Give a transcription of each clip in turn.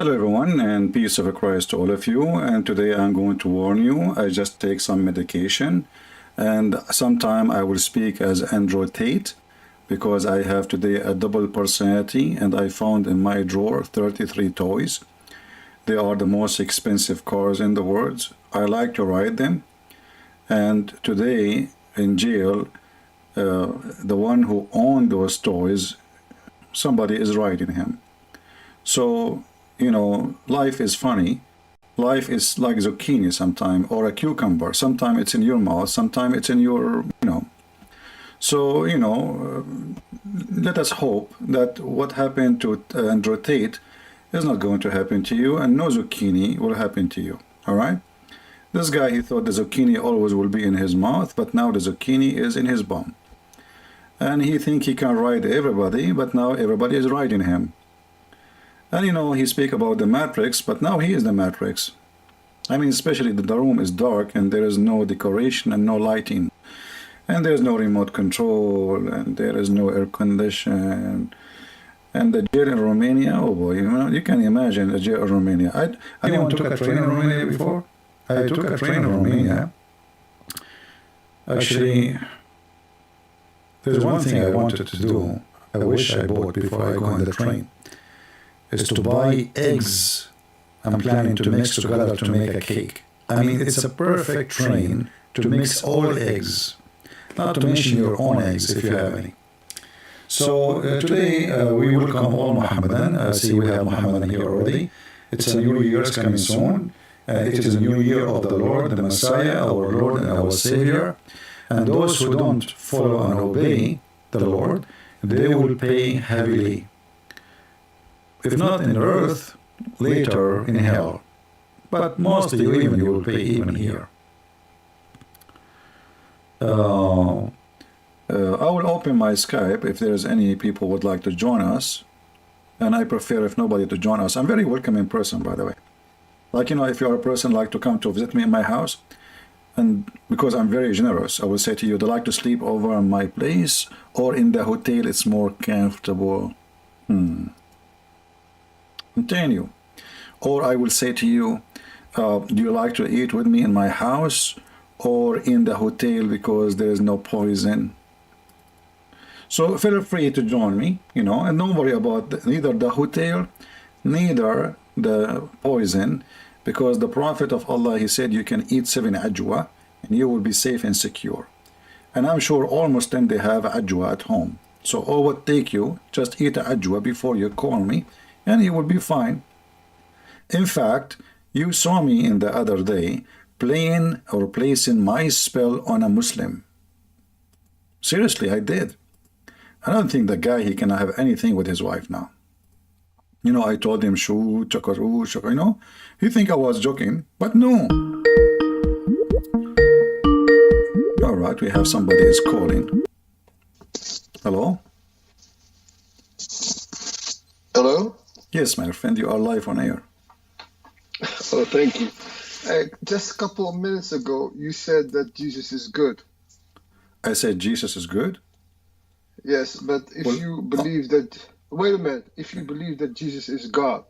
Hello everyone, and peace of Christ to all of you. And today I'm going to warn you, I just take some medication, and sometime I will speak as Andrew Tate because I have today a double personality, and I found in my drawer 33 toys. They are the most expensive cars in the world. I like to ride them, and today in jail, the one who owned those toys, somebody is riding him. So, you know, life is funny. Life is like zucchini sometimes, or a cucumber. Sometimes it's in your mouth, sometimes it's in your, So, let us hope that what happened to Andrew Tate is not going to happen to you, and no zucchini will happen to you, all right? This guy, he thought the zucchini always will be in his mouth, but now the zucchini is in his bum. And he think he can ride everybody, but now everybody is riding him. And he speak about the matrix, but now he is the matrix. I mean, especially the room is dark and there is no decoration and no lighting. And there's no remote control and there is no air condition. And the jail in Romania, oh boy, you can imagine a jail in Romania. Anyone took a train in Romania before? I took a train in Romania. Actually, there's one thing I wanted to do. I wish I bought before I go on the train. Is to buy eggs. I'm planning to mix together to make a cake. I mean, it's a perfect train to mix all eggs, not to mention your own eggs if you have any. So today we welcome all Muhammadan. See, we have Muhammadan here already. It's a new year coming soon. It is a new year of the Lord, the Messiah, our Lord and our Savior. And those who don't follow and obey the Lord, they will pay heavily. If not in earth, later in hell. But mostly even you will pay even here. I will open my Skype if there's any people would like to join us. And I prefer if nobody to join us. I'm very welcoming person, by the way. Like, if you're a person like to come to visit me in my house, and because I'm very generous, I will say to you, they like to sleep over in my place or in the hotel, it's more comfortable. Continue. Or I will say to you, do you like to eat with me in my house or in the hotel because there is no poison? So feel free to join me, and don't worry about neither the hotel, neither the poison, because the Prophet of Allah, he said you can eat 7 ajwa and you will be safe and secure. And I'm sure all Muslims, they have ajwa at home. So all what take you, just eat ajwa before you call me, and you will be fine. In fact, you saw me in the other day playing or placing my spell on a Muslim. Seriously, I did. I don't think the guy, he cannot have anything with his wife now. I told him, shoo, chakaru, chakaru, he think I was joking, but no. All right, we have somebody is calling. Hello? Hello? Yes, my friend, you are live on air. Oh, thank you. Just a couple of minutes ago, you said that Jesus is good. I said Jesus is good? Yes, but if you believe that... Wait a minute. If you believe that Jesus is God,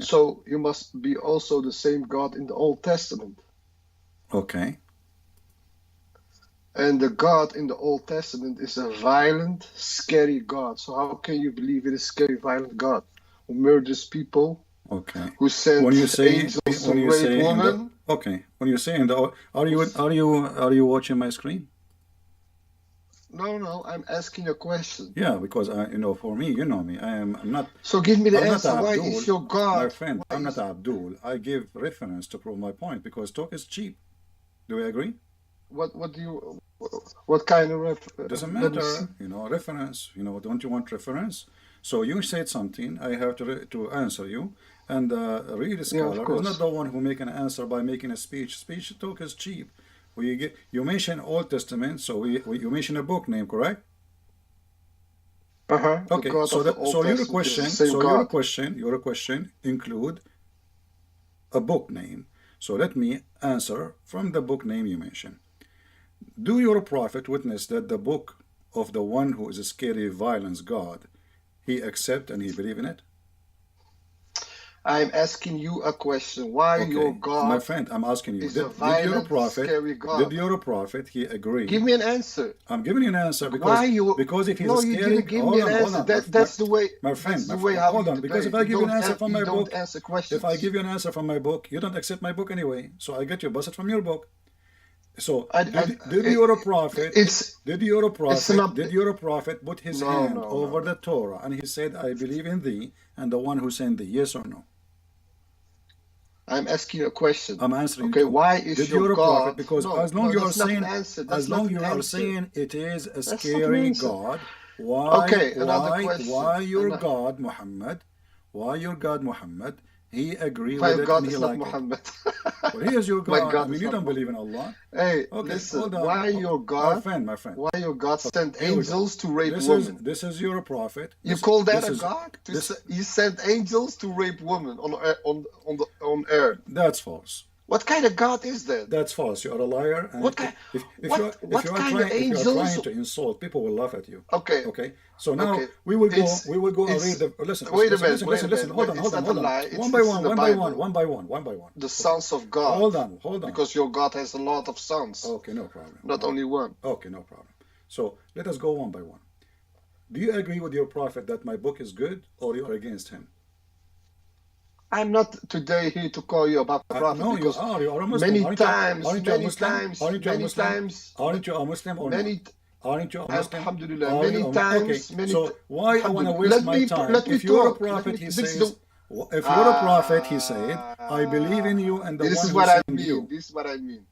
so you must be also the same God in the Old Testament. Okay. And the God in the Old Testament is a violent, scary God. So how can you believe in a scary, violent God who murders people? Okay. Who sends angels to rape women? Okay. When you say in the, are you watching my screen? No, I'm asking a question. Yeah, because for me, you know me, I'm not. So give me the I'm answer. Why is your God? My friend, I'm not Abdul. I give reference to prove my point because talk is cheap. Do we agree? What kind of reference? Doesn't matter, reference. Don't you want reference? So you said something, I have to answer you. And real scholar is not the one who make an answer by making a speech. Speech talk is cheap. You mentioned Old Testament, so you mentioned a book name, correct? Okay. So your question include a book name. So let me answer from the book name you mentioned. Do your prophet witness that the book of the one who is a scary violence God, he accept and he believe in it? I'm asking you a question. Why your Okay, God my friend, I'm asking you, is a did your violent, prophet, scary did God? your prophet, he agree? Give me an answer. I'm giving you an answer Why you? because if he's No, a you scary, didn't give me an answer. That's the way. my That's friend, the way how hold you on, because if debate. I give you an answer from You my don't book, answer if I questions. give you an answer from my book, you don't accept my book anyway. So I get you busted from your book. So did your prophet, It's did your prophet, not. did your prophet put his No, hand no, over no, the no. Torah and he said, I believe in thee and the one who sent thee? Yes or no? I'm asking you a question. I'm answering you Okay, too. why is Did your your prophet, God? because No, as long no, you are that's not an saying, answer. as That's not long an you are answer. saying it is a That's not an scary answer. God, why, Okay, another question. why your God Muhammad, why your God Muhammad, he agree My with it and God he is not like it? Muhammad. Well, he is your My God. I God mean, is you not don't Muhammad. believe in Allah. Hey, Okay, listen. hold on. Why your My God? friend, my friend. Why your God sent Here we go. angels to rape women? This is your prophet. You call that This a is God? this He sent angels to rape women on earth. that's false. What kind of God is that? That's false. You are a liar. And What kind? if you What are kind of if you are angels? trying to insult, people will laugh at you. Okay, Okay. So now okay. we will go and read It's. the listen Wait a minute. Wait a listen. minute. Hold Wait, on, it's not a hold on. lie. One by It's one, in the one by one, Bible. one by one, one by one. The Okay. sons of God. Hold on. Because your God has a lot of sons, Okay, no problem. not only one. Okay, no problem. So let us go one by one. Do you agree with your prophet that my book is good, or you are against him? I'm not today here to call you about prophet No, you because are. You are a Muslim. many Aren't you? times, Aren't you a many Muslim? times, Aren't you a many Muslim? times, Aren't you a Muslim or not? many. Aren't you a Muslim? Alhamdulillah, Are you many a Okay, times, so why I want to Alhamdulillah. waste my time? Let me If you're a talk. Let prophet, me. he This is the. says, if you're a prophet, he said, I believe in you and the This one is who what I sent mean. you. This is what I mean.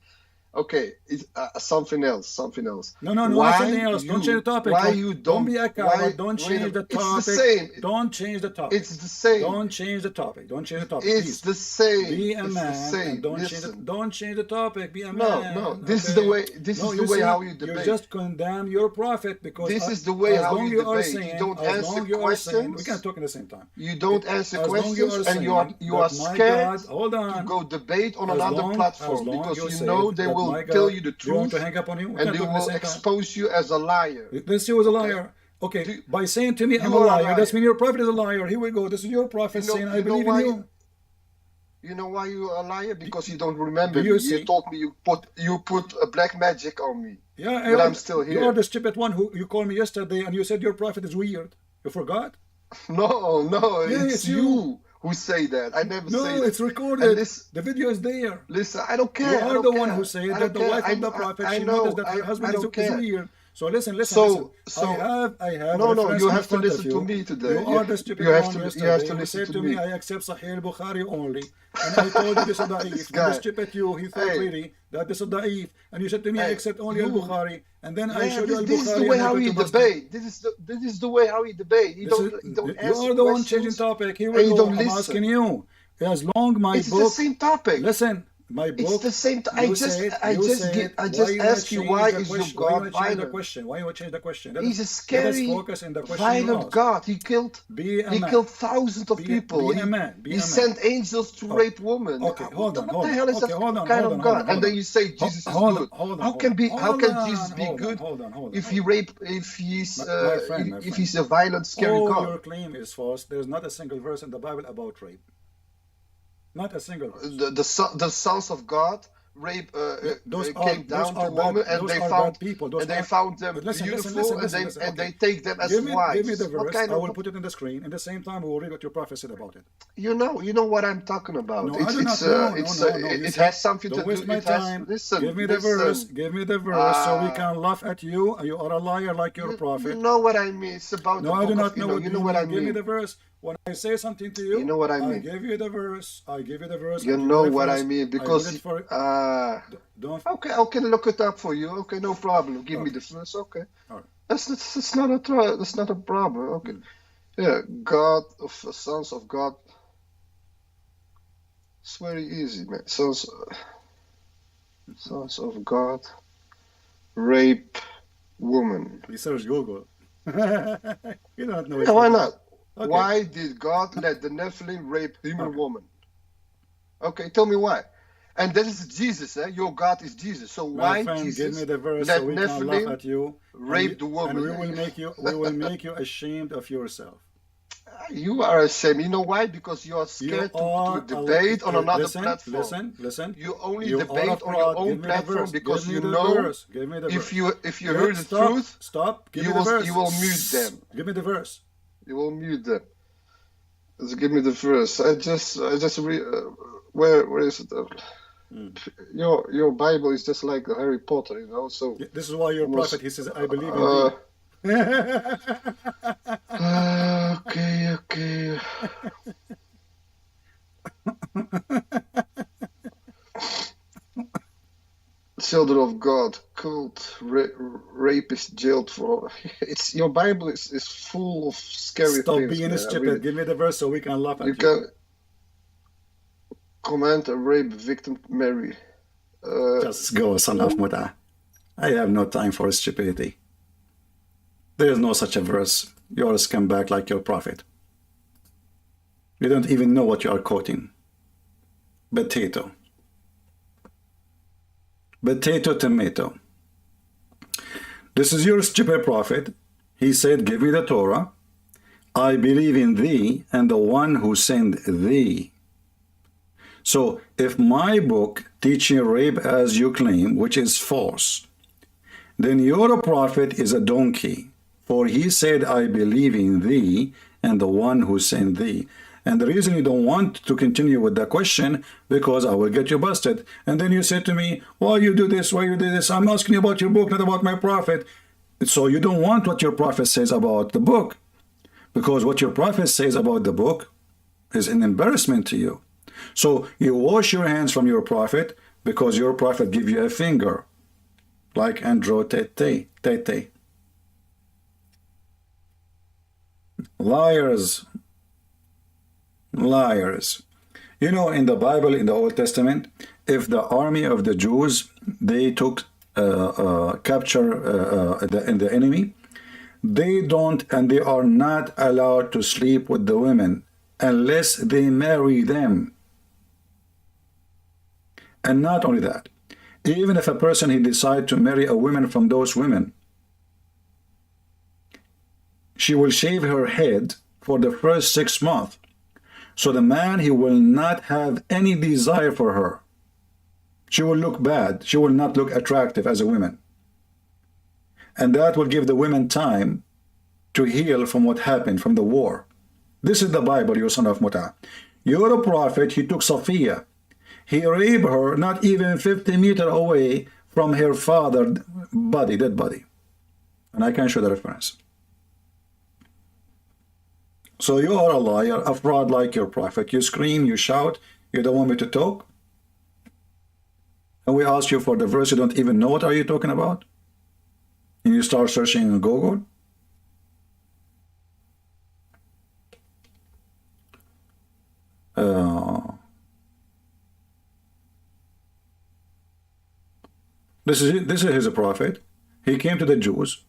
Okay, it's something else. Something else. No, not something Why else. Don't change the you? topic. Why you Don't don't? be a Why? coward. Don't Wait a change the minute. It's the topic. same. Don't change the topic. It's the same. Don't change the topic. Don't change the topic, It's please. the same. Be a It's the man and same. don't Listen. change the topic. Be a No, man. This is the Okay. way. This No, is the you way see, how you you debate. just condemn your prophet because This is the way as how long you you are debate. You saying, don't as answer long you are saying, we can questions. talk at the same time. You don't answer As long you questions, are and saying you are that my scared God, hold to on. go debate on As another platform long because you you said know they that will my tell God, you the do you want to truth hang up on you? We and can they talk at the will same time. expose you as a liar. Let's see who's a Okay? liar. Okay, Do, by saying to me I'm you a are a liar, liar. that's mean your prophet is a liar. Here we go. This is your prophet saying, I You know believe in why? you. You know why you are a liar? Because you don't Do remember you me. see? You told me you put a black magic on me, Yeah, but I'm still you are here. the stupid one who you called me yesterday and you said your prophet is weird. You forgot? No, Yeah, it's it's you. you who say that. I never say No, that. it's And recorded. The video is there. listen, I don't You care. I are don't the one who care. said I that don't the care. wife of the prophet, I she noticed know. that her husband I don't is care. weird. So listen. I So have no, reference you in have to front of listen to you. me today. You are the stupid one You have yesterday to who listen said to to me, me. I accept Sahih al-Bukhari only. And I told you this is This da'if. And the guy. stupid you, he thought Hey, really that this is da'if. And you said to me, I hey, accept only you. al-Bukhari. And then I Yeah, showed you this is the al-Bukhari way and I how got he you busted. debate. This is the way how he debate. You don't You answer are the one changing questions topic. Here we and you go. don't I'm asking listen. you. As long my It's the book, same topic. listen, my It's book, the same. I why just you wanna ask you, change why the is your question? Why you God wanna change the violent? question? Why you wanna change the question? He's a Let us scary, focus in the question you violent asked. God. Be a He man. killed thousands of Be people. a man. Be He a man. sent angels to Oh, rape women. okay. Hold on. What the hell is Okay, that hold on. kind of God? And then you say Jesus is good. How can Jesus be good if My if friend. he's a violent, scary All God? your claim is false. There's not a single verse in the Bible about rape. Not a single verse. The sons of God came down to women and they found people. them But listen, beautiful and listen. they take them as Give me the wives. What verse. kind I of will put it in the screen. In the same time, we will read what your prophet said about it. you know what I'm talking about? No, I do not know. No. You It see, has something to don't do. waste my It has time. listen. Give me the verse. Give me the verse so we Uh, can laugh at you. You are a liar like your you prophet. know what I mean? It's about No, the I do book of not know what you you know what I mean. Give me mean. the verse. When I say something to You you, know what I I mean. give you the verse. I give you the verse. I You give you know the what I reference. mean I read it because for. Don't. okay, I can look it up for you. Okay, no problem. Give me Okay. the verse. Okay, All right. that's not that's not a problem. Okay, Mm. yeah, God of sons of God. It's very easy, man. Sons of God rape woman. Research Google. You don't know Yeah, it why from. not? Okay. Why did God let the Nephilim rape human Okay. woman? Okay, tell me why. And that is Jesus, eh? Your God is Jesus. So My why friend, give me Jesus the verse let so we can laugh Nephilim at you, rape the and woman? we will make you ashamed of yourself. You are ashamed. You know why? Because you are scared to debate on another platform. Listen. You only You debate are on your proud. own Give me the platform verse. because Give me you the know verse. Give me the if verse. you hear the truth, Stop. Give me the verse. you will mute them. Give me the verse. You will mute them. Just give me the verse. I just read. Where is it? Your Bible is just like Harry Potter, you know. So This is why your almost, prophet, he says, I believe in thee. Okay. Children of God, cult, rapist, jailed for. It's your Bible is full of scary Stop things. being Man. stupid. Give me the verse so we can laugh at you. You can command a rape victim to marry. Just go, son of Muta. I have no time for stupidity. There is no such a verse. You're a scumbag like your prophet. You don't even know what you are quoting. Potato, tomato. This is your stupid prophet. He said, give me the Torah. I believe in thee and the one who sent thee. So if my book teaching rape as you claim, which is false, then your prophet is a donkey. For he said, I believe in thee and the one who sent thee. And the reason you don't want to continue with the question, because I will get you busted. And then you said to me, why you do this, why you do this? I'm asking you about your book, not about my prophet. So you don't want what your prophet says about the book, because what your prophet says about the book is an embarrassment to you. So you wash your hands from your prophet, because your prophet give you a finger, like Andro Tete. Liars. You know, in the Bible, in the Old Testament, if the army of the Jews, they took capture the enemy, they don't and they are not allowed to sleep with the women unless they marry them. And not only that, even if a person he decide to marry a woman from those women, she will shave her head for the first 6 months. So the man, he will not have any desire for her. She will look bad. She will not look attractive as a woman. And that will give the women time to heal from what happened, from the war. This is the Bible, you son of Muta. You're a prophet, he took Sophia. He raped her not even 50 meters away from her father's body, dead body. And I can show the reference. So you are a liar, a fraud like your prophet. You scream, you shout, you don't want me to talk. And we ask you for the verse, you don't even know what are you talking about. And you start searching in Google. This is his prophet. He came to the Jews.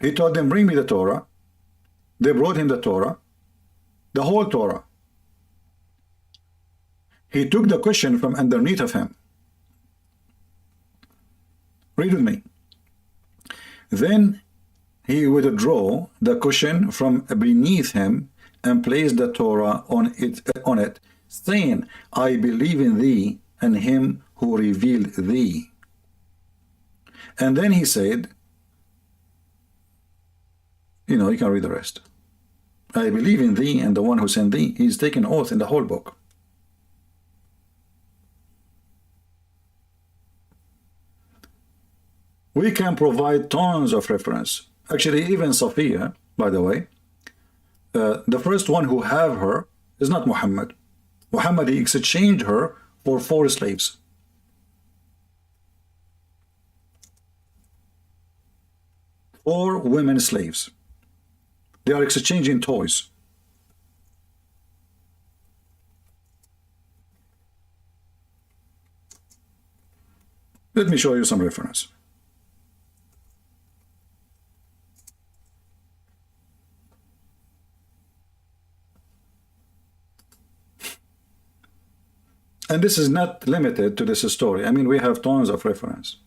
He told them, bring me the Torah. They brought him the Torah, the whole Torah. He took the cushion from underneath of him. Read with me. Then he withdrew the cushion from beneath him and placed the Torah on it, saying, I believe in thee and him who revealed thee. And then he said, you know, you can read the rest. I believe in thee and the one who sent thee. He's taken oath in the whole book. We can provide tons of reference. Actually, even Sophia, by the way, the first one who have her is not Muhammad. Muhammad, he exchanged her for 4 slaves. Four women slaves. They are exchanging toys. Let me show you some reference. And this is not limited to this story. I mean, we have tons of reference.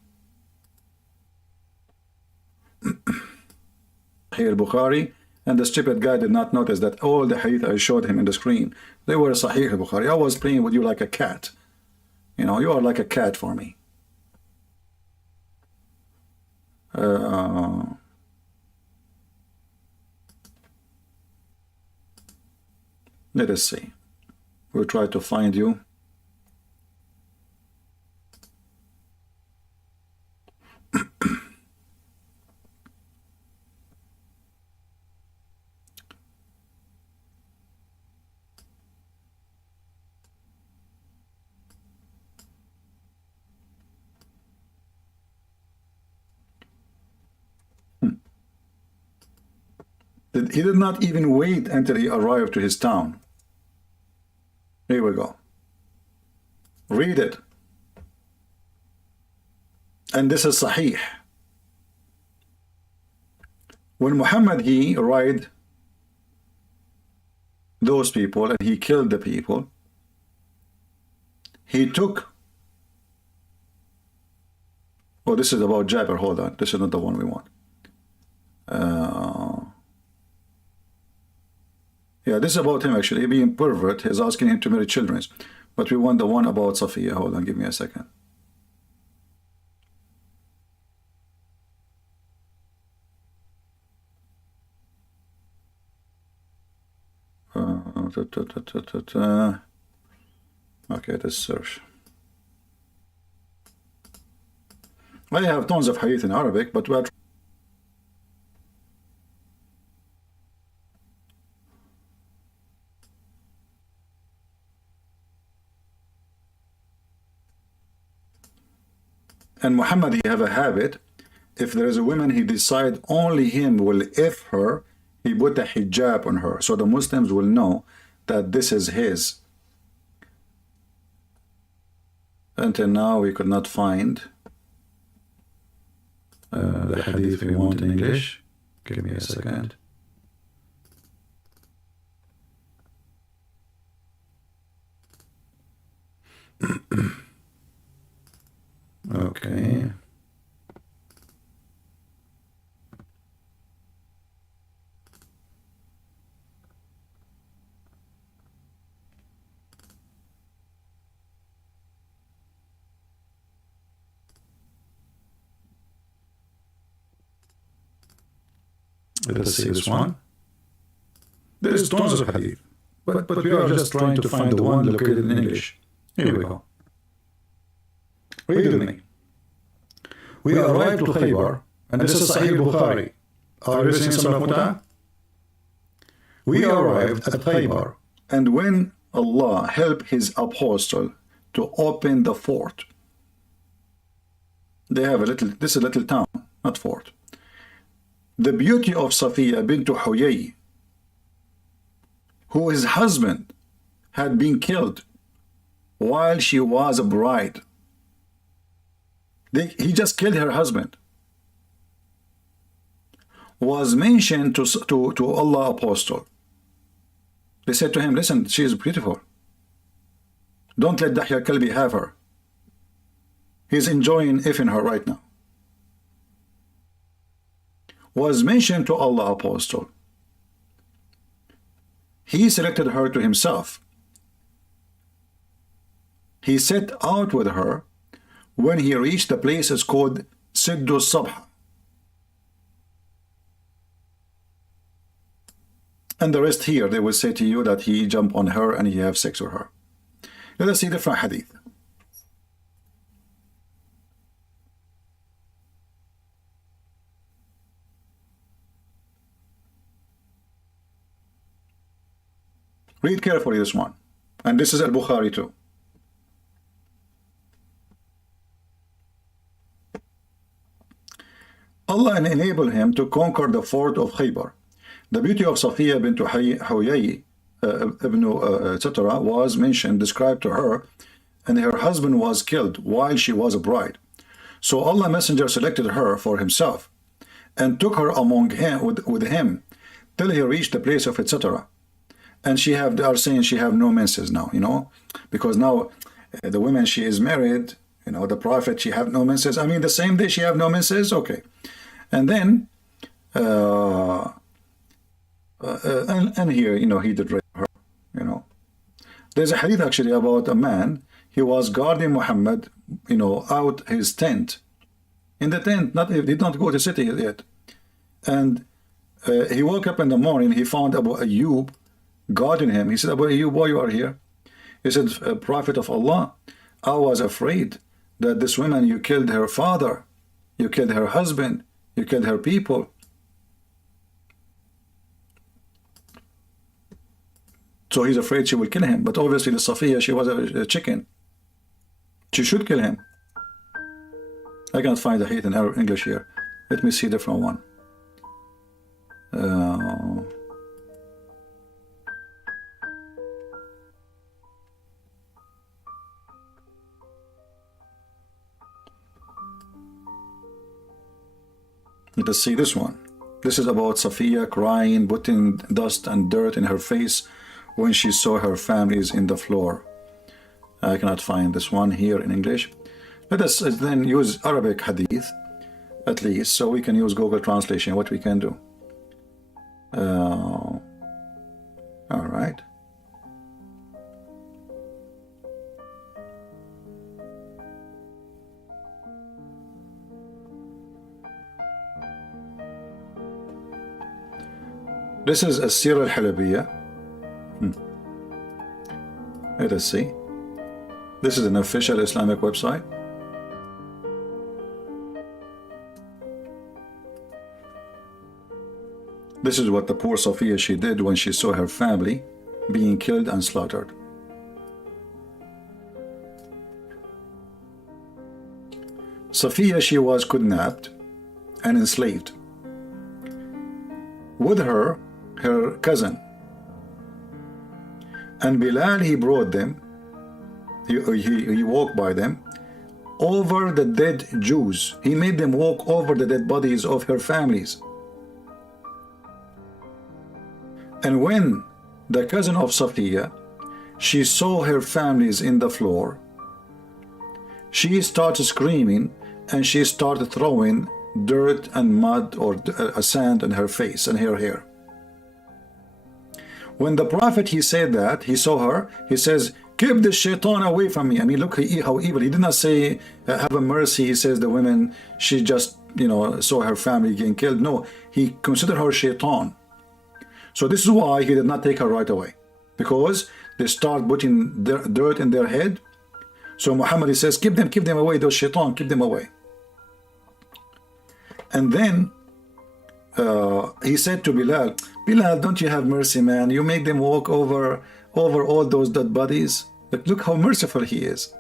Here, Bukhari, And the stupid guy did not notice that all the hadith I showed him in the screen, they were Sahih Bukhari. I was playing with you like a cat. You know, you are like a cat for me. Let us see. We'll try to find you. He did not even wait until he arrived to his town. Here we go. Read it. And this is Sahih. When Muhammad, he arrived those people and he killed the people, he took, oh, this is about Jabir, hold on, this is not the one we want. Yeah, this is about him actually, he being pervert, he's asking him to marry children. But we want the one about Safiya. Hold on, give me a second. Okay, let's search. I have tons of hadith in Arabic, but we're and Muhammad, he have a habit, if there is a woman he decide only him will if her, he put a hijab on her, so the Muslims will know that this is his. Until now we could not find the hadith we want in English. Give me a second. Okay. Let us see this one. There is tons of hadith, but we are just trying to find the one located in English. Here we go. Read with me. We arrived to Khaybar, and this is Sahih Bukhari. Are you listening, Surah Mut'ah? We arrived at Khaybar, and when Allah helped His apostle to open the fort, they have a little, this is a little town, not fort. The beauty of Safiya bint Huyay, who his husband had been killed while she was a bride. He just killed her husband. Was mentioned to Allah apostle. They said to him, listen, she is beautiful. Don't let Dahya Kalbi have her. He's enjoying effing her right now. Was mentioned to Allah apostle. He selected her to himself. He set out with her. When he reached the place is called Siddu Sabha. And the rest here, they will say to you that he jumped on her and he have sex with her. Let us see different hadith. Read carefully this one. And this is Al-Bukhari too. Allah enabled him to conquer the fort of Khaybar. The beauty of Safiya bint Huyay, etc., was mentioned, described to her, and her husband was killed while she was a bride. So Allah Messenger selected her for himself and took her among him with him till he reached the place of etc. And they are saying she have no menses now, you know, because now the women she is married, you know, the prophet, she have no menses. I mean, the same day she have no menses, okay. And then and here, you know, he did rape her, you know. There's a hadith actually about a man. He was guarding Muhammad, you know, out his tent. In the tent, he did not go to the city yet. And he woke up in the morning, he found Abu Ayyub guarding him. He said, Abu Ayyub, why you are here? He said, Prophet of Allah, I was afraid that this woman, you killed her father, you killed her husband, you killed her people. So he's afraid she will kill him. But obviously the Safiya, she was a chicken. She should kill him. I can't find the hadith in English here. Let me see a different one. Let us see this one. This is about Safiya crying, putting dust and dirt in her face when she saw her families in the floor. I cannot find this one here in English. Let us then use Arabic hadith, at least, so we can use Google Translation, what we can do. All right. This is a Sirah al-Halabiyya. Let us see. This is an official Islamic website. This is what the poor Safiya she did when she saw her family being killed and slaughtered. Safiya, she was kidnapped and enslaved. With her, her cousin. And Bilal, he brought them, he walked by them, over the dead Jews. He made them walk over the dead bodies of her families. And when the cousin of Safiya, she saw her families in the floor, she started screaming and she started throwing dirt and mud or sand in her face and her hair. When the Prophet, he said that, he saw her, he says, keep the shaitan away from me. I mean, look how evil. He did not say, have a mercy. He says the women, she just, you know, saw her family getting killed. No, he considered her shaitan. So this is why he did not take her right away, because they start putting dirt in their head. So Muhammad, he says, keep them away, those shaitan, keep them away. And then he said to Bilal, Bilal, don't you have mercy, man? You make them walk over all those dead bodies. Look how merciful he is.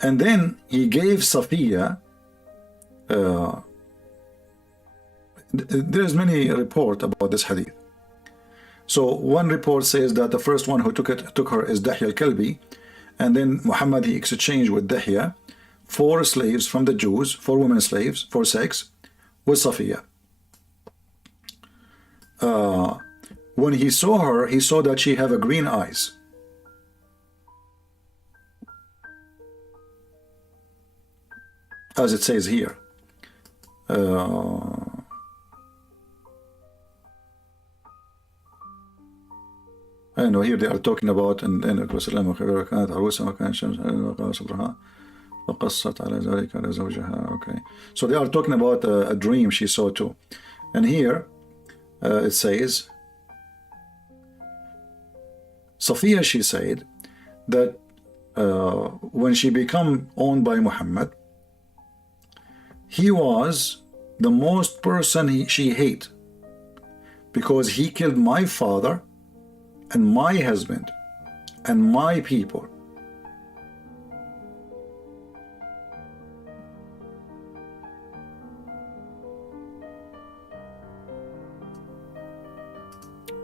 And then he gave Safiya, there's many reports about this hadith. So one report says that the first one who took her is Dahya al-Kalbi, and then Muhammad, he exchanged with Dahya 4 slaves from the Jews, 4 women slaves for sex with Safiya. When he saw her, he saw that she had green eyes. As it says here. I know here they are talking about and okay. So they are talking about a dream she saw too. And here it says, Safiya, she said that when she became owned by Muhammad, he was the most person she hate, because he killed my father and my husband and my people.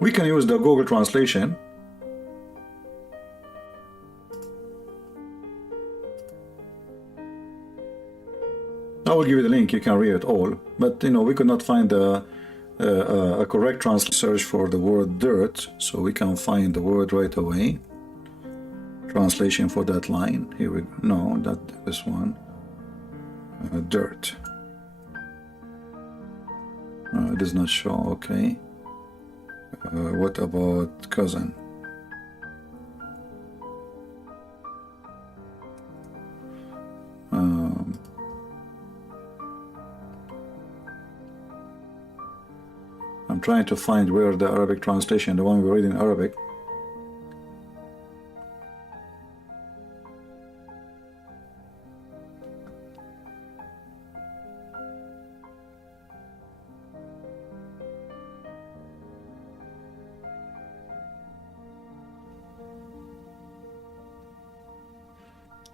We can use the Google translation. I will give you the link, you can read it all, but you know, we could not find a correct search for the word dirt, so we can find the word right away. Translation for that line. Here we go. No, not this one. Dirt. It does not show. Okay. What about cousin? I'm trying to find where the Arabic translation, the one we read in Arabic.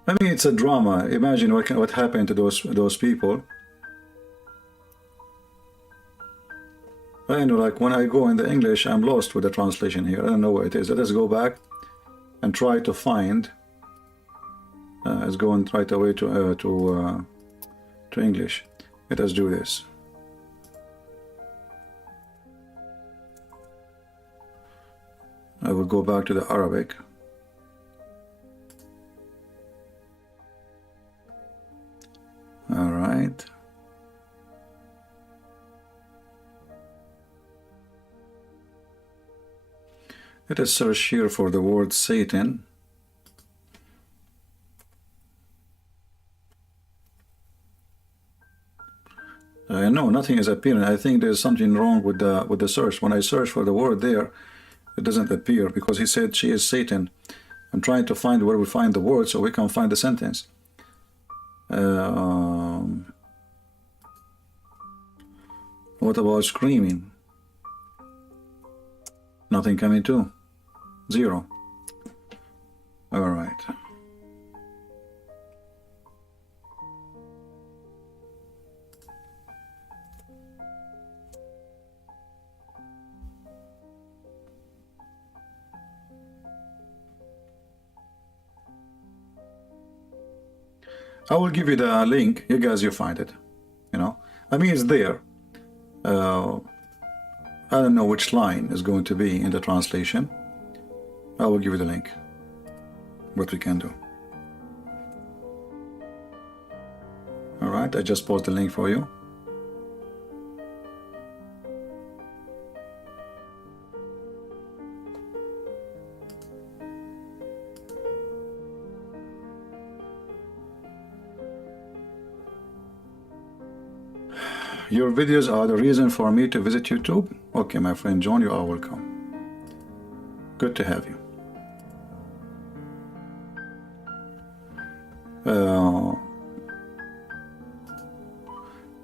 I mean, it's a drama. Imagine what happened to those people. I know, like when I go in the English, I'm lost with the translation here. I don't know where it is. Let us go back and try to find. Let's go and right away to English. Let us do this. I will go back to the Arabic. All right. Let us search here for the word Satan. No, nothing is appearing. I think there's something wrong with the search. When I search for the word there, it doesn't appear because he said she is Satan. I'm trying to find where we find the word so we can find the sentence. What about screaming? Nothing coming too. Zero. All right. I will give you the link. You guys, you find it. You know, I mean, it's there. I don't know which line is going to be in the translation. I will give you the link. What we can do. All right, I just posted the link for you. Your videos are the reason for me to visit YouTube. Okay, my friend John, you are welcome. Good to have you.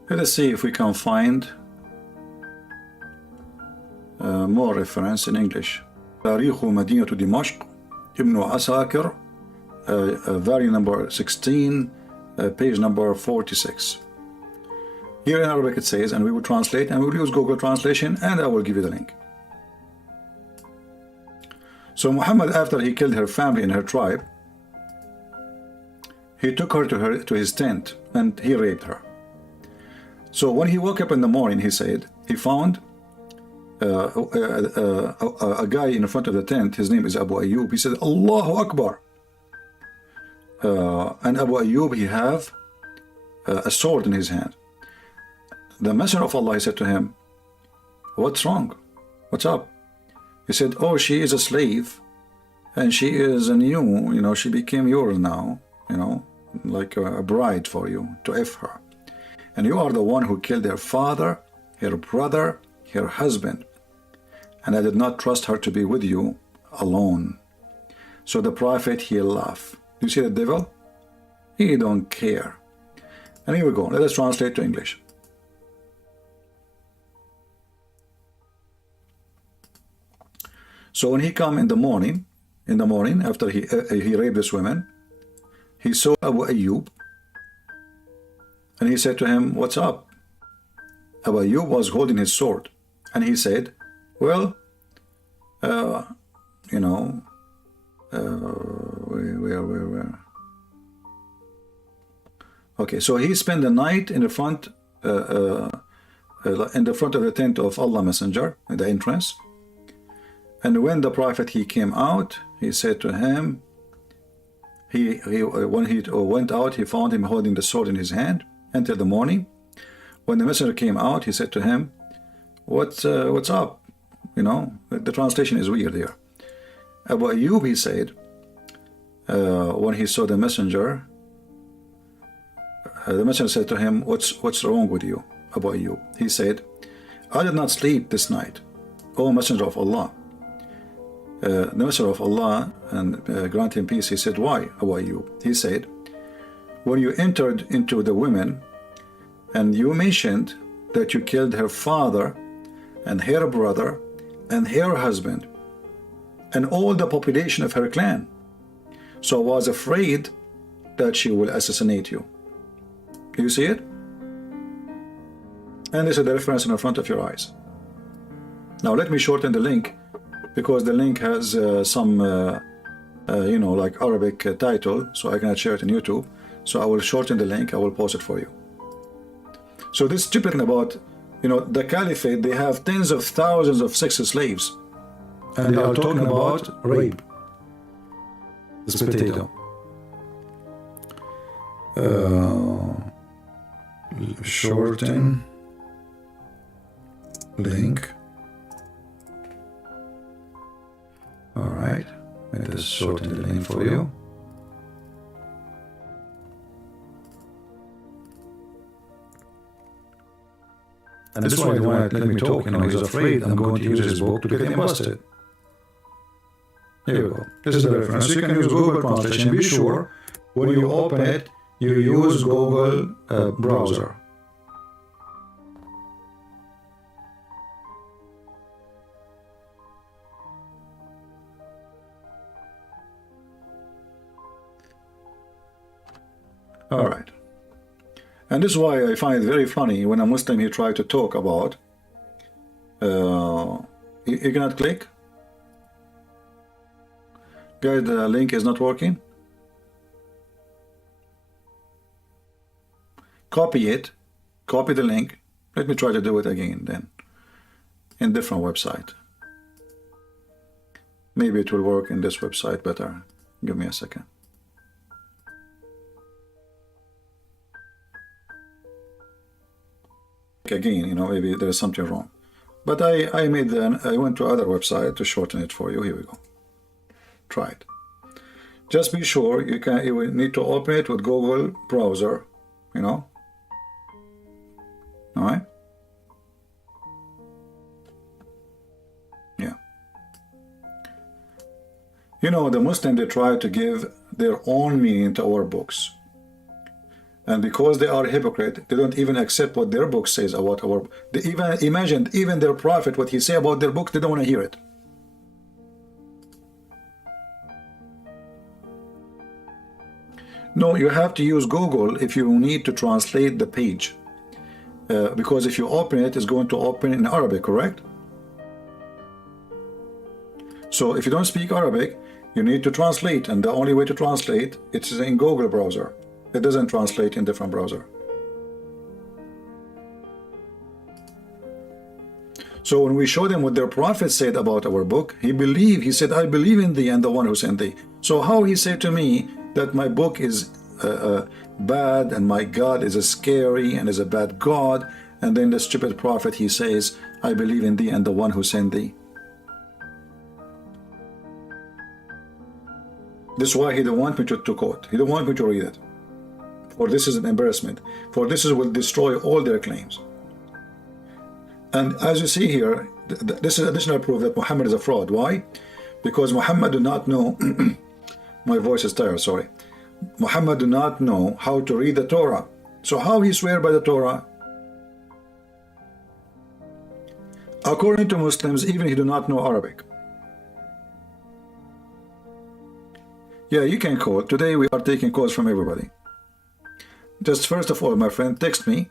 Let us see if we can find more reference in English. تاريخ مدينة دمشق ابن عساكر, volume number 16, page number 46. Here in Arabic it says, and we will translate, and we will use Google translation, and I will give you the link. So Muhammad, after he killed her family and her tribe, he took her to his tent and he raped her. So when he woke up in the morning, he said he found a guy in front of the tent. His name is Abu Ayyub. He said, Allahu Akbar. And Abu Ayyub, he have a sword in his hand. The Messenger of Allah, he said to him, what's wrong? What's up? He said, oh, she is a slave and she is a new, you know, she became yours now, you know, like a bride for you to F her. And you are the one who killed her father, her brother, her husband. And I did not trust her to be with you alone. So the Prophet, he laughed. You see the devil? He don't care. And here we go. Let us translate to English. So when he come in the morning after he raped this woman, he saw Abu Ayyub, and he said to him, what's up? Abu Ayyub was holding his sword, and he said, well, you know, where? Okay, so he spent the night in the front of the tent of Allah Messenger, in the entrance. And when the Prophet, he came out, he said to him, when he went out, he found him holding the sword in his hand until the morning. When the messenger came out, he said to him, what's up? You know, the translation is weird here. Abu Ayyub, he said, when he saw the messenger said to him, what's wrong with you, Abu Ayyub? He said, I did not sleep this night, O Messenger of Allah. The Messenger of Allah, and grant him peace, he said, why, Abu Ayyub? He said, when you entered into the women and you mentioned that you killed her father and her brother and her husband and all the population of her clan, so I was afraid that she will assassinate you. Do you see it? And this is the reference in the front of your eyes. Now let me shorten the link, because the link has some you know, like Arabic title, so I cannot share it on YouTube. So I will shorten the link, I will post it for you. So this is typically about, you know, the caliphate, they have tens of thousands of sex slaves. And they are talking about rape. This potato. Shorten link. Alright, let us shorten the link for you. And this is why he wanted to let me talk, you know, he's afraid I'm going to use his book to get him busted. Here we go. This is the reference. You can use Google Translation. Be sure when you open it, you use Google browser. All right. And this is why I find it very funny when a Muslim he try to talk about. You cannot click. Guys, the link is not working. Copy it. Copy the link. Let me try to do it again then. In different website. Maybe it will work in this website better. Give me a second. Again, you know, maybe there is something wrong. But I went to other website to shorten it for you. Here we go. Try it. Just be sure you will need to open it with Google browser, you know. All right. Yeah. You know, the Muslims, they try to give their own meaning to our books. And because they are hypocrite, they don't even accept what their book says about our. They even imagined, even their prophet, what he say about their book, they don't want to hear it. No, you have to use Google if you need to translate the page. Because if you open it, it's going to open in Arabic, correct? So if you don't speak Arabic, you need to translate. And the only way to translate, it's in Google browser. It doesn't translate in different browser. So when we show them what their prophet said about our book, he said, I believe in thee and the one who sent thee. So how he said to me that my book is bad and my God is a scary and is a bad God, and then the stupid prophet, he says, I believe in thee and the one who sent thee. This is why he don't want me to quote. He don't want me to read it. For this is an embarrassment. For this will destroy all their claims. And as you see here, this is additional proof that Muhammad is a fraud. Why? Because Muhammad do not know, my voice is tired, sorry. Muhammad do not know how to read the Torah. So how he swear by the Torah? According to Muslims, even he do not know Arabic. Yeah, you can call. Today we are taking calls from everybody. Just first of all, my friend, text me.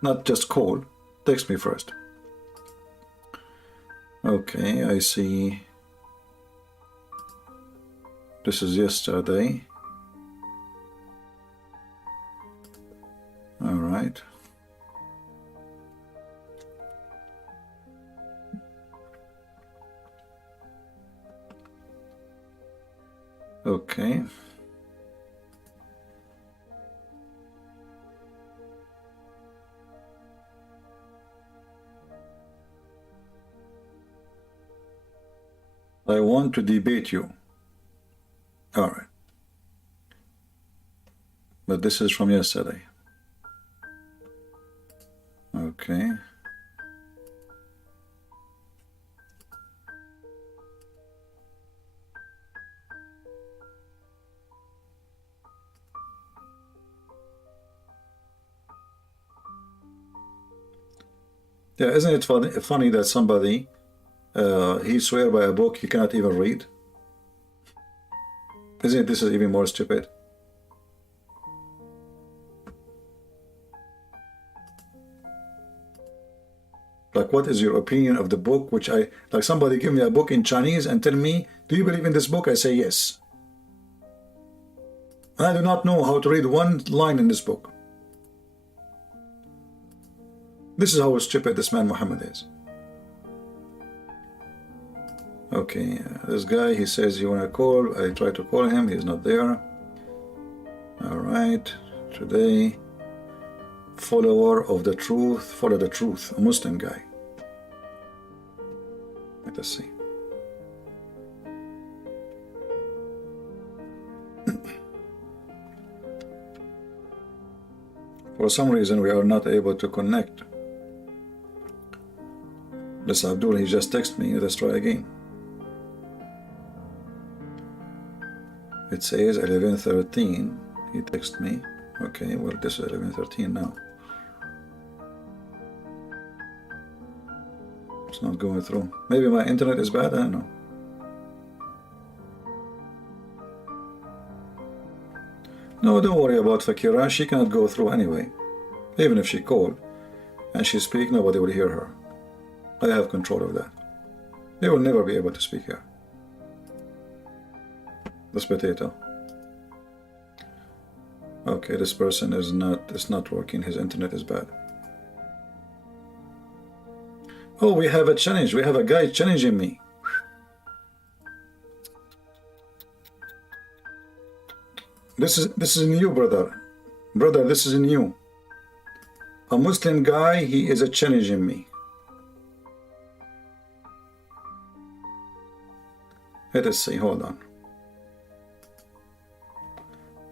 Not just call. Text me first. Okay, I see. This is yesterday. All right. Okay. I want to debate you. All right. But this is from yesterday. Okay. Yeah, isn't it funny that somebody, he swear by a book he cannot even read? Isn't it, this is even more stupid? Like, what is your opinion of the book? Which like somebody give me a book in Chinese and tell me, do you believe in this book? I say yes. I do not know how to read one line in this book. This is how stupid this man Muhammad is. Okay, this guy, he says you want to call. I try to call him, he's not there. All right, today, follower of the truth, follow the truth, a Muslim guy. Let us see. For some reason, we are not able to connect. This Abdul, he just texted me. Let's try again. It says 11:13. He texted me. Okay, well, this is 11:13 now. It's not going through. Maybe my internet is bad. I don't know. No, don't worry about Fakira. She cannot go through anyway. Even if she called and she speak, nobody will hear her. I have control of that. They will never be able to speak here. This potato. Okay, this person is not working. His internet is bad. Oh, we have a challenge. We have a guy challenging me. This is new, brother. Brother, this is new. A Muslim guy, he is challenging me. Let us see, hold on.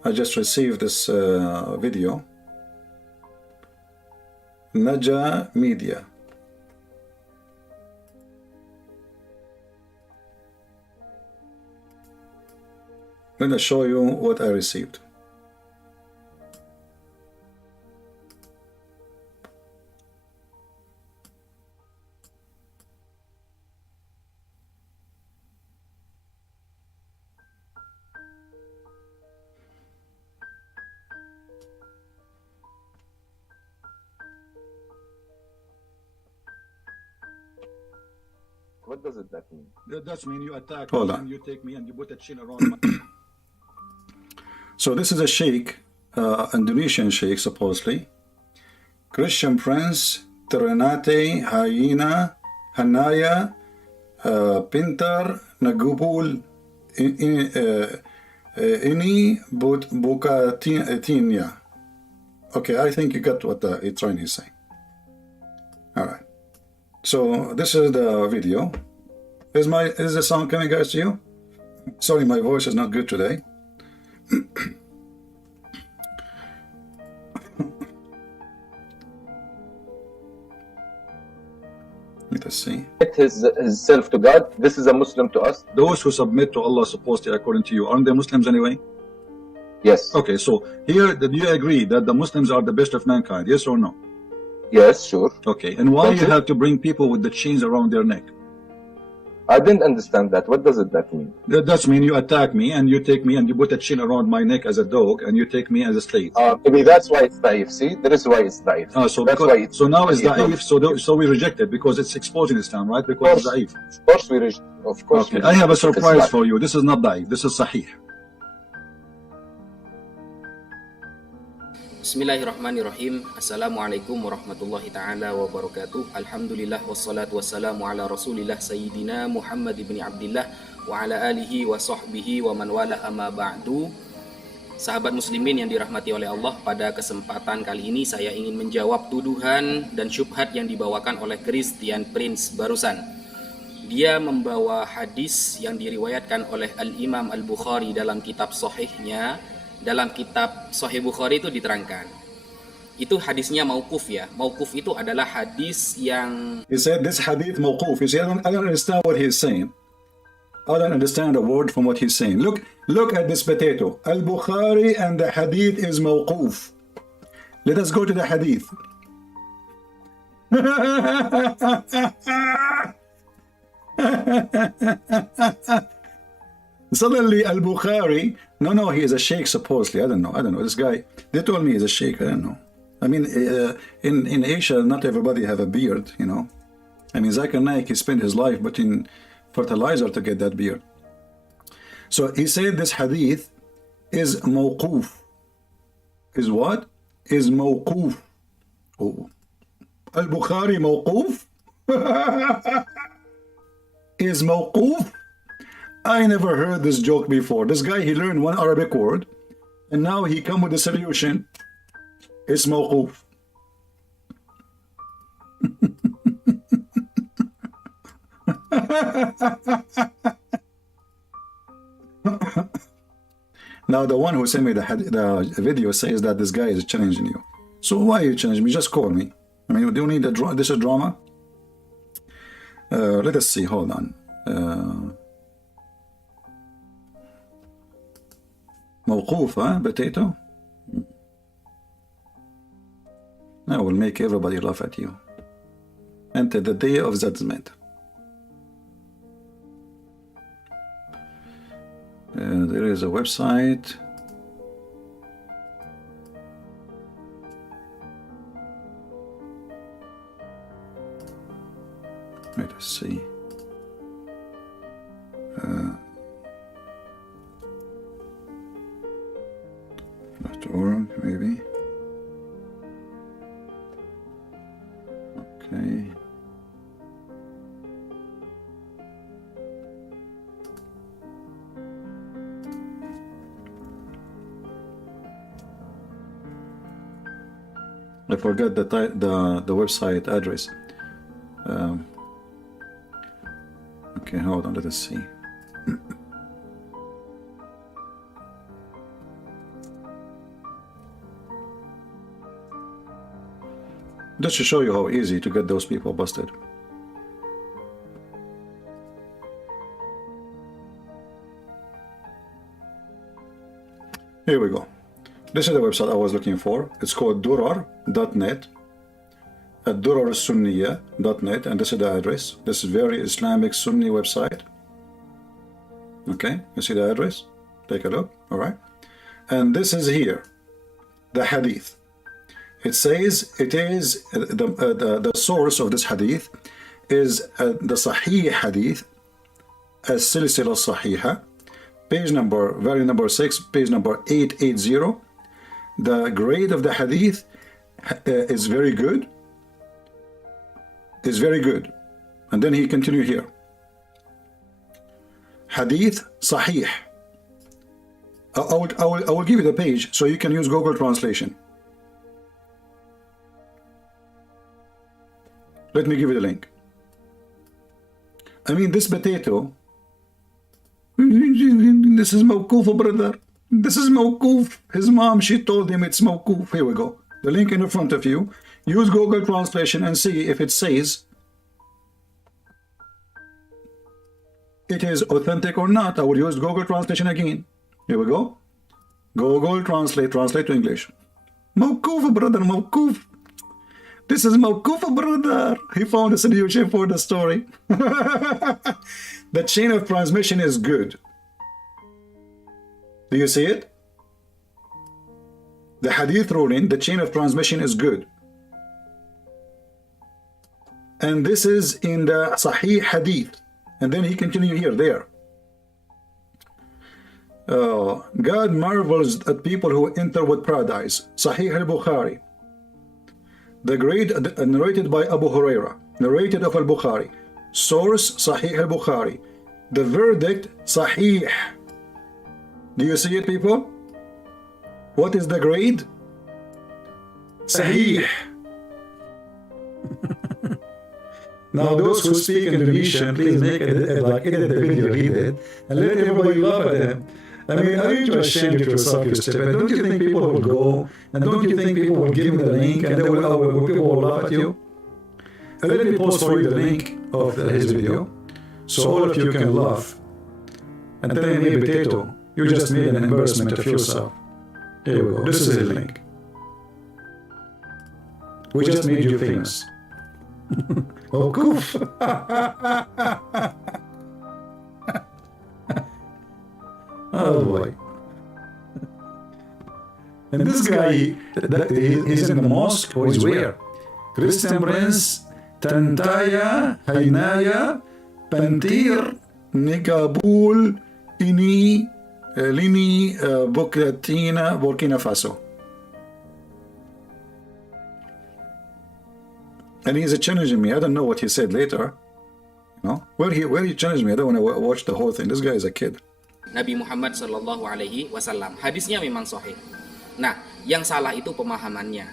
I just received this video. Naja Media. Let me show you what I received. What does that mean? That means you attack me and you take me and you put a chin around my... So this is a sheikh, Indonesian sheikh supposedly. Christian Prince, Ternate, Hyena, Hanaya, Pintar, Nagubul, Ini, Bukatinya. Okay, I think you got what it's trying to say. All right. So this is the video. Is the sound coming, guys, to you? Sorry, my voice is not good today. Let us see. Himself to God. This is a Muslim to us. Those who submit to Allah supposedly according to you, aren't they Muslims anyway? Yes. Okay, so here, do you agree that the Muslims are the best of mankind? Yes or no? Yes, sure. Okay, and why you have to bring people with the chains around their neck? I didn't understand that. What does that mean? That means you attack me and you take me and you put a chain around my neck as a dog and you take me as a slave. Maybe that's why it's daif. See, that is why it's daif. So that's why so now it's daif. So we reject it because it's exposing Islam, right? Because it's daif. Of course we reject. Of course. Okay, I have a surprise for you. This is not daif. This is sahih. Bismillahirrahmanirrahim. Assalamualaikum warahmatullahi ta'ala wabarakatuh. Alhamdulillah wassalatu wassalamu ala rasulillah sayyidina Muhammad ibn Abdillah wa ala alihi wa sahbihi wa man wala amma ba'du. Sahabat muslimin yang dirahmati oleh Allah, pada kesempatan kali ini saya ingin menjawab tuduhan dan syubhat yang dibawakan oleh Christian Prince barusan. Dia membawa hadis yang diriwayatkan oleh Al-Imam Al-Bukhari dalam kitab Sahihnya. Dalam kitab Sahih Bukhari itu diterangkan, itu hadisnya mauquf ya. Mauquf itu adalah hadis yang He said this hadith mawquf. You see, I don't understand what he's saying. I don't understand a word from what he's saying. Look at this potato. Al-Bukhari and the hadith is mawquf. Let us go to the hadith. Suddenly Al-Bukhari, no, he is a sheikh supposedly. I don't know. This guy, they told me he's a sheikh. I don't know. I mean, in Asia, not everybody have a beard, you know. I mean, Zakir Naik, he spent his life putting fertilizer to get that beard. So he said this hadith is mawquf. Is what? Is mawquf. Oh. Al-Bukhari mawquf? Is mawquf? I never heard this joke before. This guy, he learned one Arabic word, and now he come with a solution. It's mawquf. Now the one who sent me the video says that this guy is challenging you. So why you challenge me? Just call me. I mean, do you need this is drama? Let us see. Hold on. Mawquf, huh? Potato. I will make everybody laugh at you. Until the day of judgment. There is a website. Let us see. .org, maybe. Okay. I forgot the website address. Okay, hold on, let us see. Just to show you how easy to get those people busted. Here we go. This is the website I was looking for. It's called durar.net, at durarsunniyah.net, and this is the address. This is very Islamic Sunni website. Okay, you see the address? Take a look, all right? And this is here, the hadith. It says it is the source of this hadith is the Sahih hadith, as Silsila Sahiha, page number, volume number 6, page number 880. The grade of the hadith is very good. Is very good. And then he continue here. Hadith Sahih. I will give you the page so you can use Google Translation. Let me give you the link. I mean, this potato, this is mawquf, brother. This is mawquf. His mom, she told him it's mawquf. Here we go. The link in front of you. Use Google Translation and see if it says it is authentic or not. I will use Google Translation again. Here we go. Google Translate to English. Mawquf, brother, mawquf. This is mawquf, brother. He found a solution for the story. The chain of transmission is good. Do you see it? The hadith ruling, the chain of transmission is good. And this is in the Sahih hadith. And then he continue here, there. God marvels at people who enter with paradise. Sahih al-Bukhari. The grade narrated by Abu Huraira, narrated of al-Bukhari. Source Sahih al-Bukhari. The verdict Sahih. Do you see it, people? What is the grade? Sahih. Now, those who speak Indonesian, please make it like edit the video, read it, and let everybody laugh at him. I mean, aren't you ashamed of yourself, you stupid? Don't you think people will go, and don't you think people will give me the link, and they will people will laugh at you? Let me post for you the link of his video, so all of you can laugh. And tell me, potato, you just made an embarrassment of yourself. Here we go. This is his link. We just made you famous. Oh, goof. Oh boy. And this guy, he's in the mosque, or he's where? Christian Prince, Tantaya, Hainaya, Pantir, Nikabul, Ini, Lini, Burkina Faso. And he's challenging me. I don't know what he said later. You know, where he challenged me. I don't want to watch the whole thing. This guy is a kid. Nabi Muhammad Shallallahu Alaihi Wasallam. Hadisnya memang sahih. Nah, yang salah itu pemahamannya.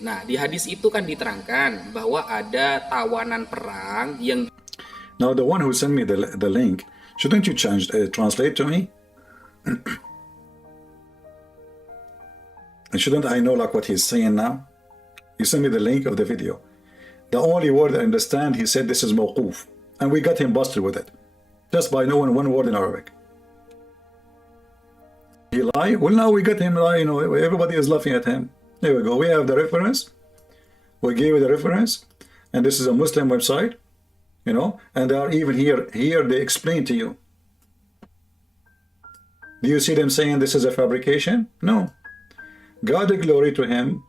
Nah, di hadis itu kan diterangkan bahwa ada tawanan perang yang. Now, the one who sent me the link, shouldn't you translate to me? And shouldn't I know like what he's saying now? You send me the link of the video. The only word I understand, he said this is mawquf. And we got him busted with it. Just by knowing one word in Arabic. He lied? Well, now we got him lie, you know, everybody is laughing at him. There we go. We have the reference. We gave you the reference. And this is a Muslim website. You know, and they are even here they explain to you. Do you see them saying this is a fabrication? No. God, glory to him,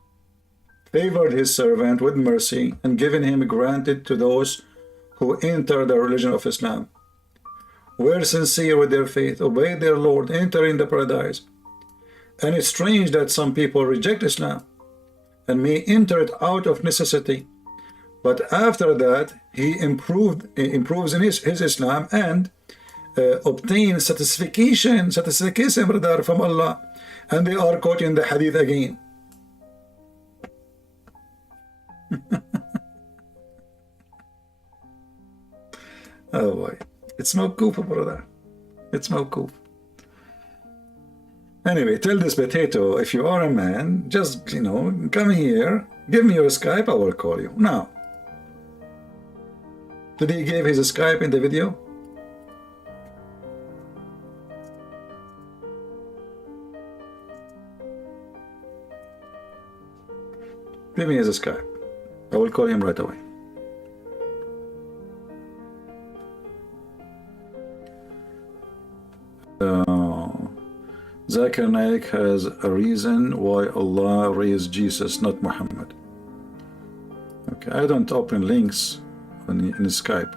favored his servant with mercy and given him granted to those who enter the religion of Islam, were sincere with their faith, obeyed their Lord, entering the paradise. And it's strange that some people reject Islam and may enter it out of necessity. But after that, he improves in his Islam and obtains satisfaction, brother, from Allah. And they are caught in the hadith again. Oh boy, it's no goof, brother. It's no goof. Anyway, tell this potato, if you are a man, just, you know, come here, give me your Skype, I will call you. Now, did he give his Skype in the video? Give me his Skype. I will call him right away. Zakir Naik has a reason why Allah raised Jesus, not Muhammad. Okay, I don't open links in Skype.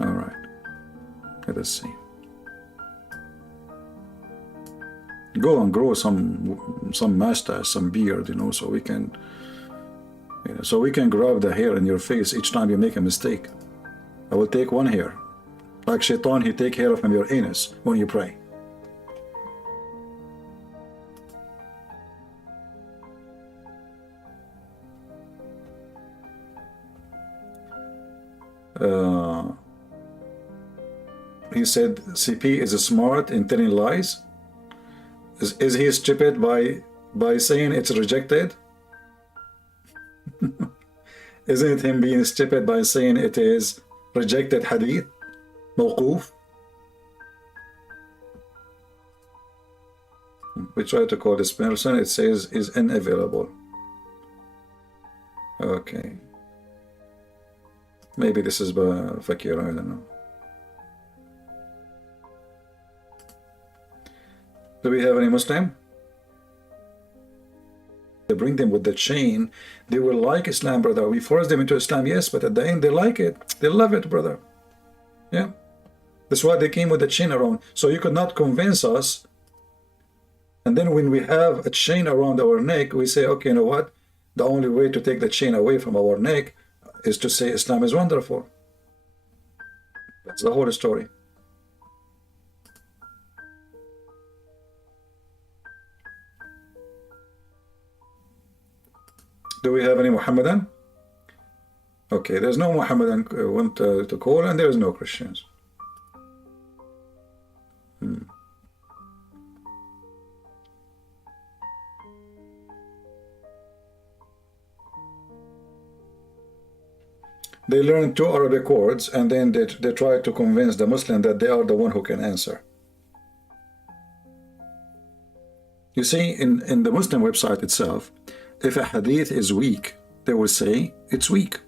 All right, let us see. Go and grow some mustache, some beard, you know, so we can, you know, so we can grab the hair in your face each time you make a mistake. I will take one hair. Like Shaitan, he take hair from your anus when you pray. He said CP is smart in telling lies. Is he stupid by saying it's rejected? Isn't it him being stupid by saying it is rejected hadith? Mawquf? We try to call this person, it says is unavailable. Okay. Maybe this is Fakir, I don't know. Do we have any Muslim? They bring them with the chain. They will like Islam, brother. We force them into Islam, yes, but at the end they like it. They love it, brother. Yeah. That's why they came with the chain around. So you could not convince us. And then when we have a chain around our neck, we say, okay, you know what? The only way to take the chain away from our neck is to say Islam is wonderful. That's the whole story. Do we have any Muhammadan? Okay, there's no Muhammadan want to call, and there is no Christians. They learn 2 Arabic words, and then they try to convince the Muslim that they are the one who can answer. You see, in the Muslim website itself, if a hadith is weak, they will say it's weak.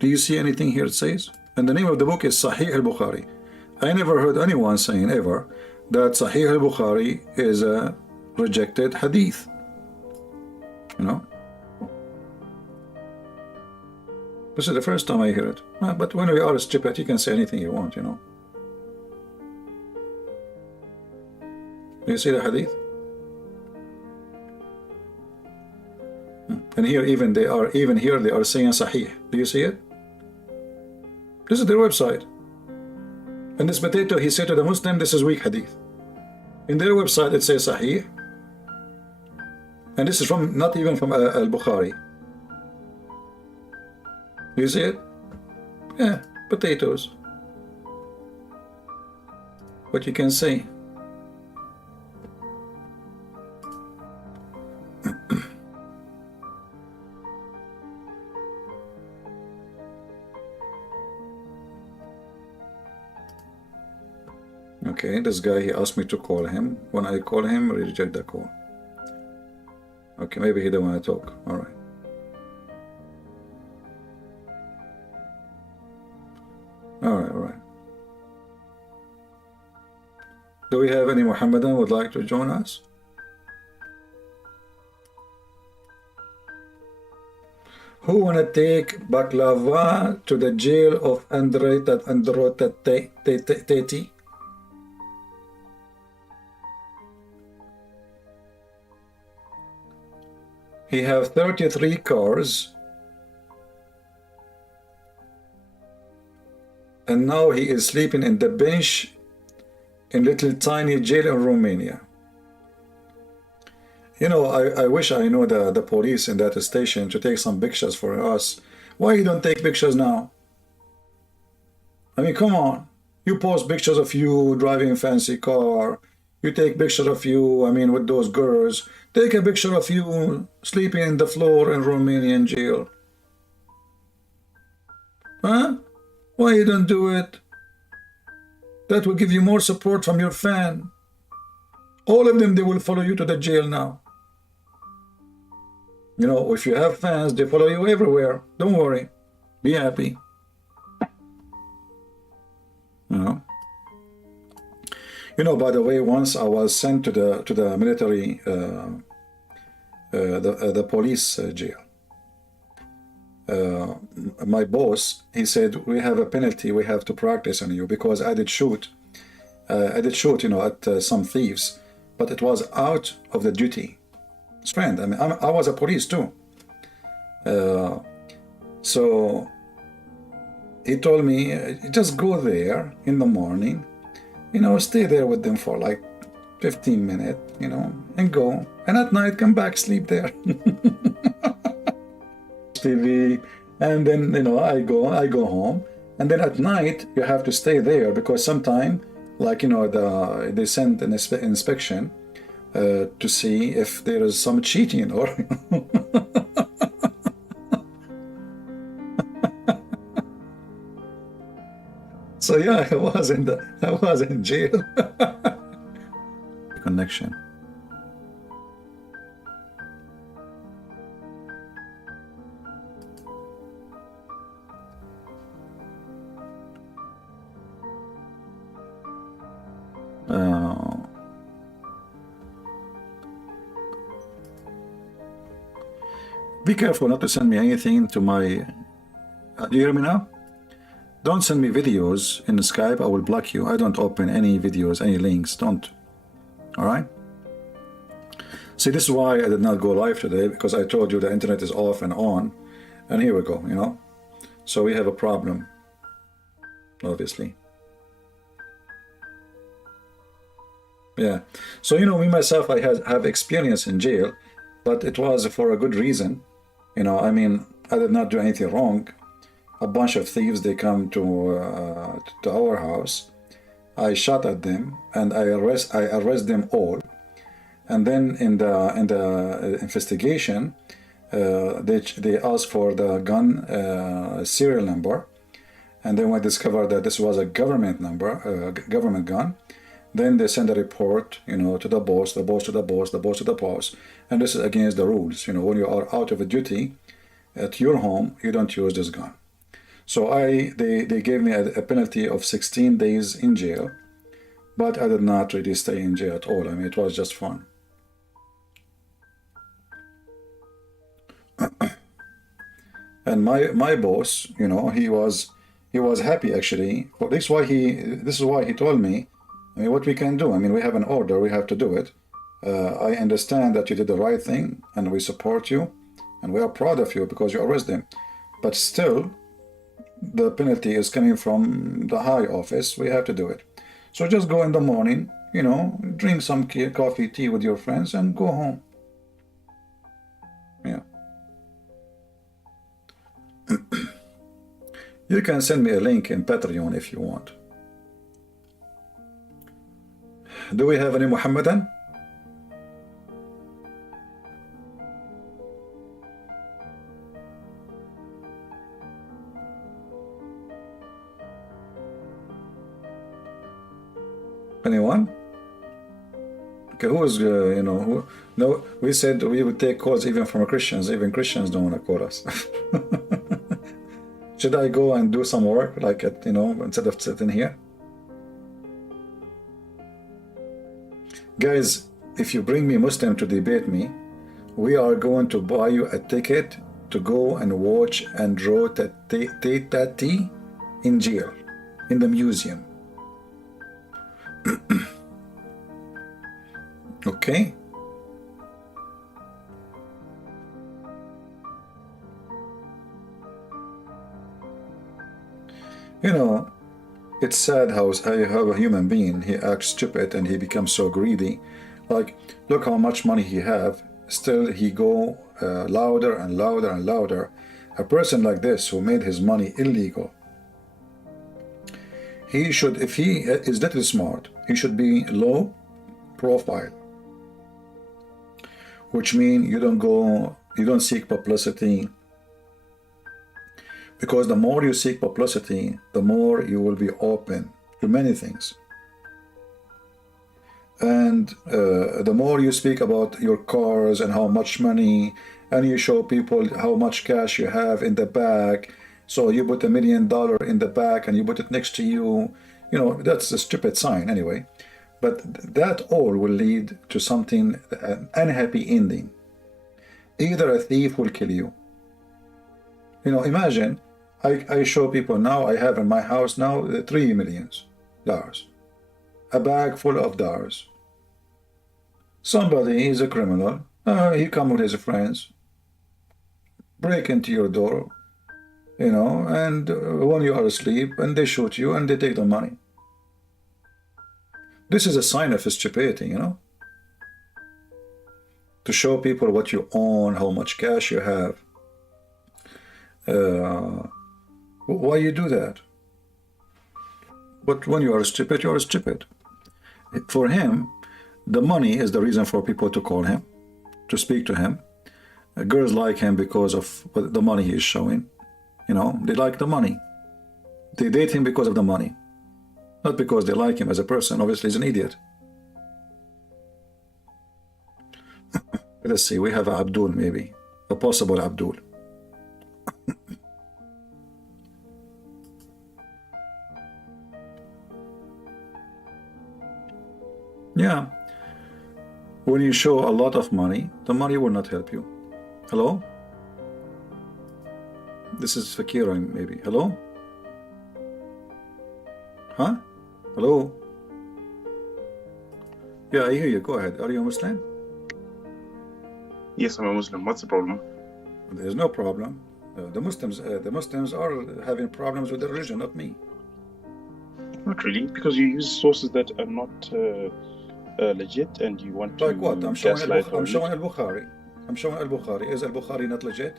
Do you see anything here it says? And the name of the book is Sahih al-Bukhari. I never heard anyone saying ever that Sahih al-Bukhari is a rejected hadith. You know? This is the first time I hear it. But when we are stupid, you can say anything you want, you know. Do you see the hadith? And here even they are saying Sahih. Do you see it? This is their website. And this potato, he said to the Muslim, this is weak hadith. In their website it says Sahih. And this is from not even from al-Bukhari. You see it? Yeah, potatoes. What you can say. Okay, this guy, he asked me to call him. When I call him, I reject the call. Okay, maybe he don't want to talk. All right. All right. Do we have any Muhammadan would like to join us? Who wanna take baklava to the jail of Androtati? He have 33 cars. And now he is sleeping in the bench in little tiny jail in Romania. You know, I wish I know the police in that station to take some pictures for us. Why you don't take pictures now? I mean, come on. You post pictures of you driving a fancy car. You take pictures of you, I mean, with those girls. Take a picture of you sleeping in the floor in Romanian jail. Huh? Why you don't do it? That will give you more support from your fan. All of them, they will follow you to the jail now. You know, if you have fans, they follow you everywhere. Don't worry. Be happy. You know, by the way, once I was sent to the military, the police jail. My boss, he said, we have a penalty, we have to practice on you, because I did shoot, you know, at some thieves, but it was out of the duty. It's friend, I mean, I was a police too. So he told me, just go there in the morning, you know, stay there with them for like 15 minutes, you know, and go. And at night, come back, sleep there. TV, and then, you know, I go home, and then at night you have to stay there, because sometime, like, you know, they send an inspection to see if there is some cheating or so yeah, I was in jail. Connection. Be careful not to send me anything to my... do you hear me now? Don't send me videos in Skype. I will block you. I don't open any videos, any links. Don't. All right? See, this is why I did not go live today, because I told you the internet is off and on. And here we go, you know? So we have a problem, obviously. Yeah. So, you know, me, myself, I have experience in jail, but it was for a good reason. You know, I mean, I did not do anything wrong. A bunch of thieves, they come to our house. I shot at them and I arrest them all. And then in the investigation, they asked for the gun serial number, and then we discovered that this was a government number, government gun. Then they send a report, to the boss, the boss to the boss, the boss to the boss, and this is against the rules. When you are out of a duty at your home, you don't use this gun. So they gave me a penalty of 16 days in jail, but I did not really stay in jail at all. I mean, it was just fun. And my boss, he was happy actually. This is why he told me, I mean, what we can do. I mean, we have an order, we have to do it. I understand that you did the right thing, and we support you, and we are proud of you because you arrest them. But still, the penalty is coming from the high office. We have to do it. So just go in the morning, drink some coffee, tea with your friends, and go home. Yeah. You can send me a link in Patreon if you want. Do we have any Muhammadan? Anyone? Okay, who is, who? No, we said we would take calls even from Christians. Even Christians don't want to call us. Should I go and do some work, like, instead of sitting here? Guys, if you bring me Muslim to debate me, we are going to buy you a ticket to go and watch and draw Tati in jail, in the museum. Okay? It's sad how a human being, he acts stupid and he becomes so greedy. Like, look how much money he have, still he go louder and louder and louder. A person like this who made his money illegal, he should, if he is little smart, he should be low profile, which means you don't seek publicity. Because the more you seek publicity, the more you will be open to many things. And the more you speak about your cars and how much money, and you show people how much cash you have in the bag. So you put $1 million in the bag and you put it next to you. That's a stupid sign anyway. But that all will lead to something, an unhappy ending. Either a thief will kill you. Imagine, I show people now, I have in my house now $3 million. A bag full of dollars. Somebody is a criminal. He come with his friends, break into your door, and when you are asleep, and they shoot you and they take the money. This is a sign of stupidity, to show people what you own, how much cash you have. Why you do that? But when you are stupid, you are stupid. For him, the money is the reason for people to call him, to speak to him. Girls like him because of the money he is showing. They like the money. They date him because of the money, not because they like him as a person. Obviously, he's an idiot. Let's see, we have Abdul, maybe. A possible Abdul. Yeah. When you show a lot of money, the money will not help you. Hello? This is Fakira, maybe. Hello? Huh? Hello? Yeah, I hear you. Go ahead. Are you a Muslim? Yes, I'm a Muslim. What's the problem? There's no problem. The Muslims are having problems with the religion, not me. Not really, because you use sources that are not legit, and you want to. Like what? I'm showing gaslight Al-Bukhari. I'm showing Al-Bukhari. Is Al-Bukhari not legit?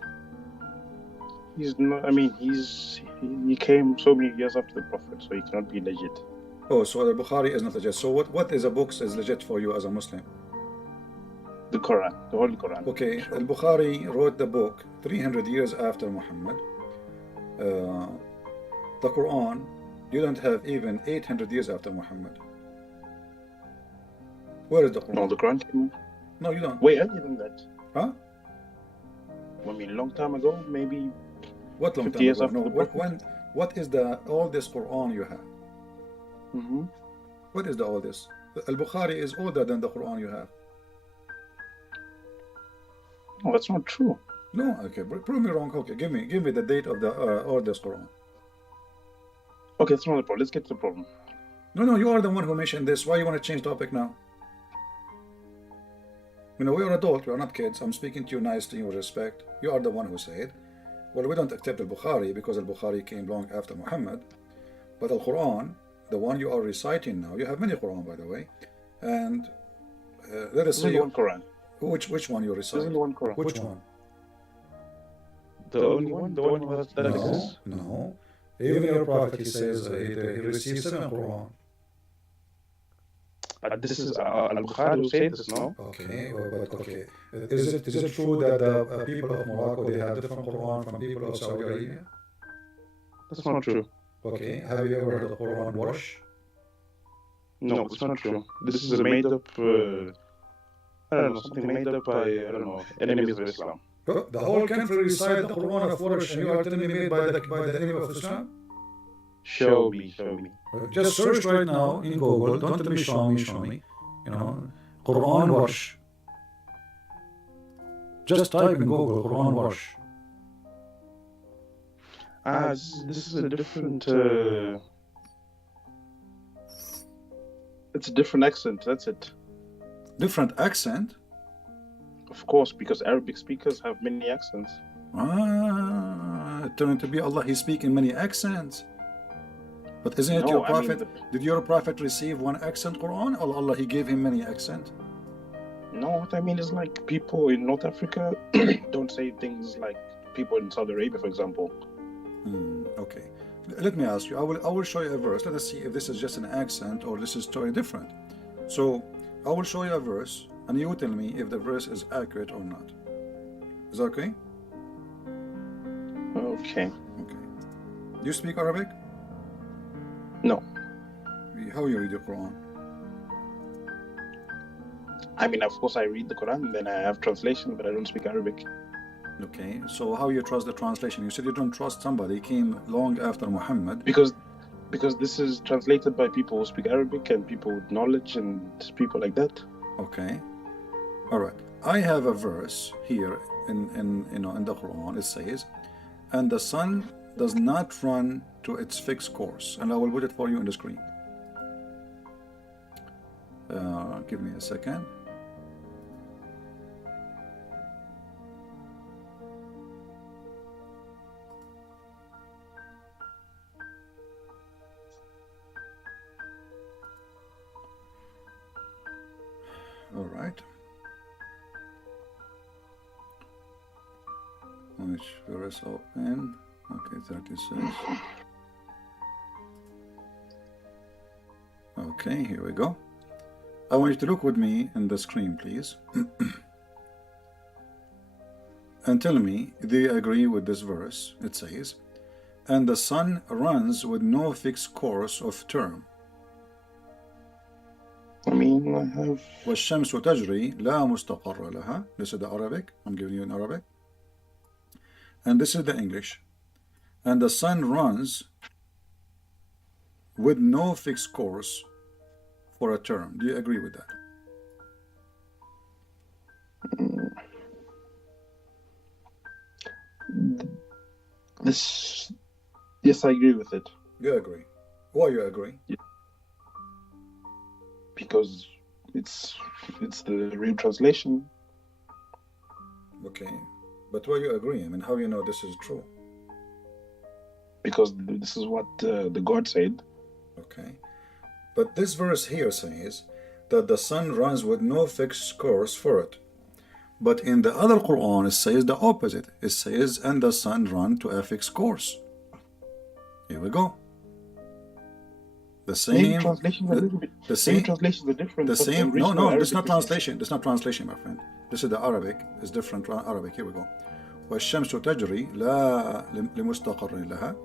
He's not. I mean, he came so many years after the Prophet, so he cannot be legit. Oh, so the Bukhari is not legit. So what is a book is legit for you as a Muslim? The Quran, the Holy Quran. Okay, Al-Bukhari wrote the book 300 years after Muhammad. The Quran, you don't have even 800 years after Muhammad. Where is the Quran? No, the Quran came No, you don't. way earlier than that. Huh? I mean, a long time ago, maybe. What long 50 time years ago? after No, the Prophet. what is the oldest Quran you have? Mm-hmm. What is the oldest? Al-Bukhari is older than the Quran you have. No, that's not true. No, okay, prove me wrong. Okay, give me the date of the oldest Quran. Okay, that's not the problem. Let's get to the problem. No, you are the one who mentioned this. Why you want to change topic now? You know, we are adults, we are not kids. I'm speaking to you nicely with respect. You are the one who said, well, we don't accept Al-Bukhari because Al-Bukhari came long after Muhammad. But Al-Quran, the one you are reciting now, you have many Quran, by the way. And let us There's only see one Quran. which one you There's recite. only one Quran. Which one? The only one? The one that exists? No. Even your prophet, he says he received 7 Quran. This is Al-Bukhari who said this, no? Okay, but okay. Is it true that the people of Morocco, they have different Quran from people of Saudi Arabia? That's not true. Okay, have you ever heard of the Quran wash? No, it's not true. This is a made-up, I don't know, something made up by, I don't know, enemies of Islam. The whole country recite the Quran of wash, and you are telling me made by the enemy of Islam? Show me. Just search right now in Google. Don't tell me show me. You know, Quran wash. Just type in Google Quran wash. This is a different, it's a different accent, that's it. Different accent? Of course, because Arabic speakers have many accents. Turning to be Allah, He speaks in many accents. But isn't it No, your I mean prophet? Did your prophet receive one accent Quran, or Allah He gave him many accents? No, what I mean is like people in North Africa don't say things like people in Saudi Arabia, for example. Okay. Let me ask you. I will show you a verse. Let us see if this is just an accent or this is totally different. So I will show you a verse, and you tell me if the verse is accurate or not. Is that okay? Okay. Okay. Do you speak Arabic? No. How you read the Quran? I mean, of course, I read the Quran, then I have translation, but I don't speak Arabic. Okay. So how you trust the translation? You said you don't trust somebody came long after Muhammad. Because this is translated by people who speak Arabic and people with knowledge and people like that. Okay. All right. I have a verse here in the Quran. It says, "And the sun does not run to its fixed course," and I will put it for you on the screen. Give me a second. All right. Which verse open? Okay, 36. Okay, here we go. I want you to look with me in the screen, please. And tell me, do you agree with this verse? It says, "And the sun runs with no fixed course of term. I mean, I have... وَالشَّمْسُ تَجْرِي لَا مُسْتَقَرَّ لَهَا." This is the Arabic. I'm giving you in Arabic. And this is the English. "And the sun runs with no fixed course for a term." Do you agree with that? Yes, I agree with it. You agree. Why you agree? Because it's the real translation. Okay. But why you agree? I mean, how you know this is true? Because this is what the God said. Okay. But this verse here says that the sun runs with no fixed course for it. But in the other Quran, it says the opposite. It says, and the sun run to a fixed course. Here we go. The Maybe same, translations are a little bit. the Maybe same, translations are different. the but same. No, original no, Arabic this is not is the same. translation. This is not translation, my friend. This is the Arabic. It's different Arabic. Here we go. والشمس تجري لا لمستقر لها.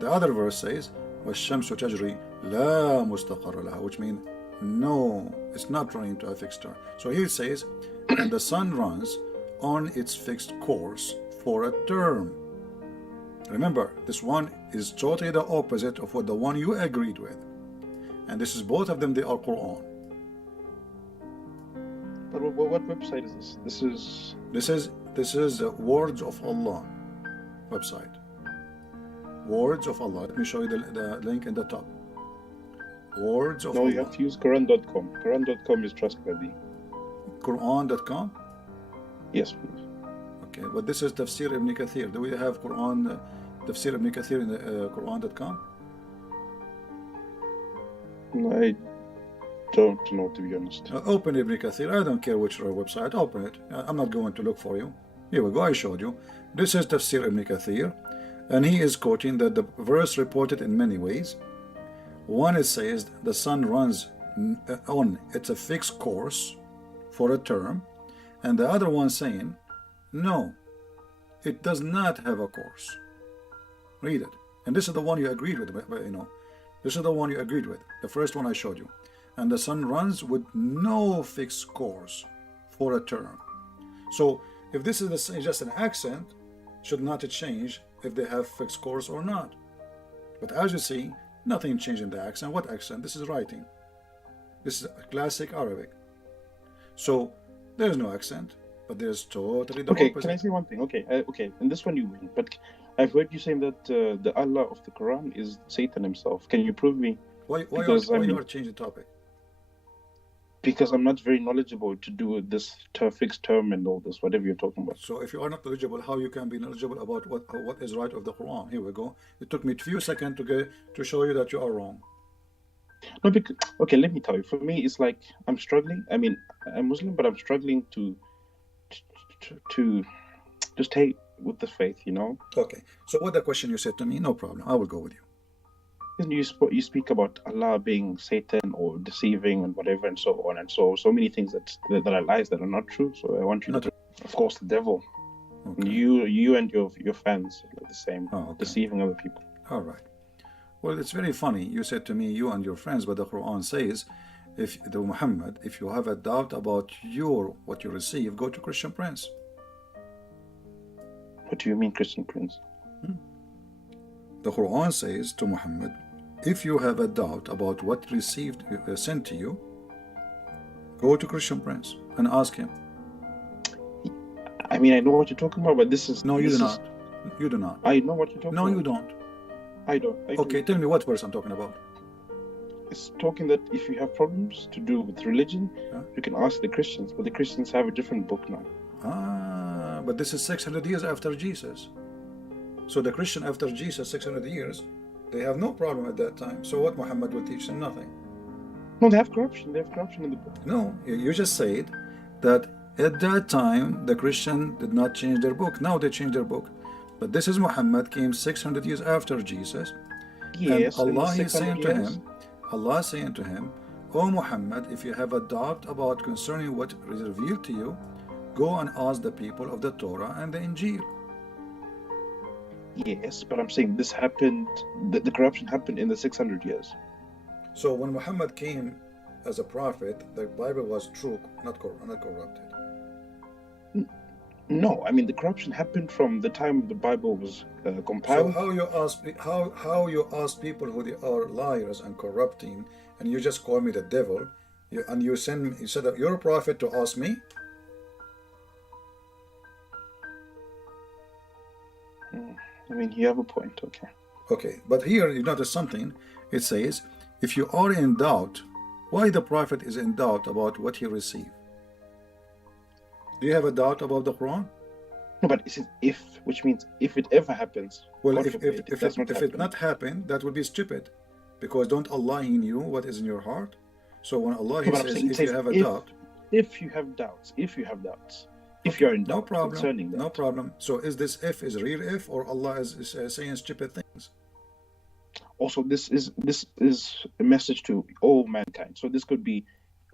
The other verse says, والشمس تجري لا مستقر لها, which means no, it's not running to a fixed term. So here it says, and the sun runs on its fixed course for a term. Remember, this one is totally the opposite of what the one you agreed with. And this is both of them, they are Quran. But what website is this? This is Words of Allah website. Words of Allah. Let me show you the link in the top. Words of No, Allah. you have to use Quran.com. Quran.com is trustworthy. Quran.com. Yes, please. Okay, but this is Tafsir Ibn Kathir. Do we have Quran, Tafsir Ibn Kathir in Quran.com? I don't know, to be honest. Open Ibn Kathir. I don't care which website. Open it. I'm not going to look for you. Here we go. I showed you. This is Tafsir Ibn Kathir, and he is quoting that the verse reported in many ways. One, it says the sun runs on. It's a fixed course for a term, and the other one saying, no, it does not have a course. Read it. And this is the one you agreed with, you know. This is the one you agreed with. The first one I showed you. And the sun runs with no fixed course for a term. So if this is just an accent, should not it change if they have fixed course or not? But as you see, nothing changed in the accent. What accent? This is writing. This is classic Arabic. So there's no accent, but there's totally the Okay, opposite. can I say one thing? Okay, okay, and this one you win. But I've heard you saying that the Allah of the Quran is Satan himself. Can you prove me? Why Because, I mean- you are changing the topic? Because I'm not very knowledgeable to do with this fixed term and all this, whatever you're talking about. So if you are not knowledgeable, how you can be knowledgeable about what is right of the Quran? Here we go. It took me a few seconds to show you that you are wrong. No, because, okay, let me tell you. For me, it's like I'm struggling. I mean, I'm Muslim, but I'm struggling to stay with the faith, you know? Okay. So what the question you said to me? No problem. I will go with you. And you speak about Allah being Satan or deceiving and whatever and so on and so many things that are lies that are not true. So I want you Not to, of course, the devil. Okay. You and your fans are like the same, Oh, okay. deceiving other people. All right. Well, it's very funny. You said to me, you and your friends, but the Quran says, if you have a doubt about what you receive, go to Christian Prince. What do you mean, Christian Prince? The Quran says to Muhammad, if you have a doubt about what received sent to you, go to Christian Prince and ask him. I mean, I know what you're talking about, but this is No, you this do is- not. You do not. I know what you're talking No, about. you don't. I don't. I Okay, tell me what verse I'm talking about. It's talking that if you have problems to do with religion, Yeah. you can ask the Christians, but the Christians have a different book now. But this is 600 years after Jesus. So the Christian after Jesus, 600 years, they have no problem at that time. So what Muhammad will teach them? Nothing. No, they have corruption. They have corruption in the book. No, you just said that at that time the Christian did not change their book. Now they changed their book. But this is Muhammad came 600 years after Jesus. Yes, And in the Allah is 600 saying to years. him, Allah is saying to him, O Muhammad, if you have a doubt about concerning what is revealed to you, go and ask the people of the Torah and the Injil. Yes, but I'm saying this happened, the corruption happened in the 600 years. So when Muhammad came as a prophet, the Bible was true, not corrupted. No, I mean the corruption happened from the time the Bible was So compiled. how you ask people who they are liars and corrupting, and you just call me the devil, you said that you're a prophet to ask me? I mean, you have a point, okay. Okay, but here you notice something. It says, if you are in doubt, why the prophet is in doubt about what he received? Do you have a doubt about the Quran? No, but it says if, which means if it ever happens. Well, God if forbid, it does not happened, that would be stupid. Because don't Allah, He knew what is in your heart? So when Allah He No, but I'm says, saying it if you says have a if- doubt, If you have doubts, If you're in No doubt problem. concerning that. No problem. So is this if is real if, or Allah is saying stupid things? Also, this is a message to all mankind. So this could be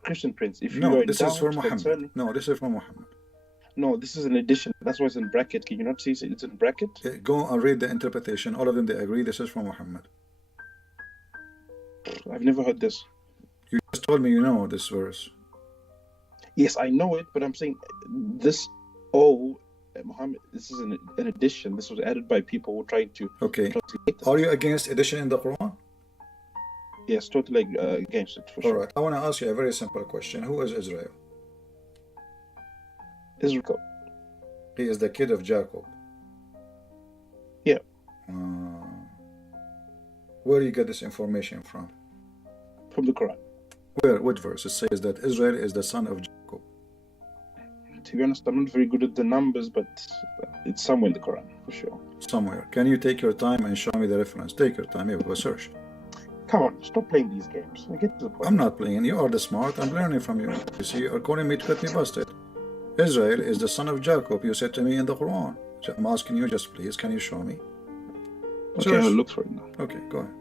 Christian Prince. If you are No, in this doubt is for Muhammad. concerning, No, this is for Muhammad. no, this is an addition. That's why it's in bracket. Can you not see it's in bracket? Go and read the interpretation. All of them, they agree this is for Muhammad. I've never heard this. You just told me you know this verse. Yes, I know it, but I'm saying this. Oh, Muhammad. This is an addition. This was added by people who tried to Okay. translate this. Are you against addition in the Quran? Yes, totally against it for All sure. right. I want to ask you a very simple question. Who is Israel? Israel. He is the kid of Jacob. Yeah. Where do you get this information from? From the Quran. Where? What verse? It says that Israel is the son of Jacob. To be honest, I'm not very good at the numbers, but it's somewhere in the Quran for sure. Somewhere. Can you take your time and show me the reference? Take your time. Here, go search. Come on, stop playing these games. Get to the point. I'm not playing. You are the smart. I'm learning from you. You see, you're calling me to get me busted. Israel is the son of Jacob. You said to me in the Quran. So I'm asking you, just please, can you show me? Okay, Search. I'll look for it now. Okay, go ahead.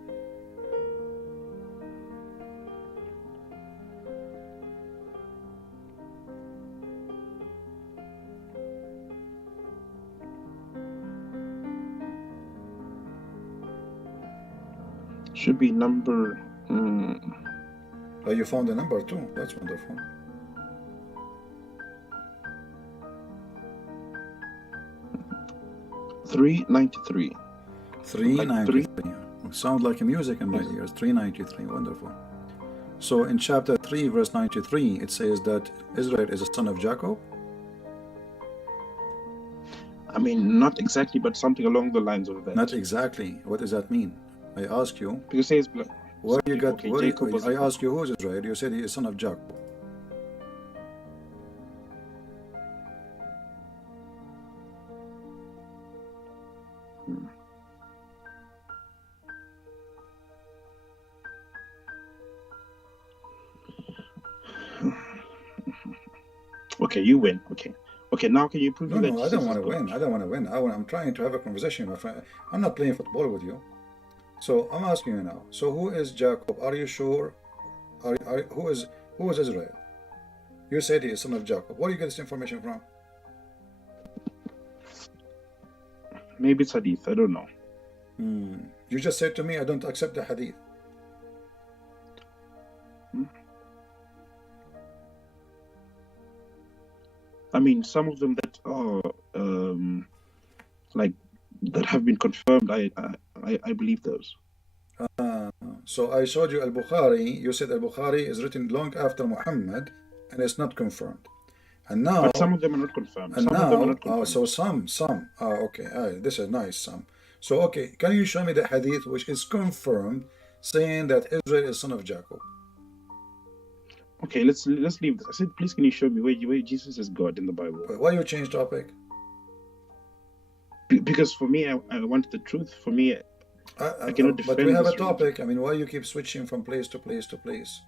Should be number. Oh, you found the number too. That's wonderful. $393. 393. Sound like music in my ears. 393. Wonderful. So in chapter 3, verse 93, it says that Israel is a son of Jacob. I mean, not exactly, but something along the lines of that. Not exactly. What does that mean? I ask you. Because it says. Where you got? Okay, Where Jacob was I ask you, who is Israel? You said he is son of Jacob. Okay, you win. Okay. Now can you prove No, that? no, I don't want to win. I don't want to win. I'm trying to have a conversation, my friend. I'm not playing football with you. So I'm asking you now. So who is Jacob? Are you sure? Who is Israel? You said he is son of Jacob. Where do you get this information from? Maybe it's hadith. I don't know. You just said to me, I don't accept the hadith. I mean, some of them that are like that have been confirmed. I believe those. So I showed you Al-Bukhari. You said Al-Bukhari is written long after Muhammad, and it's not confirmed. And now, But some of them are not confirmed. and Some of them are not confirmed. so some. Okay. This is nice. Some. So okay, can you show me the hadith which is confirmed, saying that Israel is son of Jacob? Okay, let's leave this. I said, please, can you show me where Jesus is God in the Bible? Why you change topic? Because for me, I want the truth. For me, I cannot defend. But we have a this topic. I mean, why you keep switching from place to place to place?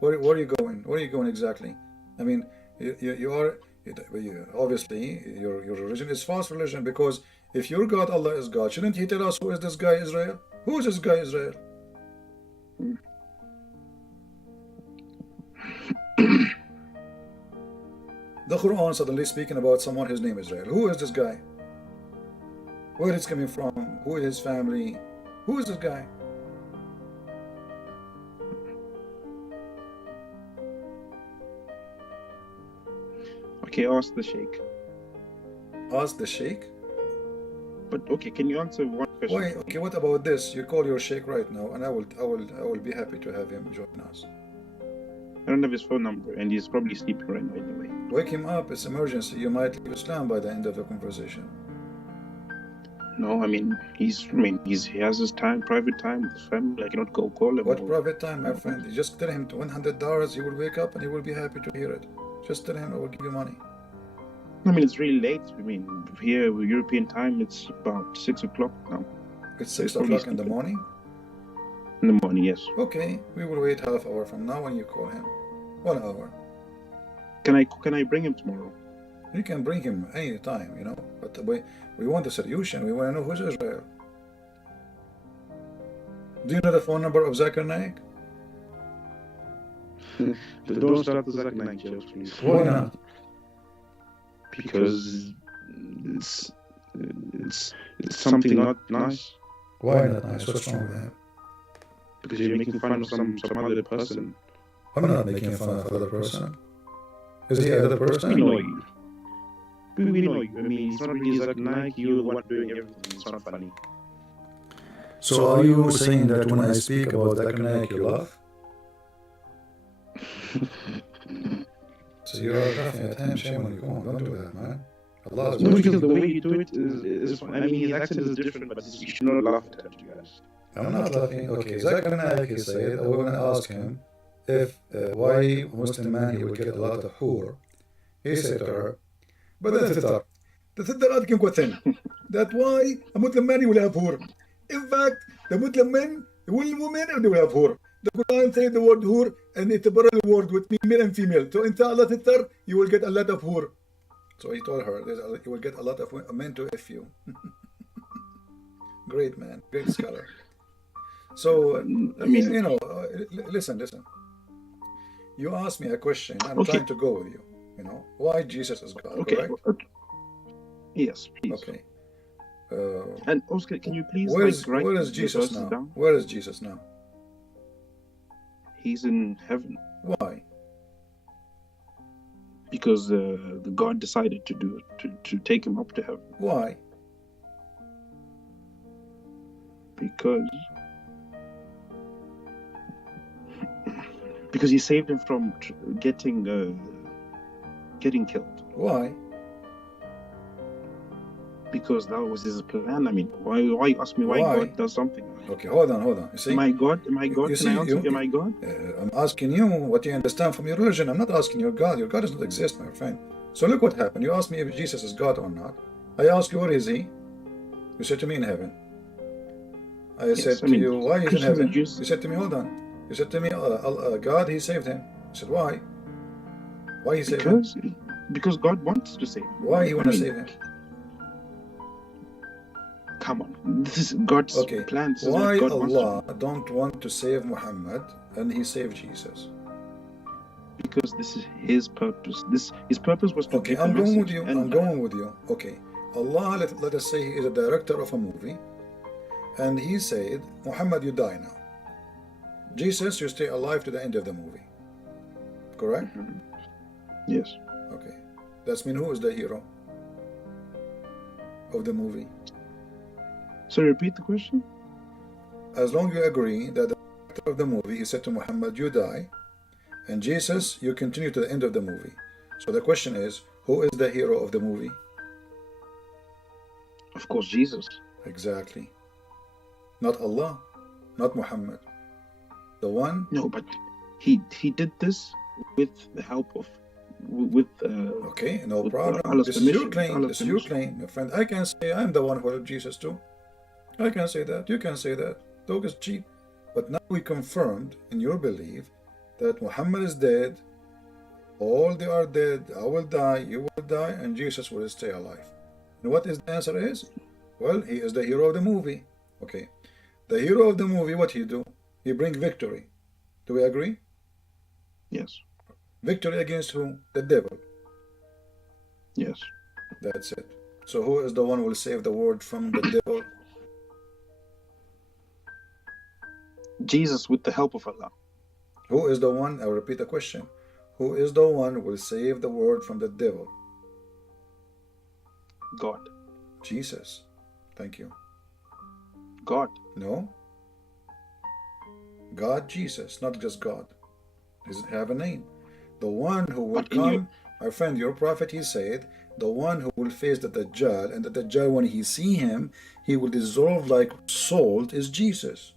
Where are you going? Where are you going exactly? I mean, you are obviously your religion is false religion, because if your God Allah is God, shouldn't He tell us who is this guy Israel? Who is this guy Israel? The Quran suddenly speaking about someone, his name is Israel. Who is this guy? Where is coming from? Who is his family? Who is this guy? Okay, ask the Sheikh. Ask the Sheikh. But okay, can you answer one question? Why? Okay, what about this? You call your Sheikh right now, and I will be happy to have him join us. I don't have his phone number, and he's probably sleeping right now anyway. Wake him up. It's emergency. You might leave Islam by the end of the conversation. No, I mean he has his time, private time with his family. I cannot go call him. What private time, my friend? You just tell him $100. He will wake up and he will be happy to hear it. Just tell him I will give you money. I mean, it's really late. I mean, here European time, it's about 6 o'clock now. It's 6 o'clock in the morning. In the morning, yes. Okay, we will wait half hour from now when you call him. 1 hour. Can I bring him tomorrow? You can bring him any time, you know. But we want the solution. We want to know who's Israel. Do you know the phone number of Zakir Naik? Don't start the Zakir Naik jokes, please. Why not? Because it's something not nice. Why not nice? What's wrong with that? Because you're making fun of some other person. I'm not making fun of other person. Is he another person? We know you. We know you. I mean, it's not really Zakir Naik. You're the one doing everything. It's not funny. So are you saying that when I speak about Zakir Naik, you laugh? So you're laughing at him. Shame on you. Come on, don't do that, man. Allah is No, because the way you do it is fine. I mean, his accent is different, but you should not laugh at him, to be honest. I'm not laughing. Okay, Zakir Naik, he said, I want to ask him if why a Muslim man he will get a lot of hur. He said to her, but that's the third can question. That why a Muslim man will have hur. In fact, the Muslim men, the women, they will have hur. The Quran says the word hur, and it's a plural word with male and female. So in Allah Tittar, you will get a lot of hur. So he told her, you will get a lot of men to F you. Great man, great scholar. So, I mean, you know, listen. You asked me a question. I'm trying to go with you. You know, why Jesus is God, correct? Okay. Yes, please. Okay. And Oscar, can you please where write is Jesus now? down? Where is Jesus now? He's in heaven. Why? Because the God decided to do it, to take him up to heaven. Why? Because he saved him from getting killed. Why? Because that was his plan. I mean, why you ask me why God does something? Okay, hold on. You see? Am I God? You see, Can I answer? Am I God? I'm asking you what you understand from your religion. I'm not asking your God. Your God does not exist, my friend. So look what happened. You asked me if Jesus is God or not. I asked you, where is he? You said to me, in heaven. I said to you, why is he in heaven? You said to me, hold on. You said to me, God, he saved him. I said, why? Why he saved him? Because God wants to save him. Why he want to save him? Come on, this is God's plan. Why Allah don't want to save Muhammad and he saved Jesus? Because this is his purpose. His purpose was to I'm going with you. Okay, Allah, let us say he is a director of a movie, and he said, Muhammad, you die now. Jesus, you stay alive to the end of the movie. Correct? Mm-hmm. Yes. Okay. That means who is the hero of the movie? So repeat the question. As long as you agree that the director of the movie, he said to Muhammad, you die, and Jesus, you continue to the end of the movie. So the question is, who is the hero of the movie? Of course, Jesus. Exactly. Not Allah, not Muhammad. The one. No, but he did this with the help of okay, no problem. This is your claim. This is your claim, my friend. I can say I'm the one who helped Jesus too. I can say that. You can say that. Dog is cheap. But now we confirmed in your belief that Muhammad is dead. All they are dead. I will die. You will die, and Jesus will stay alive. And what is the answer is? Well, he is the hero of the movie. Okay. The hero of the movie, what he do? He bring victory. Do we agree? Yes. Victory against who? The devil. Yes. That's it. So who is the one who will save the world from the devil? Jesus, with the help of Allah. Who is the one? I'll repeat the question. Who is the one who will save the world from the devil? God. Jesus. Thank you. God. No. God, Jesus, not just God. Does it have a name? The one who will come, my friend, your prophet, he said, the one who will face the Dajjal, and the Dajjal, when he see him, he will dissolve like salt, is Jesus.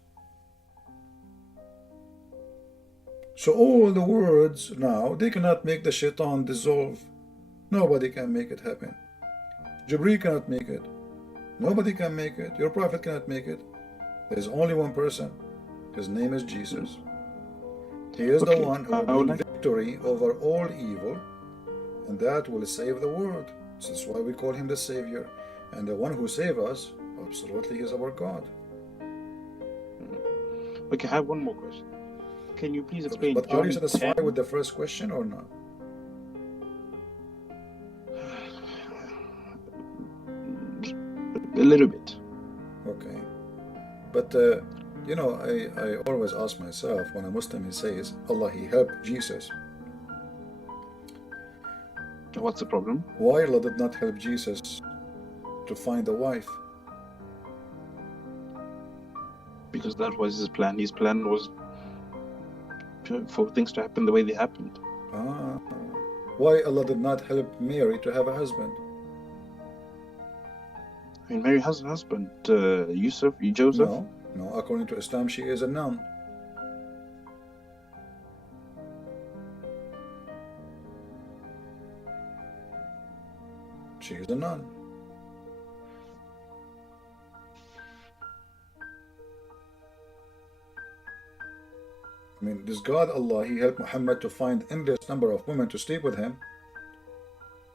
So all the words now, they cannot make the shaitan dissolve. Nobody can make it happen. Jibreel cannot make it. Nobody can make it. Your prophet cannot make it. There is only one person. His name is Jesus. He is the one who will bring victory over all evil, and that will save the world. This is why we call him the Savior. And the one who saves us, absolutely, is our God. Okay, I have one more question. Can you please explain? But John are you satisfied 10? with the first question or not? A little bit. Okay. But, you know, I always ask myself, when a Muslim he says, Allah, he helped Jesus. What's the problem? Why Allah did not help Jesus to find a wife? Because that was his plan. His plan was for things to happen the way they happened. Why Allah did not help Mary to have a husband? I mean, Mary has a husband, Joseph. No, according to Islam, she is a nun. She is a nun. I mean, this God Allah, he helped Muhammad to find endless number of women to sleep with him.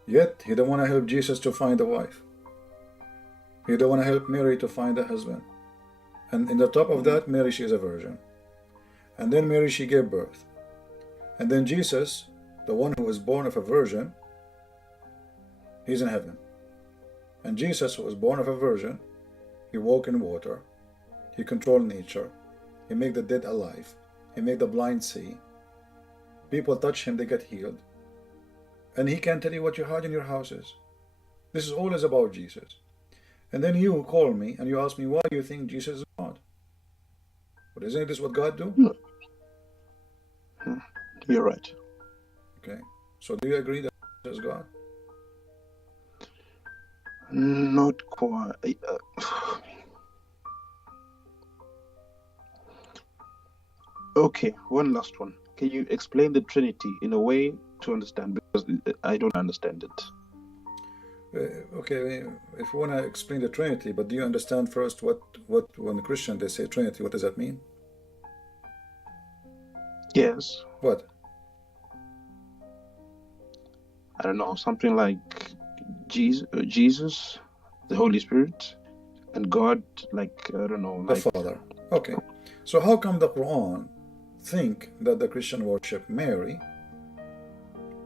Yet, he don't want to help Jesus to find a wife. He don't want to help Mary to find a husband. And in the top of that, Mary, she is a virgin. And then Mary, she gave birth. And then Jesus, the one who was born of a virgin, he's in heaven. And Jesus, who was born of a virgin, he walked in water. He controlled nature. He made the dead alive. He made the blind see. People touch him, they get healed. And he can tell you what you hide in your houses. This is always about Jesus. And then you call me and you ask me, why do you think Jesus is God? But isn't this what God do? You're right. Okay. So do you agree that Jesus is God? Not quite. Okay, one last one. Can you explain the Trinity in a way to understand? Because I don't understand it. Okay, if you want to explain the Trinity, but do you understand first what when the Christian they say Trinity, what does that mean? Yes. What? I don't know, something like Jesus, the Holy Spirit, and God, like, I don't know, The like Father. Okay. So how come the Quran think that the Christian worship Mary?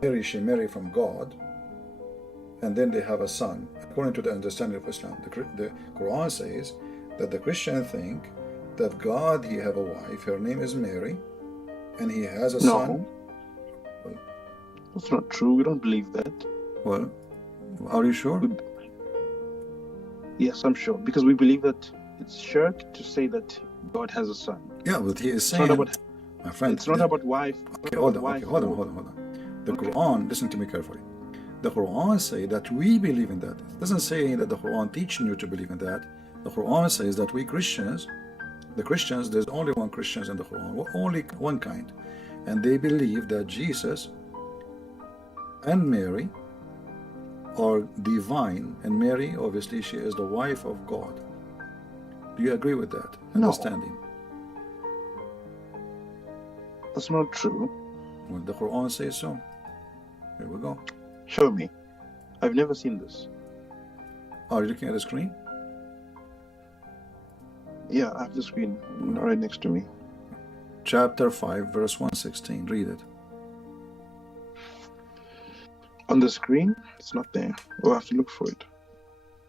Mary, she married from God, and then they have a son. According to the understanding of Islam, the Quran says that the Christian think that God, he have a wife, her name is Mary, and he has a son. Well, that's not true. We don't believe that. well, are you sure? Yes, I'm sure, because we believe that it's shirk to say that God has a son. Yeah, but he is It's saying, not about, my friend, it's not about wife. okay, hold on. The Quran, listen to me carefully. The Quran says that we believe in that. It doesn't say that the Quran teaching you to believe in that. The Quran says that we Christians, the Christians, there's only one Christians in the Quran, only one kind. And they believe that Jesus and Mary are divine, and Mary, obviously, she is the wife of God. Do you agree with that understanding? That's not true. Well, the Quran says so. Here we go. Show me. I've never seen this. Are you looking at the screen? Yeah, I have the screen right next to me. Chapter 5, verse 116. Read it. On the screen? It's not there. We'll have to look for it.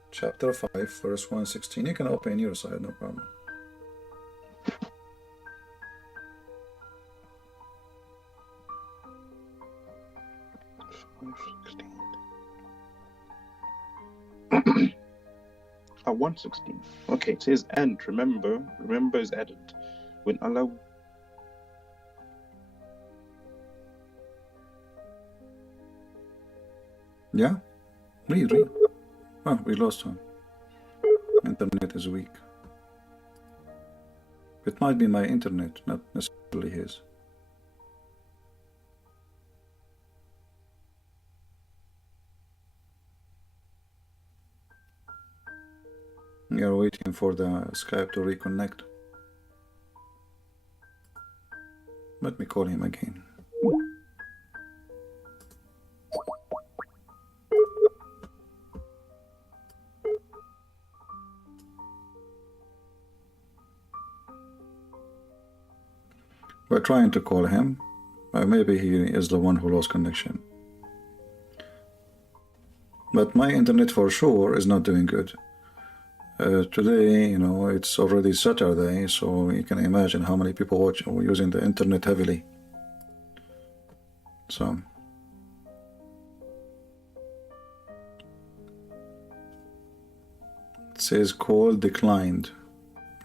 Chapter 5, verse 116. You can open your side, no problem. At 116. Okay, it says, and remember is added. When Allah... Yeah? Read. Oh, we lost him. Internet is weak. It might be my internet, not necessarily his. We are waiting for the Skype to reconnect. Let me call him again. trying to call him. Maybe he is the one who lost connection. But my internet for sure is not doing good. Today, you know, it's already Saturday, so you can imagine how many people watch or using the internet heavily. So it says call declined.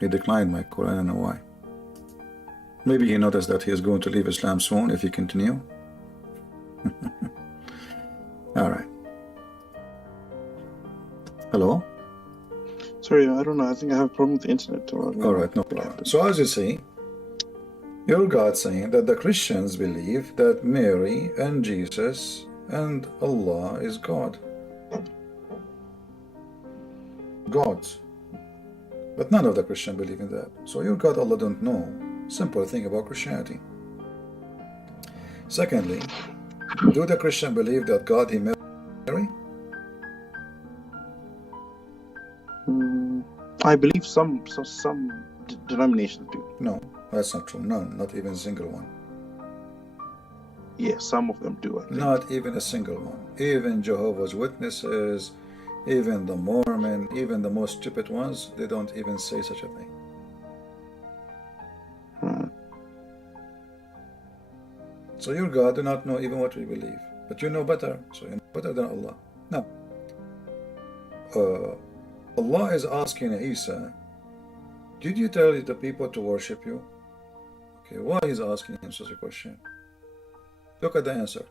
He declined my call. I don't know why. Maybe he noticed that he is going to leave Islam soon if he continue. All right. Hello? Sorry, I don't know. I think I have a problem with the internet. All right, no problem. So as you see, your God saying that the Christians believe that Mary and Jesus and Allah is God. Gods. But none of the Christians believe in that. So your God Allah don't know simple thing about Christianity. Secondly, do the Christian believe that God he met Mary? I believe some denominations do. No, that's not true. None, not even a single one. Yeah, some of them do, I think. Not even a single one. Even Jehovah's Witnesses, even the Mormon, even the most stupid ones, they don't even say such a thing. So your God do not know even what we believe. But you know better, so you know better than Allah. Now, Allah is asking Isa, did you tell the people to worship you? Okay, why is asking him such a question? Look at the answer.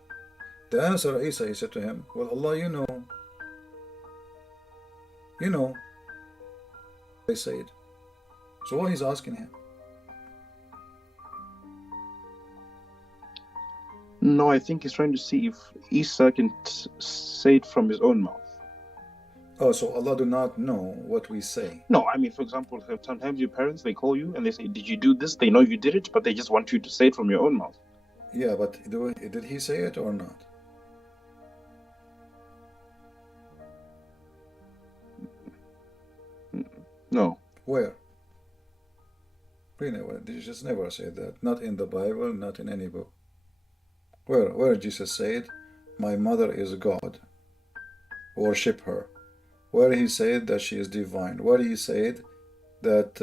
The answer, Isa, he said to him, well, Allah, you know, they said. So why he's asking him? No, I think he's trying to see if Isa can say it from his own mouth. Oh, so Allah do not know what we say. No, I mean, for example, sometimes your parents, they call you and they say, did you do this? They know you did it, but they just want you to say it from your own mouth. Yeah, but did he say it or not? No. Where? Really, he just never said that. Not in the Bible, not in any book. Where Jesus said, my mother is God, worship her. Where he said that she is divine. Where he said that,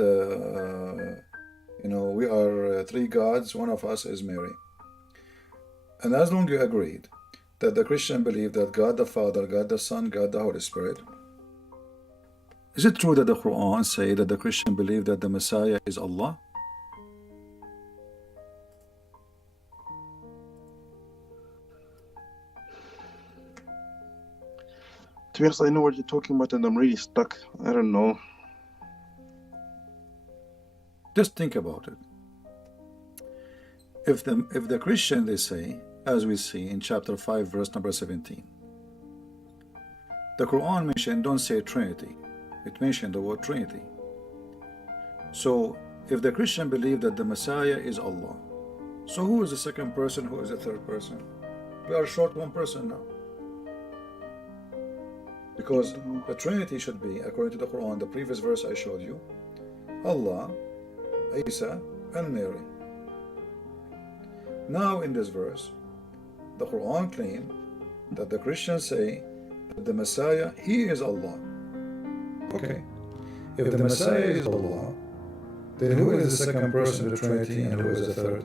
we are three gods, one of us is Mary. And as long as you agreed that the Christian believe that God the Father, God the Son, God the Holy Spirit, is it true that the Quran say that the Christian believe that the Messiah is Allah? To be honest, I know what you're talking about and I'm really stuck. I don't know. Just think about it. If the Christian, they say, as we see in chapter 5, verse number 17, the Quran mentioned, don't say Trinity. It mentioned the word Trinity. So, if the Christian believe that the Messiah is Allah, so who is the second person, who is the third person? We are short one person now. Because the Trinity should be, according to the Quran, the previous verse I showed you, Allah, Isa, and Mary. Now in this verse, the Quran claims that the Christians say that the Messiah, he is Allah. Okay. If the Messiah is Allah, then who is the second person of the Trinity and who is the third?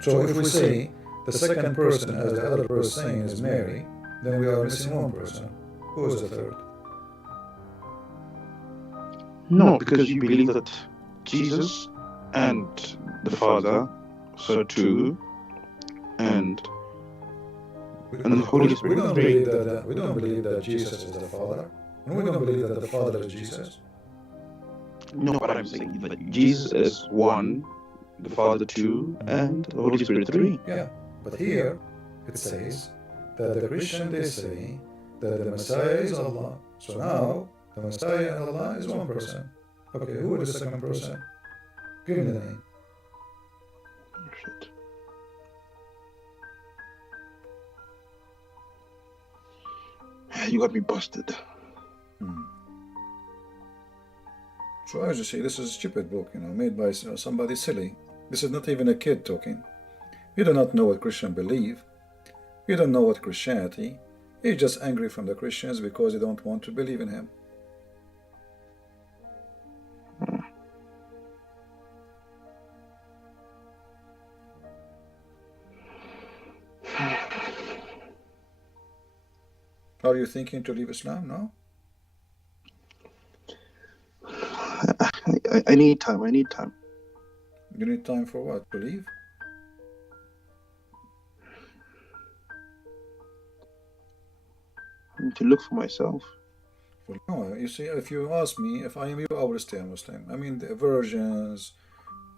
So if we say the second person, as the other person saying, is Mary, then we are missing one person. Who is the third? No, because you believe that Jesus and the Father, so too, and the Holy Spirit. We don't believe that Jesus is the Father. And we don't believe that the Father is Jesus. No, but I'm saying that Jesus is one, the Father two, and the Holy Spirit three. Yeah, but here it says that the Christian, they say that the Messiah is Allah. So now the Messiah and Allah is one person. Okay, who is the second person? Give me the name. Shit. You got me busted. So as you see, this is a stupid book, made by somebody silly. This is not even a kid talking. You do not know what Christians believe. You don't know what Christianity. He's just angry from the Christians because they don't want to believe in him. Are you thinking to leave Islam? No? I need time. I need time. You need time for what? To leave? I need to look for myself. Well, no, you see, if you ask me, if I am you, I will stay a Muslim. I mean, the virgins,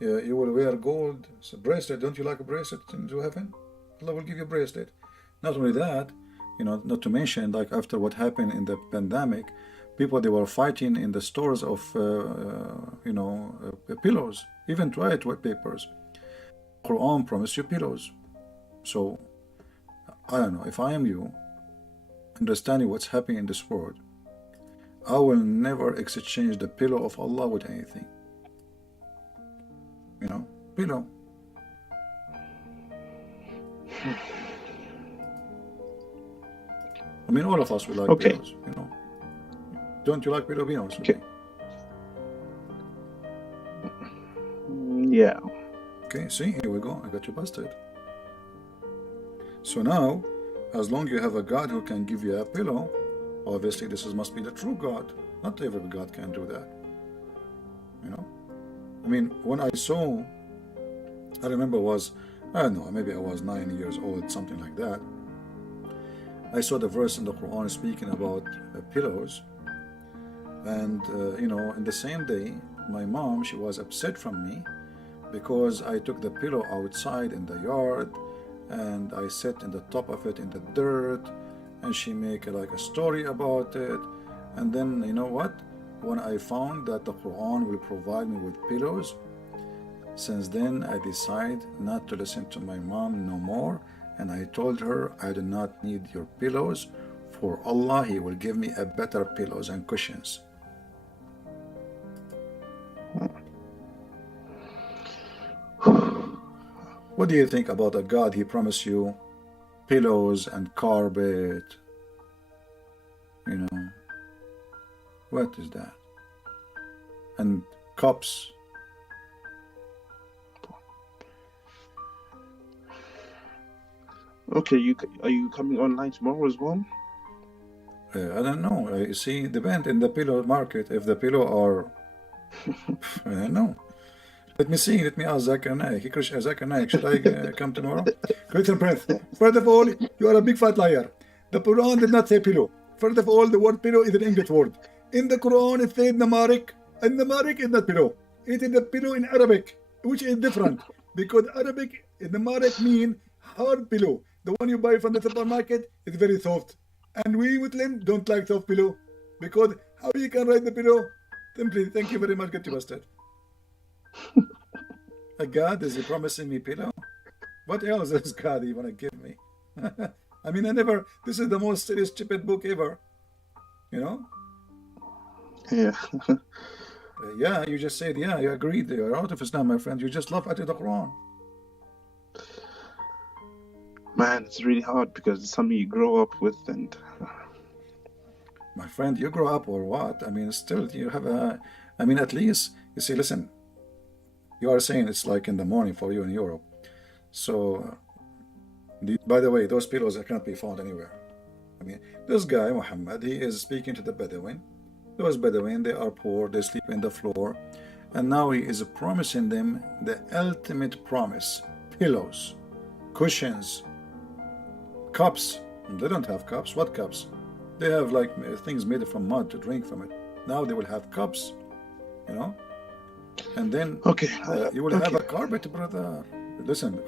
you will wear gold, it's a bracelet. Don't you like a bracelet into heaven? Allah will give you a bracelet. Not only that, you know, not to mention, like after what happened in the pandemic, people, they were fighting in the stores of, pillows, even toilet papers. Quran promised you pillows. So, I don't know, if I am you, understanding what's happening in this world, I will never exchange the pillow of Allah with anything. You know, pillow. I mean, all of us will like pillows, you know. Don't you like pillow? Be honest with me. Yeah. Okay, see, here we go. I got you busted. So now, as long as you have a God who can give you a pillow, obviously this must be the true God. Not every God can do that. You know? I mean, when I saw, I remember I don't know, maybe I was 9 years old, something like that. I saw the verse in the Quran speaking about pillows. And, in the same day, my mom, she was upset from me because I took the pillow outside in the yard and I sat in the top of it in the dirt, and she make like a story about it. And then, you know what? When I found that the Quran will provide me with pillows, since then I decide not to listen to my mom no more, and I told her I do not need your pillows. For Allah, He will give me a better pillows and cushions. What do you think about a God? He promised you pillows and carpet. You know, what is that? And cups. Okay, are you coming online tomorrow as well? I don't know. You see, depend in the pillow market. If the pillow are, I don't know. Let me see. Let me ask Zakir Naik. Zakir Naik, should I come tomorrow? Christian Prince, first of all, you are a big fat liar. The Quran did not say pillow. First of all, the word pillow is an English word. In the Quran, it says namarik, and namarik is not pillow. It is the pillow in Arabic, which is different, because Arabic, namarik mean hard pillow. The one you buy from the supermarket is very soft. And we Muslims don't like soft pillow, because how you can write the pillow? Simply, thank you very much, get you busted. A God, is He promising me pillow? What else is God He want to give me? I mean, this is the most serious, stupid book ever. You know? Yeah. Yeah, you just said, yeah, you agreed. You're out of Islam, my friend. You just laugh at the Quran. Man, it's really hard because it's something you grow up with, and my friend, you grow up or what? I mean, still you have at least, you see, listen, you are saying it's like in the morning for you in Europe. So, by the way, those pillows cannot be found anywhere. I mean, this guy, Muhammad, he is speaking to the Bedouin. Those Bedouin, they are poor, they sleep in the floor. And now he is promising them the ultimate promise. Pillows, cushions, cups. They don't have cups. What cups? They have like things made from mud to drink from it. Now they will have cups, you know? And then you will have a carpet, brother. Listen,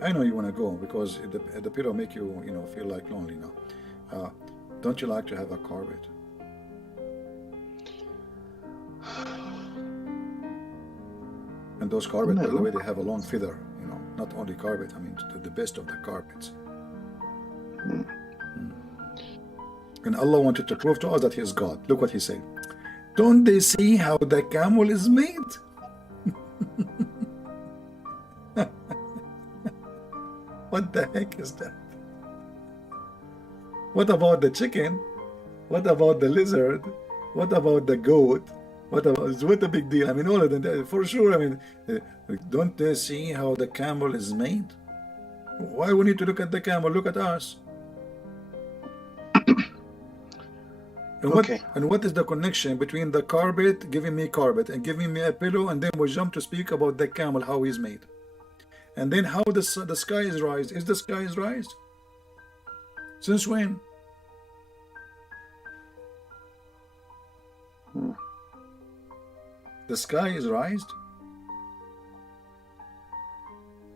I know you want to go because the pillow make you, feel like lonely now. Don't you like to have a carpet? And those carpets, by the way, they have a long feather, not only carpet, I mean, the best of the carpets. And Allah wanted to prove to us that He is God. Look what He said. Don't they see how the camel is made? What the heck is that? What about the chicken? What about the lizard? What about the goat? What a big deal? I mean, all of them, for sure. I mean, don't they see how the camel is made? Why we need to look at the camel? Look at us. And what is the connection between the carpet, giving me carpet, and giving me a pillow, and then we jump to speak about the camel, how he's made? And then how the sky is raised. Is the sky is raised? Since when? The sky is raised?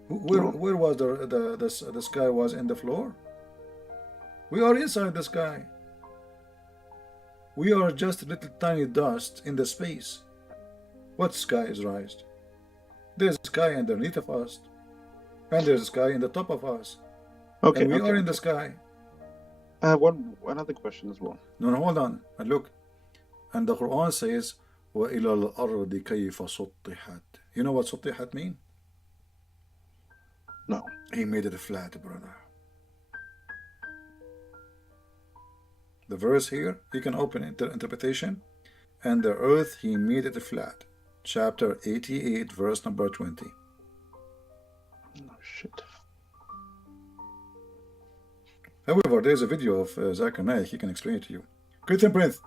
Where was the sky was in the floor? We are inside the sky. We are just little tiny dust in the space. What sky is raised? There's a sky underneath of us, and there's a sky in the top of us. Okay, and we are in the sky. I have another question as well. No, hold on. And look, and the Quran says, وَإِلَى الْأَرْضِ كَيْفَ سُطِّحَتْ. You know what سُطِّحَت mean? No. He made it flat, brother. The verse here, you can open interpretation. And the earth, he made it flat. Chapter 88, verse number 20. Oh, shit. However, there's a video of Zakir Naik, he can explain it to you. Christian Prince,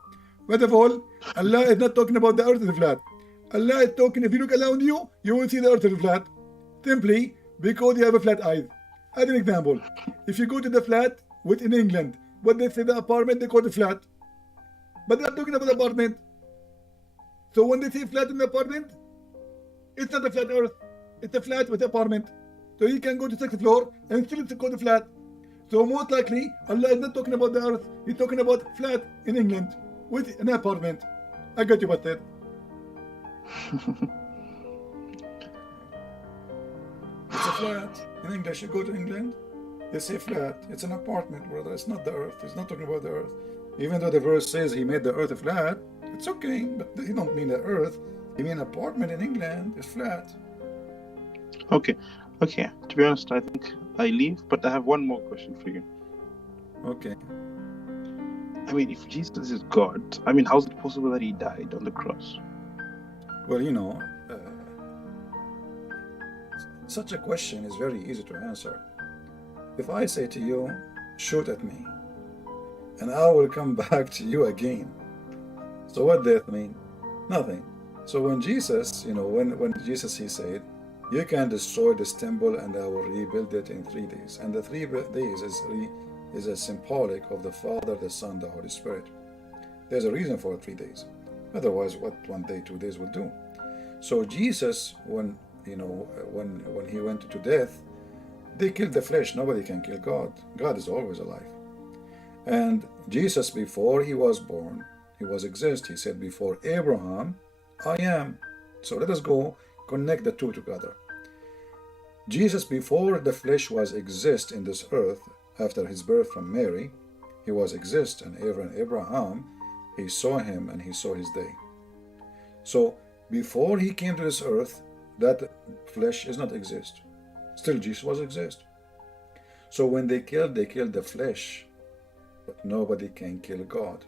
first of all, Allah is not talking about the earth is flat. Allah is talking, if you look around you, you will see the earth is flat. Simply because you have a flat eye. As an example, if you go to the flat within England, what they say the apartment, they call it flat. But they're talking about the apartment. So when they say flat in the apartment, it's not a flat earth. It's a flat with apartment. So you can go to 6th floor and still it's called a flat. So most likely, Allah is not talking about the earth. He's talking about flat in England with an apartment. I got you about that. It's a flat. In English, you go to England, they say flat. It's an apartment, brother. It's not the earth. He's not talking about the earth. Even though the verse says he made the earth flat, it's okay, but he don't mean the earth. He mean apartment in England is flat. Okay. To be honest, I think I leave, but I have one more question for you. Okay. I mean, if Jesus is God, I mean, how is it possible that he died on the cross? Well, you know, such a question is very easy to answer. If I say to you, shoot at me, and I will come back to you again. So what death mean? Nothing. So when Jesus, you know, when Jesus, he said, you can destroy this temple and I will rebuild it in 3 days. And the 3 days is a symbolic of the Father, the Son, the Holy Spirit. There's a reason for 3 days. Otherwise, what 1 day, 2 days will do? So Jesus, when he went to death, they killed the flesh. Nobody can kill God. God is always alive. And Jesus, before he was born, he was exist. He said, before Abraham, I am. So let us go connect the two together. Jesus, before the flesh was exist in this earth, after his birth from Mary, he was exist, and Abraham, he saw him and he saw his day. So before he came to this earth, that flesh is not exist. Still Jesus was exist. So when they killed the flesh, but nobody can kill God.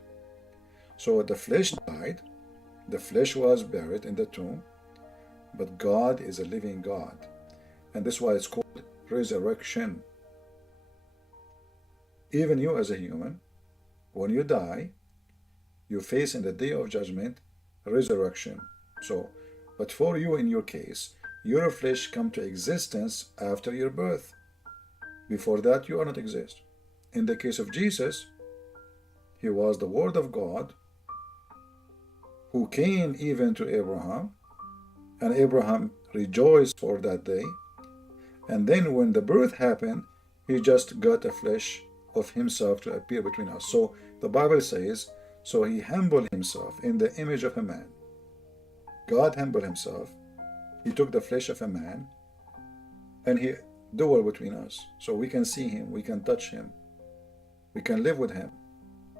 So the flesh died, the flesh was buried in the tomb, but God is a living God. And that's why it's called resurrection. Even you as a human, when you die, you face in the day of judgment resurrection. So, but for you in your case, your flesh come to existence after your birth. Before that, you are not exist. In the case of Jesus, he was the Word of God who came even to Abraham, and Abraham rejoiced for that day. And then when the birth happened, he just got a flesh of himself to appear between us. So the Bible says, so he humbled himself in the image of a man. God humbled himself. He took the flesh of a man and he dwelled between us. So we can see him, we can touch him, we can live with him.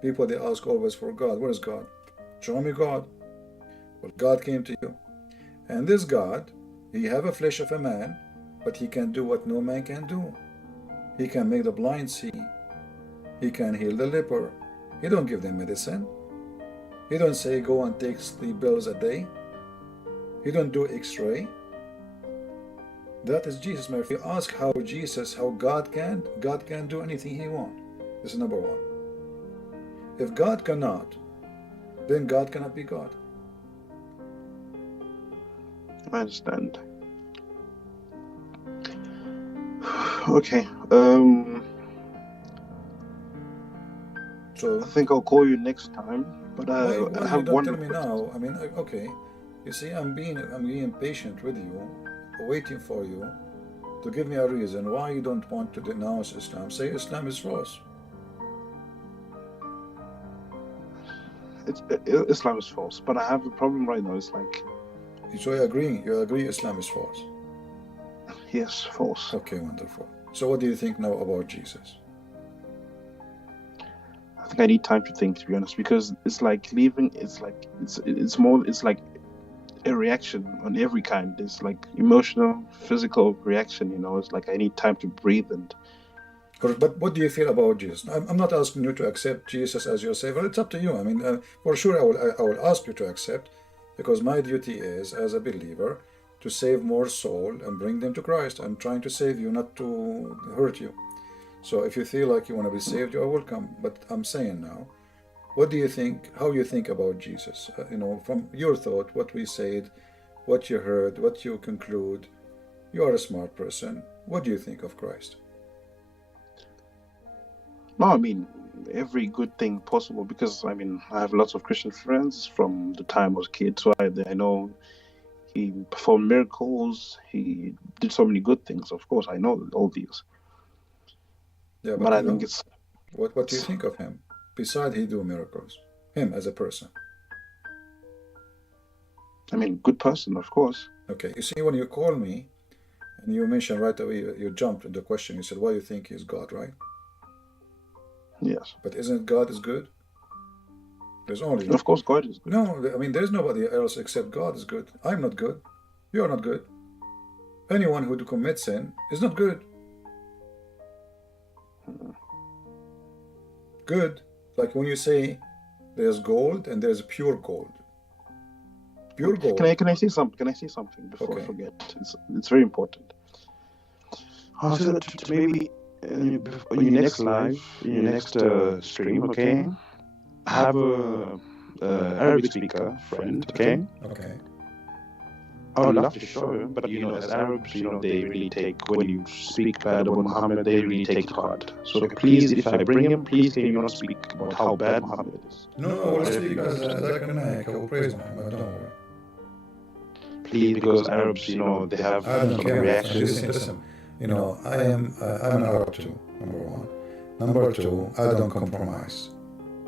People, they ask always for God. Where is God? Show me God. Well, God came to you. And this God, he have a flesh of a man, but he can do what no man can do. He can make the blind see. He can heal the leper. He don't give them medicine. He don't say go and take 3 pills a day. He don't do x-ray. That is Jesus, my friend. You ask how God can do anything he wants. This is number one. If God cannot, then God cannot be God. I understand. Okay. So I think I'll call you next time. But why I you have don't one. tell me now? I mean, okay. You see, I'm being patient with you, waiting for you to give me a reason why you don't want to denounce Islam. Say Islam is false. Islam is false, but I have a problem right now. It's like, So you agree Islam is false. yes, false. Okay, wonderful. So what do you think now about Jesus? I think I need time to think, to be honest, because it's like leaving. It's like it's like a reaction on every kind. It's like emotional, physical reaction. You know, it's like I need time to breathe and. But what do you feel about Jesus? I'm not asking you to accept Jesus as your savior. It's up to you. I mean, for sure, I will ask you to accept, because my duty is, as a believer, to save more soul and bring them to Christ. I'm trying to save you, not to hurt you. So if you feel like you want to be saved, you are welcome. But I'm saying now, what do you think? How you think about Jesus? From your thought, what we said, what you heard, what you conclude. You are a smart person. What do you think of Christ? No, I mean every good thing possible, because I mean I have lots of Christian friends from the time I was a kid, so I know he performed miracles, he did so many good things. Of course, I know all these. Yeah, but I think it's what do you think of him? Besides he do miracles, him as a person. I mean, good person, of course. Okay, you see, when you call me and you mentioned right away, you jumped into the question. You said, "Why you think he's God?" Right? Yes. But isn't God is good? There's only... Of course, God is good. No, I mean, there's nobody else except God is good. I'm not good. You're not good. Anyone who commits sin is not good. Good, like when you say there's gold and there's pure gold. Pure gold. Can I say something? Can I say something before I forget? It's very important. So that maybe in your next live, in your next stream, okay, have a Arabic speaker friend, okay? Okay. I would love to show him, but as Arabs, they really take, when you speak bad about Muhammad, they really take it hard. So please, if I bring him, please can you not speak about how bad Muhammad is? No, I will speak as I will praise Muhammad, don't worry. Please, because Arabs, they have I don't care. reactions. Listen, I'm an Arab too, number one. Number two, I don't compromise.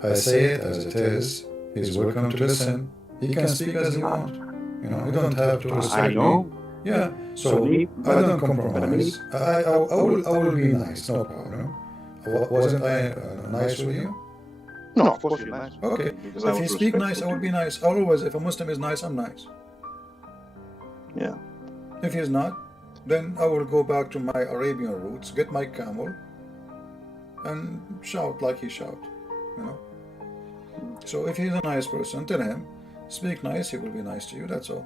I say it as it is. He's welcome to listen. He can speak as he wants. You don't have to respect me. Yeah, so I don't compromise. I will be nice, no problem. Wasn't I nice with you? No, of course you're nice. Okay, if you speak nice, I will be nice. Always, if a Muslim is nice, I'm nice. Yeah. If he's not, then I will go back to my Arabian roots, get my camel, and shout like he shout, So if he's a nice person, tell him, speak nice, he will be nice to you, that's all.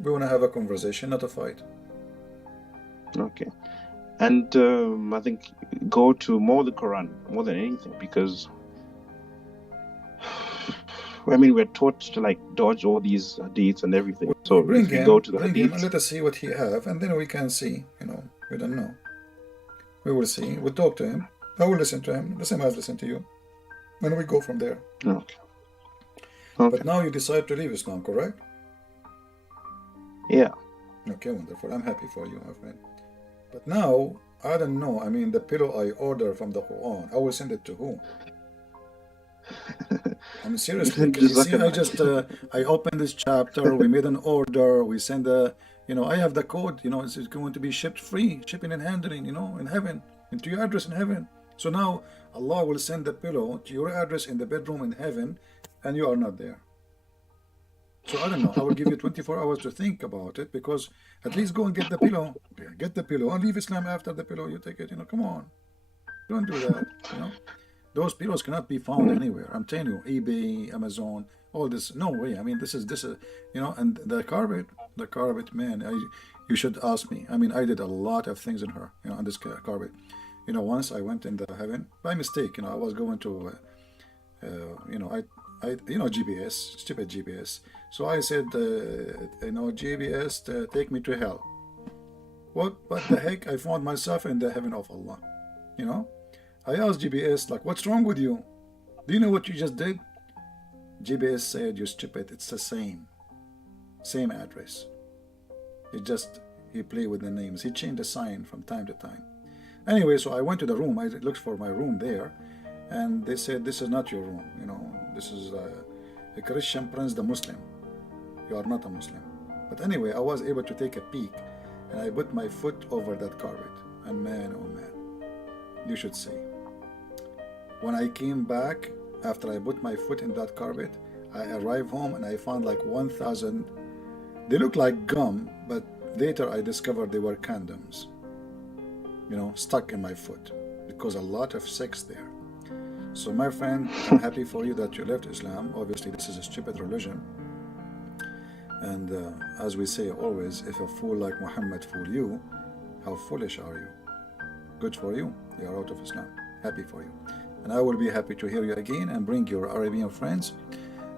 We want to have a conversation, not a fight. Okay. And I think go to more the Quran, more than anything, because we're taught to dodge all these hadiths and everything. So bring if you him, go to the bring hadiths, him and let us see what he have, and then we can see, we don't know. We will see, we'll talk to him, I will listen to him, the same as listen to you. And we go from there. Okay. But now you decide to leave Islam, correct? Yeah. Okay, wonderful. I'm happy for you, my friend. But now, I don't know. I mean, the pillow I order from the Quran, I will send it to who? I mean, seriously. You see, I opened this chapter, we made an order, we send I have the code, it's going to be shipped free, shipping and handling, in heaven, into your address in heaven. So now, Allah will send the pillow to your address in the bedroom in heaven, and you are not there. So I don't know. I will give you 24 hours to think about it, because at least go and get the pillow. Get the pillow and leave Islam after the pillow. You take it. Come on. Don't do that. Those pillows cannot be found anywhere. I'm telling you, eBay, Amazon, all this. No way. I mean, this is and the carpet, man. You should ask me. I mean, I did a lot of things in her, on this carpet. Once I went in the heaven by mistake. I was going to, GPS, stupid GPS. So I said, GPS, take me to hell. What the heck? I found myself in the heaven of Allah. I asked GPS, like, what's wrong with you? Do you know what you just did? GPS said, you stupid, it's the same address. He played with the names. He changed the sign from time to time. Anyway, so I went to the room. I looked for my room there, and they said, this is not your room. This is a Christian prince, the Muslim. You are not a Muslim. But anyway, I was able to take a peek, and I put my foot over that carpet. And man, oh man, you should see. When I came back, after I put my foot in that carpet, I arrived home and I found like 1,000. They look like gum, but later I discovered they were condoms, stuck in my foot, because a lot of sex there. So my friend, I'm happy for you that you left Islam. Obviously, this is a stupid religion. And as we say always, if a fool like Muhammad fool you, how foolish are you? Good for you. You are out of Islam. Happy for you. And I will be happy to hear you again and bring your Arabian friends.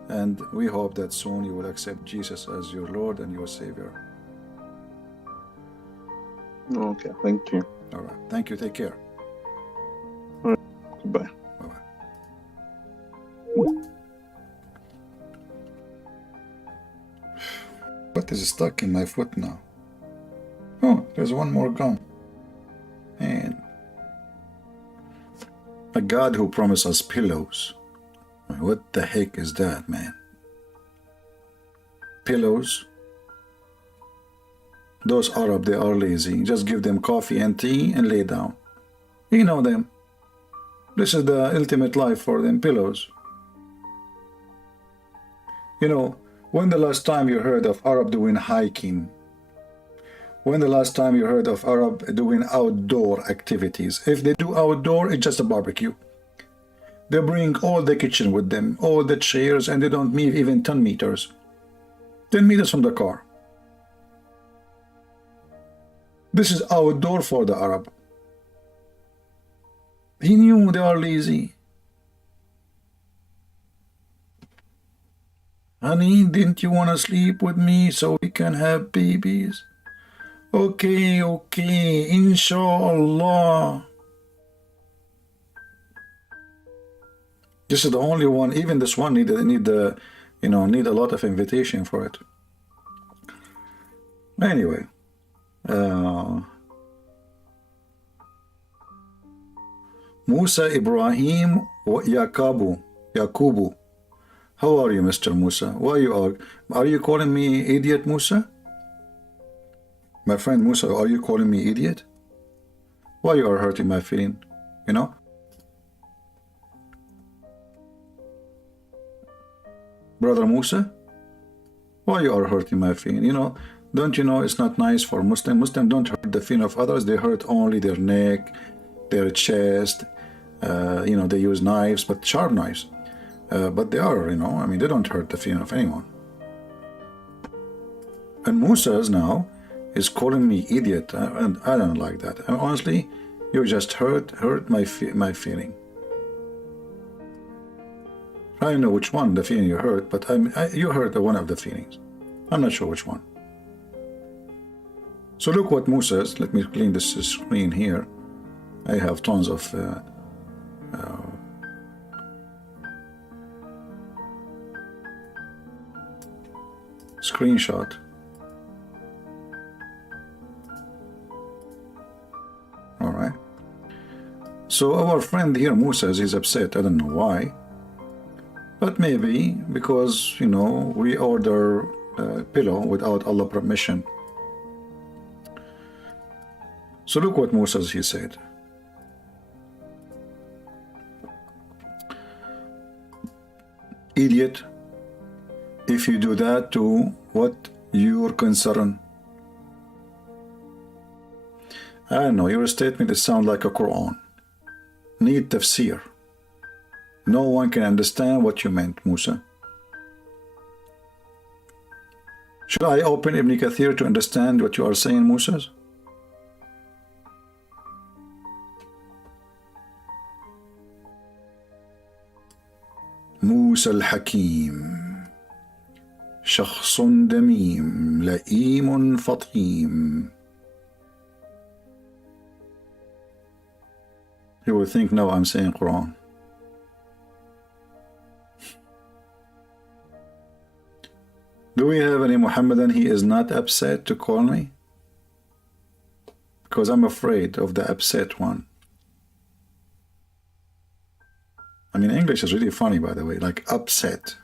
And we hope that soon you will accept Jesus as your Lord and your Savior. Okay, thank you. All right. Thank you. Take care. All right. Goodbye. Bye-bye. What is stuck in my foot now? Oh, there's one more gum. And a God who promised us pillows. What the heck is that, man? Pillows? Those Arab, they are lazy. Just give them coffee and tea and lay down. You know them. This is the ultimate life for them, pillows. When the last time you heard of Arab doing hiking? When the last time you heard of Arab doing outdoor activities? If they do outdoor, it's just a barbecue. They bring all the kitchen with them, all the chairs, and they don't move even 10 meters. 10 meters from the car. This is outdoor for the Arab. He knew they are lazy. Honey, didn't you want to sleep with me so we can have babies? Okay, inshallah. This is the only one. Even this one need a lot of invitation for it. Anyway, Musa, Ibrahim, Yakubu. How are you, Mr. Musa? Why are you calling me idiot, Musa? My friend Musa, are you calling me idiot? Why you are hurting my feeling? Brother Musa, why you are hurting my feeling? Don't you know it's not nice for Muslim? Muslims don't hurt the feeling of others. They hurt only their neck, their chest. They use knives, but sharp knives. But they are, they don't hurt the feeling of anyone. And Musa's now is calling me idiot, and I don't like that. And honestly, you just hurt my feeling. I don't know which one, the feeling you hurt, but you hurt one of the feelings. I'm not sure which one. So look what Musa's. Let me clean this screen here. I have tons of screenshot. All right. So our friend here, Musa, is upset. I don't know why. But maybe because, we order a pillow without Allah's permission. So look what Musa, he said. Idiot. if you do that to what you're concerned. I don't know, your statement it sounds like a Quran. Need tafsir. No one can understand what you meant, Musa. Should I open Ibn Kathir to understand what you are saying, Musa? موسى الحكيم شخص دميم لئيم فطيم. You will think now I'm saying Quran. Do we have any Muhammadan he is not upset to call me? Because I'm afraid of the upset one. I mean, English is really funny, by the way, like upset.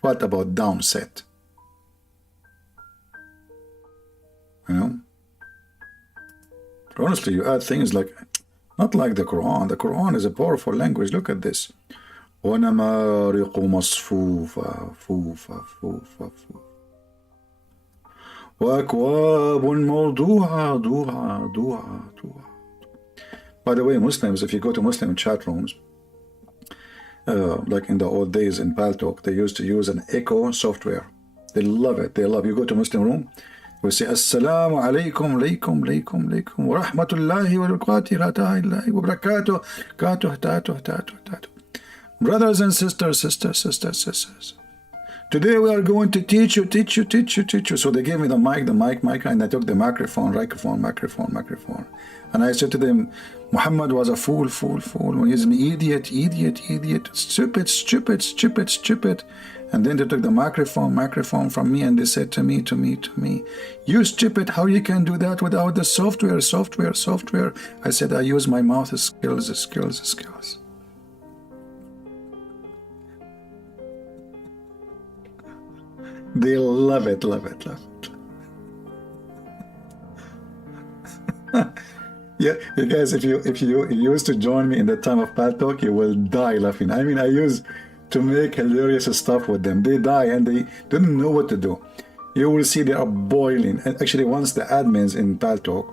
What about downset? You know? Honestly, you add things like, not like the Quran. The Quran is a powerful language. Look at this. وَنَمَارِقُ مَصْفُوفًا فُوفًا فُوفًا فُوفًا وَأَكْوَابٌ مَوْضُوعًا دُوعًا دُوعًا دُوعًا. By the way, Muslims, if you go to Muslim chat rooms, like in the old days in Paltalk, they used to use an echo software. They love it. They love. You go to Muslim room, we say Assalamu alaikum, alaikum, alaikum, alaikum, wa rahmatullahi wa barakatuh, wa barakatuh, katuh. Brothers and sisters. Today we are going to teach you. So they gave me the mic, and I took the microphone. And I said to them, Muhammad was a fool. He's an idiot, stupid. And then they took the microphone from me, and they said to me, you stupid, how you can do that without the software? I said, I use my mouth skills. They love it. Yeah, you guys, if you used to join me in the time of Paltalk, you will die laughing. I mean, I used to make hilarious stuff with them. They die and they didn't know what to do. You will see they are boiling. And actually, once the admins in Paltalk,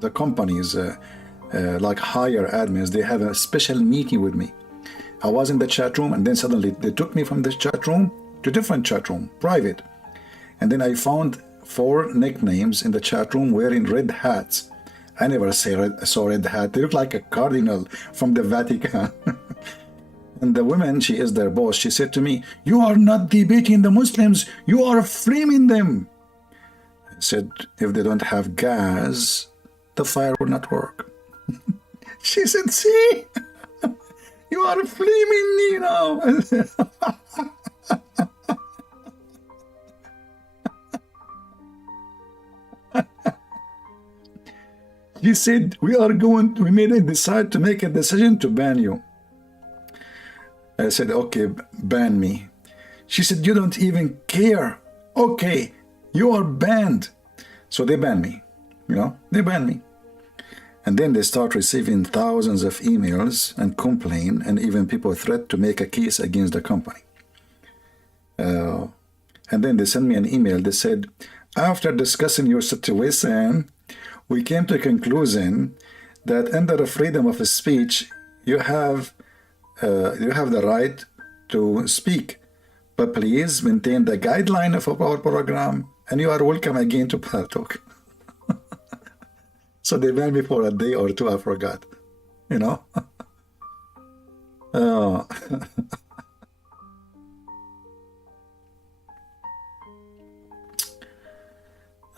the companies, like higher admins, they have a special meeting with me. I was in the chat room, and then suddenly they took me from this chat room to different chat room, private. And then I found 4 nicknames in the chat room wearing red hats. I never saw red hat. They look like a cardinal from the Vatican. And the woman, she is their boss, she said to me, you are not debating the Muslims, you are framing them. I said, if they don't have gas, the fire will not work. She said, see, you are flaming me now. He said, we decide to make a decision to ban you. I said, okay, ban me. She said, you don't even care. Okay, you are banned. So they ban me, they ban me. And then they start receiving thousands of emails and complain, and even people threat to make a case against the company. And then they sent me an email. They said, after discussing your situation, we came to a conclusion that under the freedom of speech, you have the right to speak, but please maintain the guideline of our program, and you are welcome again to Paltalk. So they banned me for a day or two, I forgot, Oh.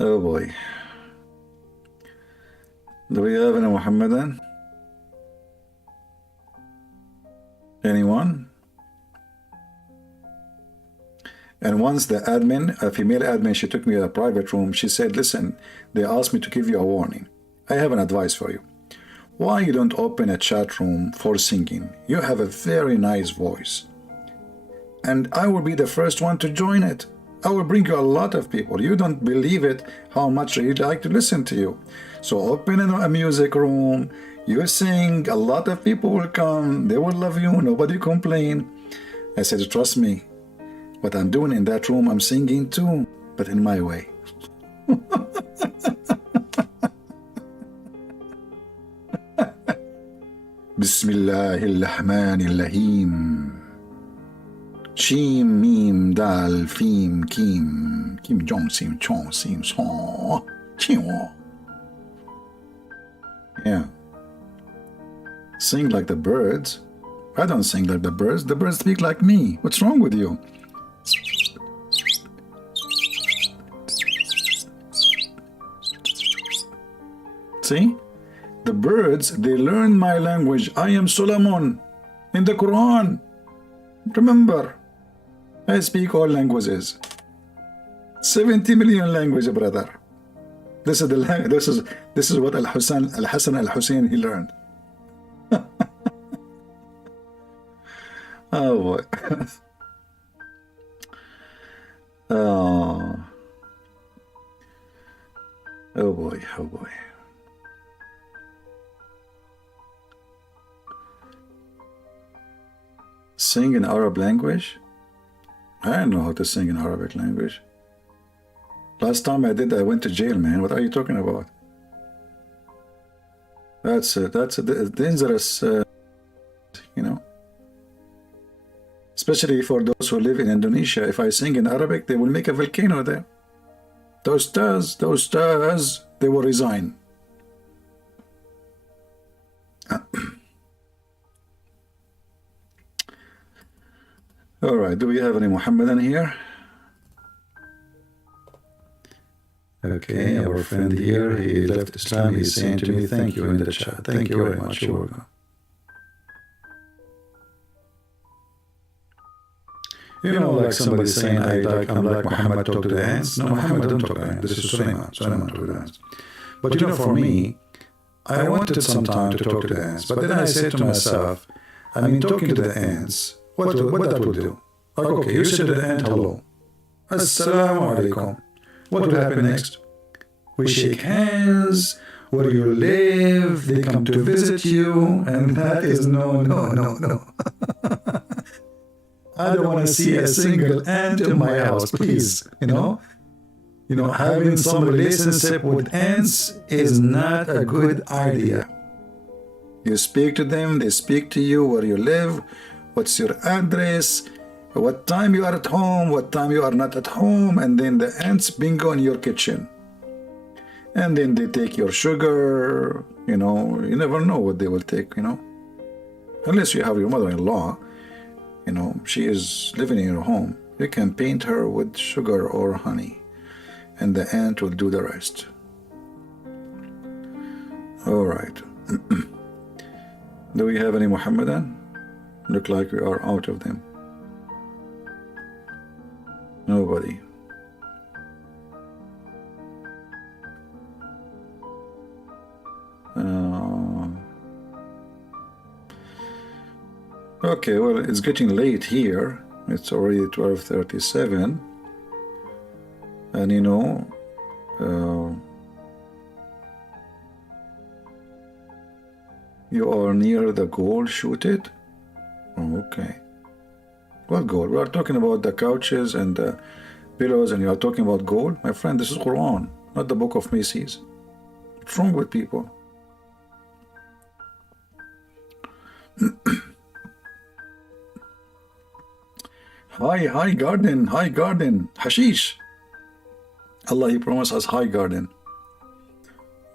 Oh boy. Do we have any Muhammadan? Anyone? And once the admin, a female admin, she took me to a private room. She said, listen, they asked me to give you a warning. I have an advice for you. Why you don't open a chat room for singing? You have a very nice voice. And I will be the first one to join it. I will bring you a lot of people. You don't believe it, how much you'd like to listen to you. So open a music room, you sing, a lot of people will come, they will love you, nobody complain. I said, trust me, What I'm doing in that room, I'm singing too, but in my way. Bismillahirrahmanirrahim. Shim, mim, dal, fim, kim, kim, jong, sim, chong, sim, so, ching. Yeah. Sing like the birds. I don't sing like the birds. The birds speak like me. What's wrong with you? See? The birds, they learn my language. I am Solomon in the Quran. Remember, I speak all languages. 70 million languages, brother. This is the this is what Al-Hasan Al-Hussein he learned. Oh boy. Oh. Oh boy, oh boy. Sing in Arab language? I don't know how to sing in Arabic language. Last time I did, I went to jail, man. What are you talking about? That's a dangerous, you know. Especially for those who live in Indonesia. If I sing in Arabic, they will make a volcano there. Those stars, they will resign. All right, do we have any Muhammadan here? Okay, our friend here, he left Islam. He's saying to me, thank you in the chat. Thank you very much. You're welcome. You know, like somebody saying, I'm like Muhammad, talk to the ants. No, Muhammad don't talk to the ants. This is Sulaiman. Sulaiman talk to the ants. But you know, for me, I wanted some time to talk to the ants. But then I said to myself, I mean, talking to the ants, what that will do? Like, okay, you said to the ant, hello. Assalamu alaikum. What will happen next? We shake hands. Where do you live? They come to visit you. And that is no. I don't want to see a single ant in my house, please. You know, having some relationship with ants is not a good idea. You speak to them, they speak to you, where you live, what's your address, what time you are at home, what time you are not at home, and then the ants bingo in your kitchen. And then they take your sugar, you never know what they will take, Unless you have your mother-in-law, she is living in your home. You can paint her with sugar or honey, and the ant will do the rest. All right. Do we have any Muhammadan? Look like we are out of them. Nobody. Okay, well, it's getting late here. It's already 12:37. And you are near the goal, shoot it? Okay. What goal? We are talking about the couches and the pillows, and you are talking about gold? My friend, this is Quran, not the book of Macy's. What's wrong with people? High garden, hashish. Allah, He promised us high garden.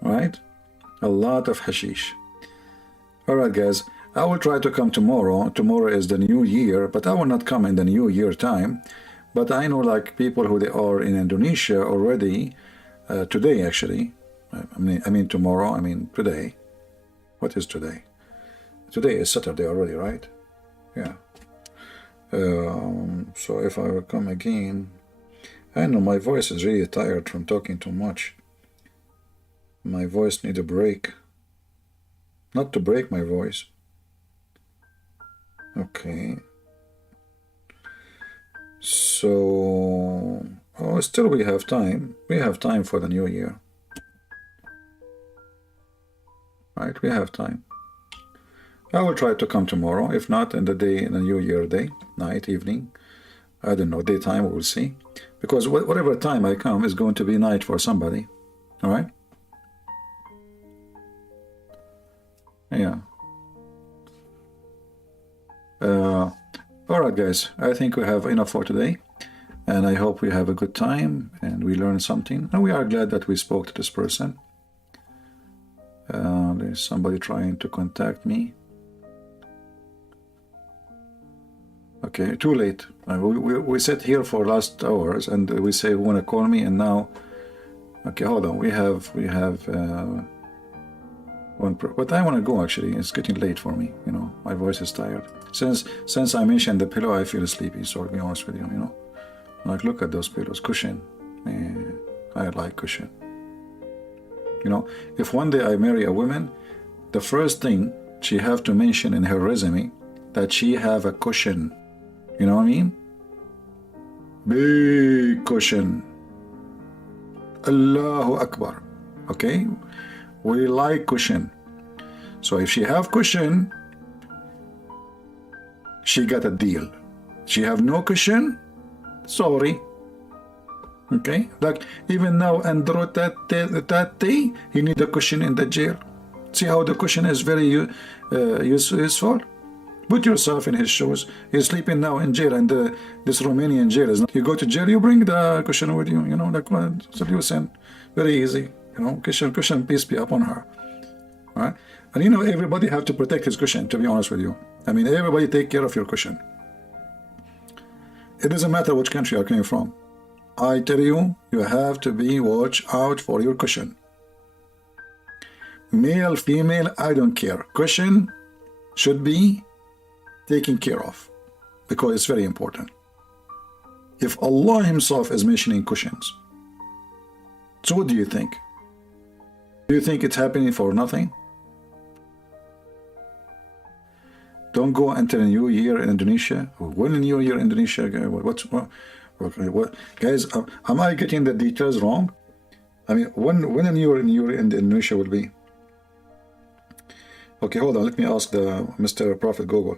Right? A lot of hashish. Alright guys, I will try to come tomorrow. Tomorrow is the new year, but I will not come in the new year time. But I know like people who they are in Indonesia already, today actually. I mean tomorrow, I mean today. What is today? Today is Saturday already, right? Yeah. So if I will come again, I know my voice is really tired from talking too much. My voice needs a break. Not to break my voice. Okay. So, still we have time. We have time for the new year. Right, we have time. I will try to come tomorrow. If not, in the new year day, night, evening, I don't know, daytime, we'll see. Because whatever time I come is going to be night for somebody. All right? Yeah. All right, guys. I think we have enough for today. And I hope we have a good time and we learned something. And we are glad that we spoke to this person. There's somebody trying to contact me. Okay, too late. We sat here for last hours and we say we want to call me, and now, okay, hold on. We have one. But I want to go. Actually, it's getting late for me. You know, my voice is tired. Since I mentioned the pillow, I feel sleepy. So to be honest with you, you know, like look at those pillows, cushion. Man, I like cushion. You know, if one day I marry a woman, the first thing she have to mention in her resume that she have a cushion. You know what I mean? Big cushion. Allahu Akbar. Okay? We like cushion. So if she have cushion, she got a deal. She have no cushion, sorry. Okay? Like even now Andrew Tate, he need a cushion in the jail. See how the cushion is very useful? Put yourself in his shoes. He's sleeping now in jail, and this Romanian jail is not. You go to jail, you bring the cushion with you. You know, like solution, very easy. You know, cushion, peace be upon her. All right, and you know everybody have to protect his cushion. To be honest with you, I mean everybody take care of your cushion. It doesn't matter which country you're coming from. I tell you, you have to be watch out for your cushion. Male, female, I don't care. Cushion should be taken care of, because it's very important. If Allah himself is mentioning cushions, so what do you think? Do you think it's happening for nothing? Don't go enter a new year in Indonesia. When a new year in Indonesia? What guys, am I getting the details wrong? I mean, when a new year in Indonesia will be? Okay, hold on, let me ask the Mr. Prophet Google.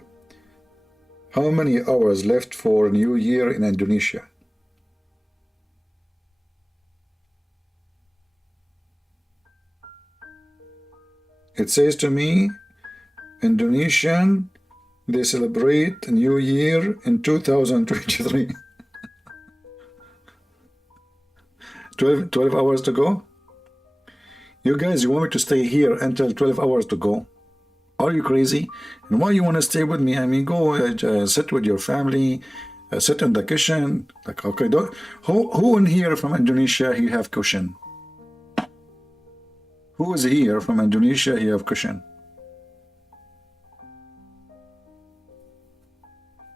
How many hours left for New Year in Indonesia? It says to me, Indonesian, they celebrate New Year in 2023. 12 hours to go? You guys, you want me to stay here until 12 hours to go? Are you crazy? And why you want to stay with me? I mean, go sit with your family, sit on the cushion. Like, okay, who in here from Indonesia he have cushion? Who is here from Indonesia he have cushion?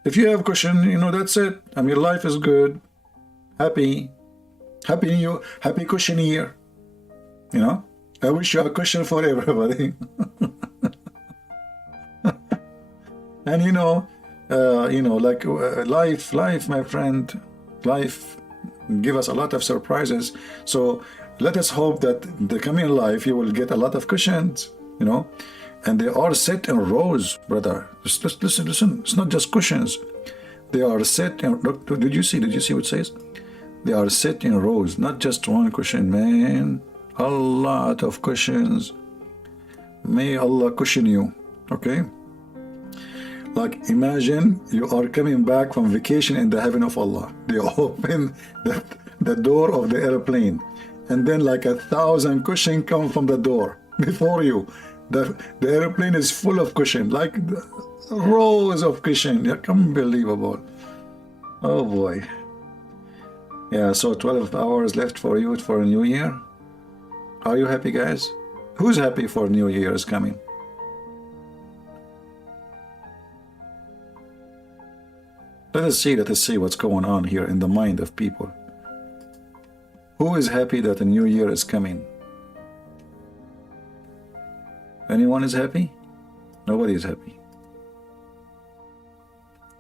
If you have cushion, you know, that's it. I mean, life is good. Happy cushion year. You know, I wish you a cushion for everybody. And you know, like life, my friend, life give us a lot of surprises. So let us hope that the coming life you will get a lot of cushions, you know, and they are set in rows, brother. Just listen. It's not just cushions. They are set in. Look, did you see what it says? They are set in rows, not just one cushion, man. A lot of cushions. May Allah cushion you. Okay. Like imagine you are coming back from vacation in the heaven of Allah. They open the door of the airplane, and then like 1,000 cushion come from the door before you. The airplane is full of cushion, like rows of cushion. Yeah, unbelievable. Oh boy. Yeah, so 12 hours left for you for a new year. Are you happy, guys? Who's happy for New Year is coming? Let us see what's going on here in the mind of people. Who is happy that a new year is coming? Anyone is happy? Nobody is happy.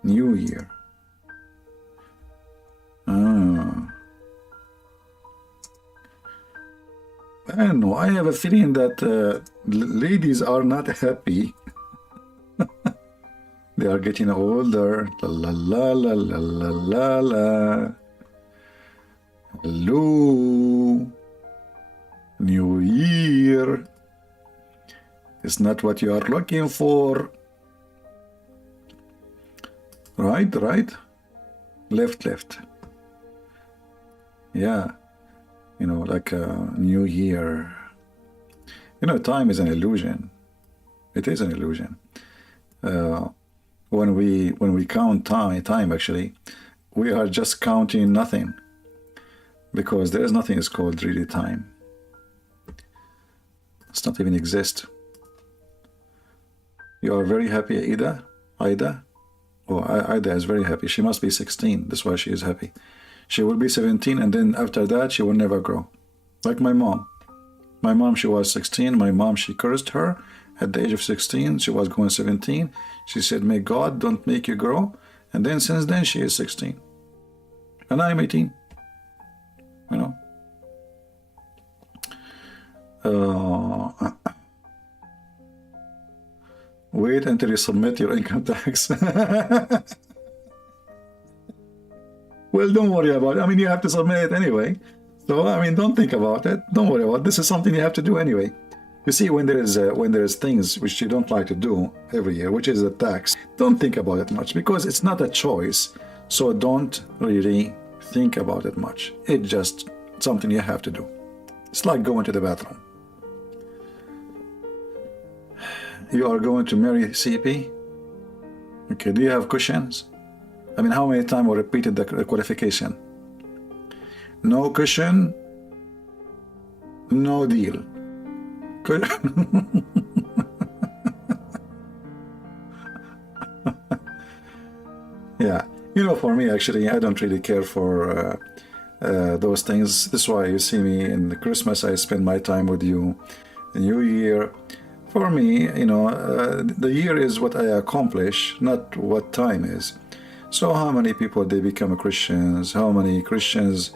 New year. I don't know. I have a feeling that ladies are not happy. They are getting older. La la la la la la la la. Hello. New year. It's not what you are looking for. Right, right. Left, left. Yeah. You know, like a new year. You know, time is an illusion. It is an illusion. When we count time actually, we are just counting nothing, because there is nothing is called really time. It's not even exist. You are very happy, Ida. Oh, Ida is very happy. She must be 16. That's why she is happy. She will be 17, and then after that she will never grow. Like my mom. My mom, she was 16. My mom, she cursed her at the age of 16. She was going 17. She said, may God don't make you grow. And then since then she is 16. And I'm 18. You know. Wait until you submit your income tax. Well, don't worry about it. I mean, you have to submit it anyway. So, I mean, don't think about it. Don't worry about it. This is something you have to do anyway. You see, when there is things which you don't like to do every year, which is a tax, don't think about it much, because it's not a choice. So don't really think about it much. It's just something you have to do. It's like going to the bathroom. You are going to marry CP? Okay, do you have cushions? I mean, how many times we repeated the qualification? No cushion, no deal. Yeah, you know, for me actually, I don't really care for those things. This is why you see me in the Christmas, I spend my time with you. The New Year, for me, you know, the year is what I accomplish, not what time is. So how many people they become Christians? How many Christians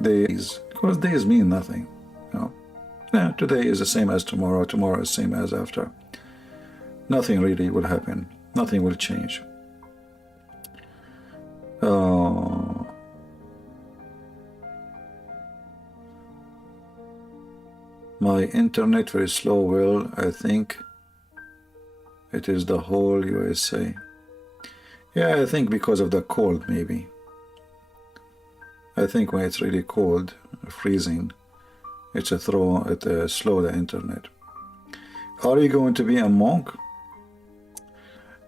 days? Because days mean nothing, you know. Yeah, today is the same as tomorrow. Tomorrow is the same as after. Nothing really will happen. Nothing will change. My internet very slow. Well, I think it is the whole USA. Yeah, I think because of the cold, maybe. I think when it's really cold, freezing, it's a slow the internet. Are you going to be a monk?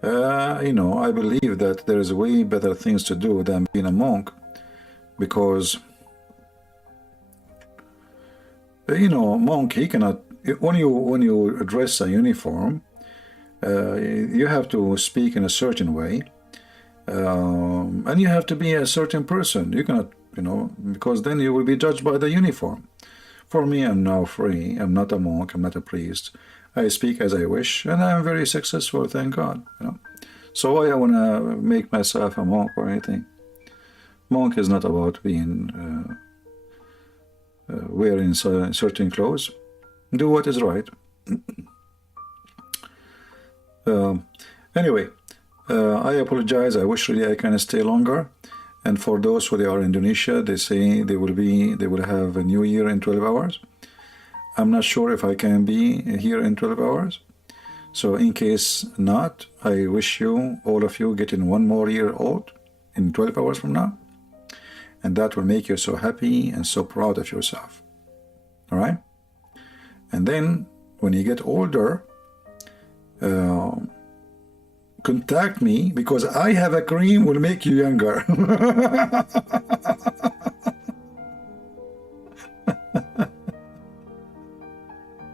You know, I believe that there is way better things to do than being a monk, because you know, monk, he cannot. When you dress a uniform, you have to speak in a certain way, and you have to be a certain person. You cannot, you know, because then you will be judged by the uniform. For me, I'm now free. I'm not a monk. I'm not a priest. I speak as I wish, and I'm very successful, thank God. You know, so why I want to make myself a monk or anything? Monk is not about being wearing certain clothes. Do what is right. Anyway, I apologize. I wish really I can stay longer. And for those who are in Indonesia, they say they will have a new year in 12 hours. I'm not sure if I can be here in 12 hours. So in case not, I wish you, all of you, getting one more year old in 12 hours from now. And that will make you so happy and so proud of yourself. All right? And then when you get older, contact me, because I have a cream will make you younger.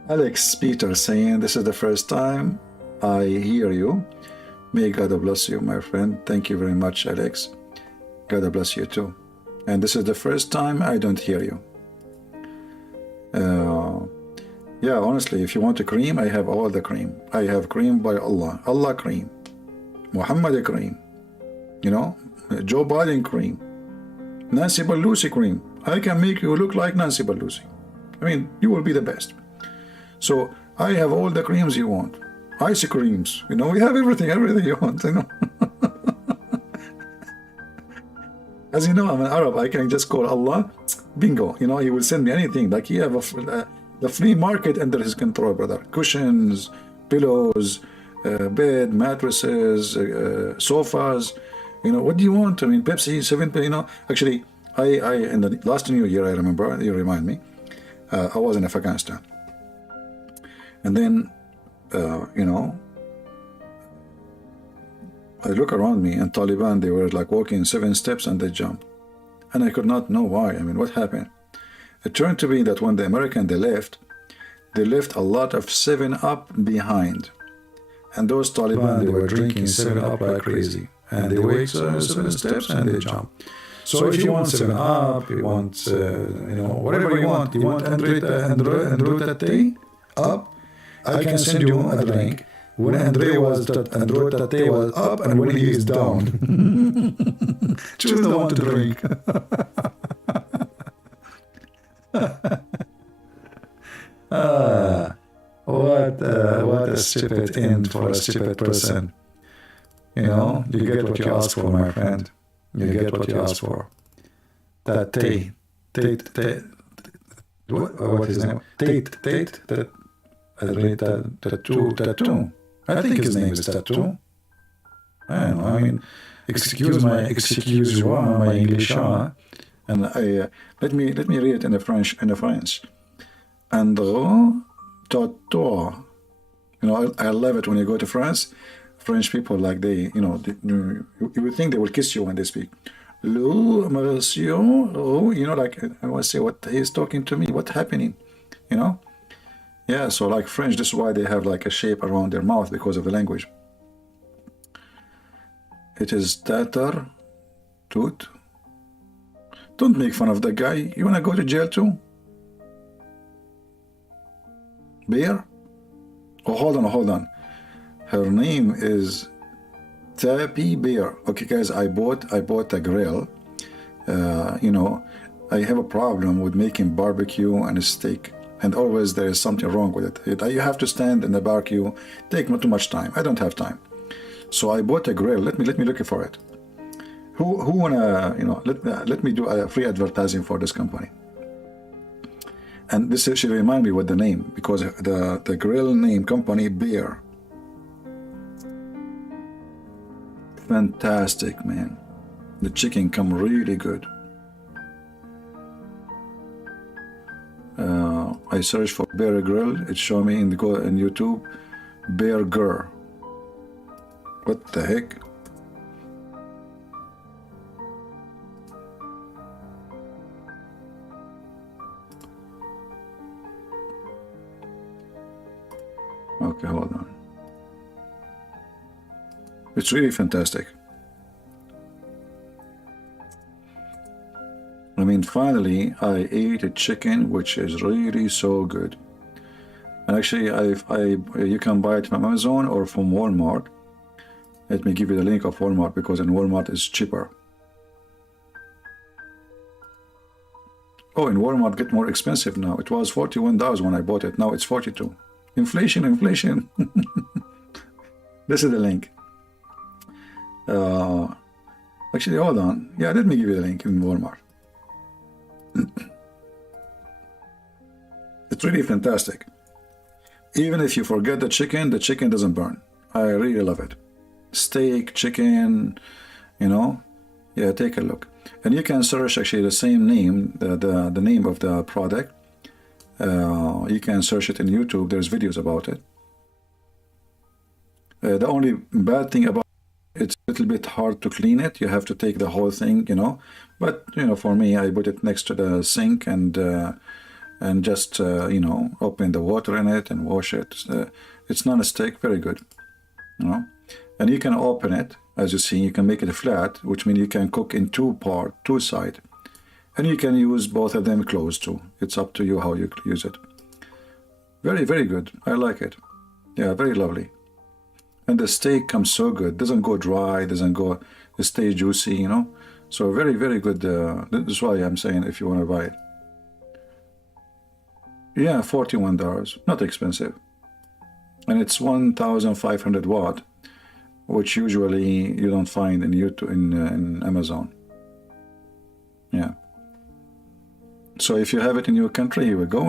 Alex Peter saying, this is the first time I hear you. May God bless you, my friend. Thank you very much, Alex. God bless you too. And this is the first time I don't hear you. Yeah, honestly, if you want a cream, I have all the cream. I have cream by Allah. Allah cream. Muhammad cream. You know, Joe Biden cream. Nancy Pelosi cream. I can make you look like Nancy Pelosi. I mean, you will be the best. So I have all the creams you want. ice creams, you know, we have everything you want, you know. As you know, I'm an Arab, I can just call Allah, bingo, you know, he will send me anything. Like he have the free market under his control, brother. Cushions, pillows, bed, mattresses, sofas, you know, what do you want? I mean, Pepsi, 7, you know. Actually, I in the last New Year, I remember, you remind me, I was in Afghanistan. And then, you know, I look around me and Taliban, they were like walking 7 steps and they jump. And I could not know why. I mean, what happened? It turned to be that when the Americans, they left a lot of 7-Up behind. And those Taliban, they were drinking 7-Up like crazy. And they wake 7 steps and they jump. So if you want 7-Up, you want, you know, whatever you want Android up, I can send you a link. When Android was up and when he is down. Choose the one to drink. What a stupid end for a stupid person. You know, you get what you ask for, my friend. You get what you ask for. That what is his name? Tattoo. I think his name is Tattoo. I don't know. I mean, excuse my English, and let me read it in the French. Andro Tattoo. You know, I love it when you go to France. French people, like they, you know, you would think they will kiss you when they speak. Lou, monsieur, oh, you know, like I want to say what he's talking to me. What's happening? You know. Yeah, so like French, this is why they have like a shape around their mouth because of the language. It is tatar, toot. Don't make fun of the guy. You want to go to jail too? Bear? Oh, hold on. Her name is Tappy Bear. Okay, guys, I bought a grill. You know, I have a problem with making barbecue and a steak. And always there is something wrong with it. You have to stand in the barbecue, take not too much time. I don't have time. So I bought a grill. Let me look for it. Who wanna, you know, let me do a free advertising for this company. And this should remind me with the name, because the grill name company, Bear. Fantastic, man. The chicken come really good. I searched for Bear Grill. It showed me in YouTube, Bear Grill. What the heck? Okay, hold on. It's really fantastic. I mean, finally, I ate a chicken, which is really so good. And actually, you can buy it from Amazon or from Walmart. Let me give you the link of Walmart, because in Walmart it's cheaper. Oh, in Walmart get more expensive now. It was $41 when I bought it. Now it's $42. Inflation. This is the link. Actually, hold on. Yeah, let me give you the link in Walmart. It's really fantastic. Even if you forget the chicken doesn't burn. I really love it. Steak, chicken, you know. Yeah, take a look. And you can search actually the same name, the name of the product. You can search it in YouTube. There's videos about it. The only bad thing about it's a little bit hard to clean it. You have to take the whole thing, you know. But you know, for me, I put it next to the sink and just you know, open the water in it and wash it. It's non-stick, very good, you know. And you can open it, as you see. You can make it flat, which means you can cook in two sides, and you can use both of them closed too. It's up to you how you use it. Very, very good. I like it. Yeah, very lovely. And the steak comes so good. Doesn't go dry. It stays juicy, you know. So very, very good. This is why I'm saying if you want to buy it. Yeah, $41. Not expensive. and it's 1,500 watt, which usually you don't find in YouTube in Amazon. Yeah. So if you have it in your country, here we go.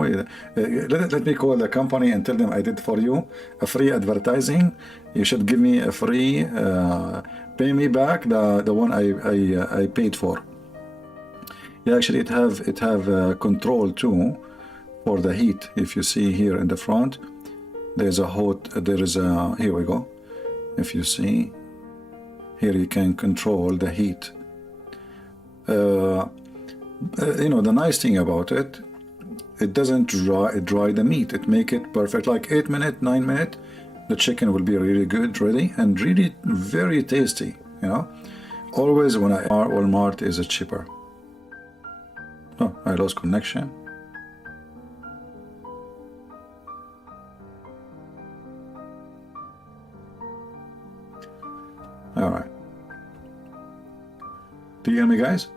Let me call the company and tell them I did for you a free advertising. You should give me a free, pay me back the one I paid for. Yeah, actually it have control too for the heat. If you see here in the front, there's a here we go. If you see here, you can control the heat. The nice thing about it, it doesn't dry the meat. It make it perfect, like 8 minutes, 9 minutes. The chicken will be really good, ready, and really very tasty. Always when Walmart is cheaper. Oh, I lost connection. All right. Do you hear me, guys?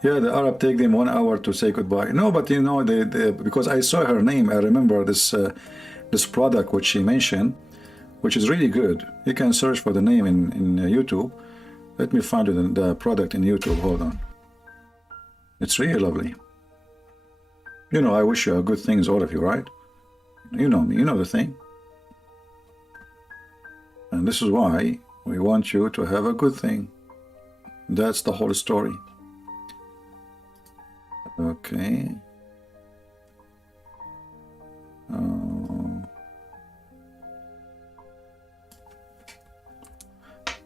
Yeah, the Arab take them 1 hour to say goodbye. No, but because I saw her name, I remember this product which she mentioned, which is really good. You can search for the name in YouTube. Let me find the product in YouTube. Hold on. It's really lovely. I wish you good things, all of you, right? You know me, you know the thing. And this is why we want you to have a good thing. That's the whole story. Okay.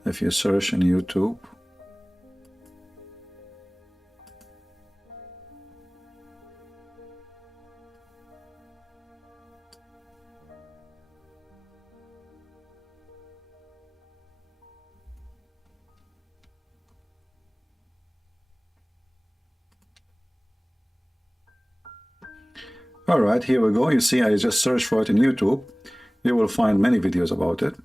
If you search in YouTube, all right, here we go. You see, I just searched for it in YouTube. You will find many videos about it.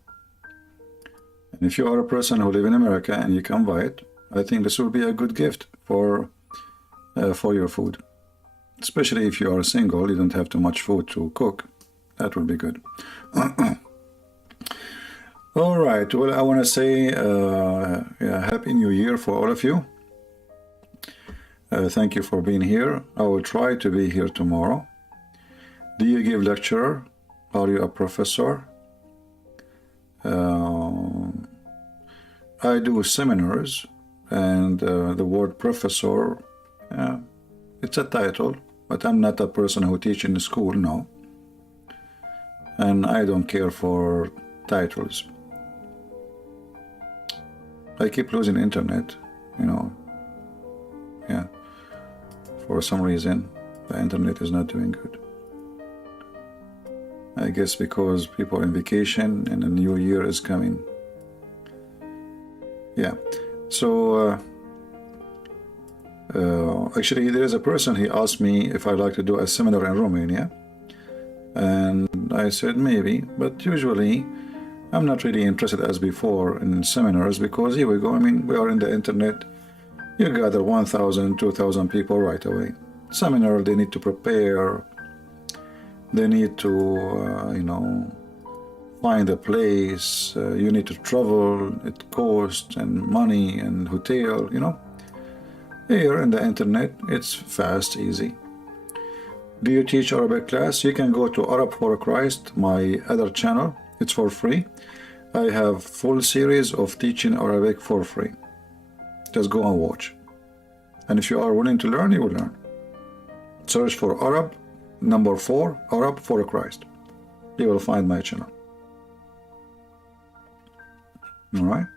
And if you are a person who live in America and you can buy it, I think this will be a good gift for your food. Especially if you are single, you don't have too much food to cook. That will be good. All right. Well, I want to say Happy New Year for all of you. Thank you for being here. I will try to be here tomorrow. Do you give lecture? Are you a professor? I do seminars, and the word professor, it's a title, but I'm not a person who teach in the school, no. And I don't care for titles. I keep losing the internet, yeah. For some reason, the internet is not doing good. I guess because people are on vacation and the new year is coming. Yeah, so actually there is a person, he asked me if I'd like to do a seminar in Romania, and I said maybe, but usually I'm not really interested as before in seminars, because here we go, we are in the internet, you gather 1,000, 2,000 people right away. Seminar, they need to prepare, they need to find a place, you need to travel, it costs, and money, and hotel, Here in the internet, it's fast, easy. Do you teach Arabic class? You can go to Arab for Christ, my other channel. It's for free. I have full series of teaching Arabic for free. Just go and watch. And if you are willing to learn, you will learn. Search for Arab, number 4, Arab for Christ. You will find my channel. All right.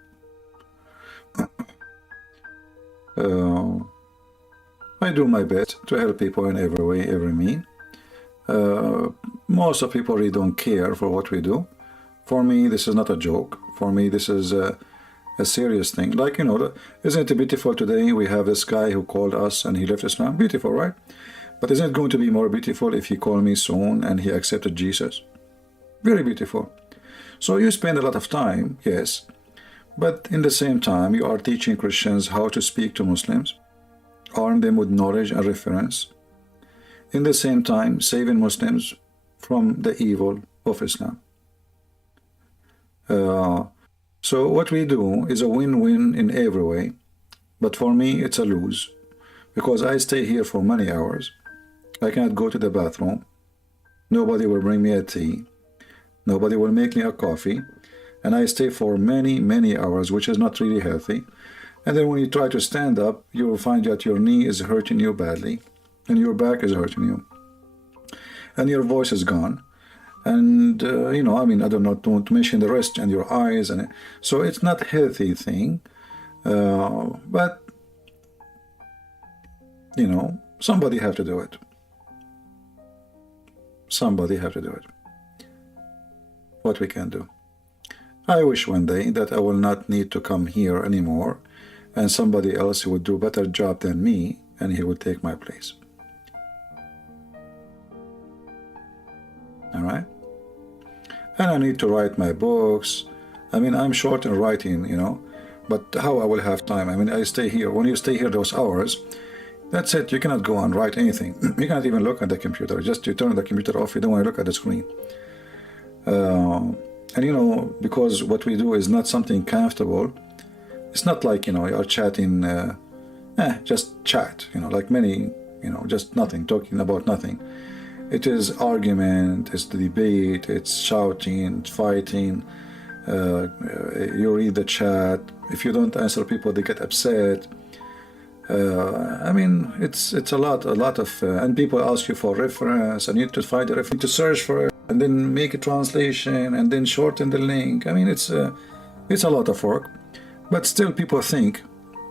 I do my best to help people in every way, every mean. Most of people really don't care for what we do. For me, this is not a joke. For me, this is a serious thing. Like, isn't it beautiful today? We have this guy who called us and he left Islam. Beautiful, right? But isn't it going to be more beautiful if he called me soon and he accepted Jesus? Very beautiful. So you spend a lot of time, yes, but in the same time, you are teaching Christians how to speak to Muslims, arm them with knowledge and reference, in the same time saving Muslims from the evil of Islam. So what we do is a win-win in every way, but for me it's a lose, because I stay here for many hours. I can't go to the bathroom. Nobody will bring me a tea. Nobody will make me a coffee. And I stay for many hours, which is not really healthy. And then when you try to stand up, you will find that your knee is hurting you badly, and your back is hurting you, and your voice is gone. And you know, I mean, I don't mention the rest, and your eyes, and so it's not a healthy thing. But you know, somebody have to do it. Somebody have to do it. What we can do. I wish one day that I will not need to come here anymore, and somebody else would do a better job than me, and he would take my place. All right? And I need to write my books. I mean, I'm short in writing, you know, but how I will have time? I mean, I stay here. When you stay here those hours, that's it. You cannot go and write anything. You cannot even look at the computer. Just you turn the computer off. You don't want to look at the screen. And you know, because what we do is not something comfortable. It's not like, you know, you're chatting, just chat, you know, like many, you know, just nothing, talking about nothing. It is argument, it's the debate, it's shouting, fighting. You read the chat. If you don't answer people, they get upset. I mean, it's a lot of, and people ask you for reference, and you need to find a reference, to search for it, and then make a translation, and then shorten the link. I mean, it's a lot of work, but still people think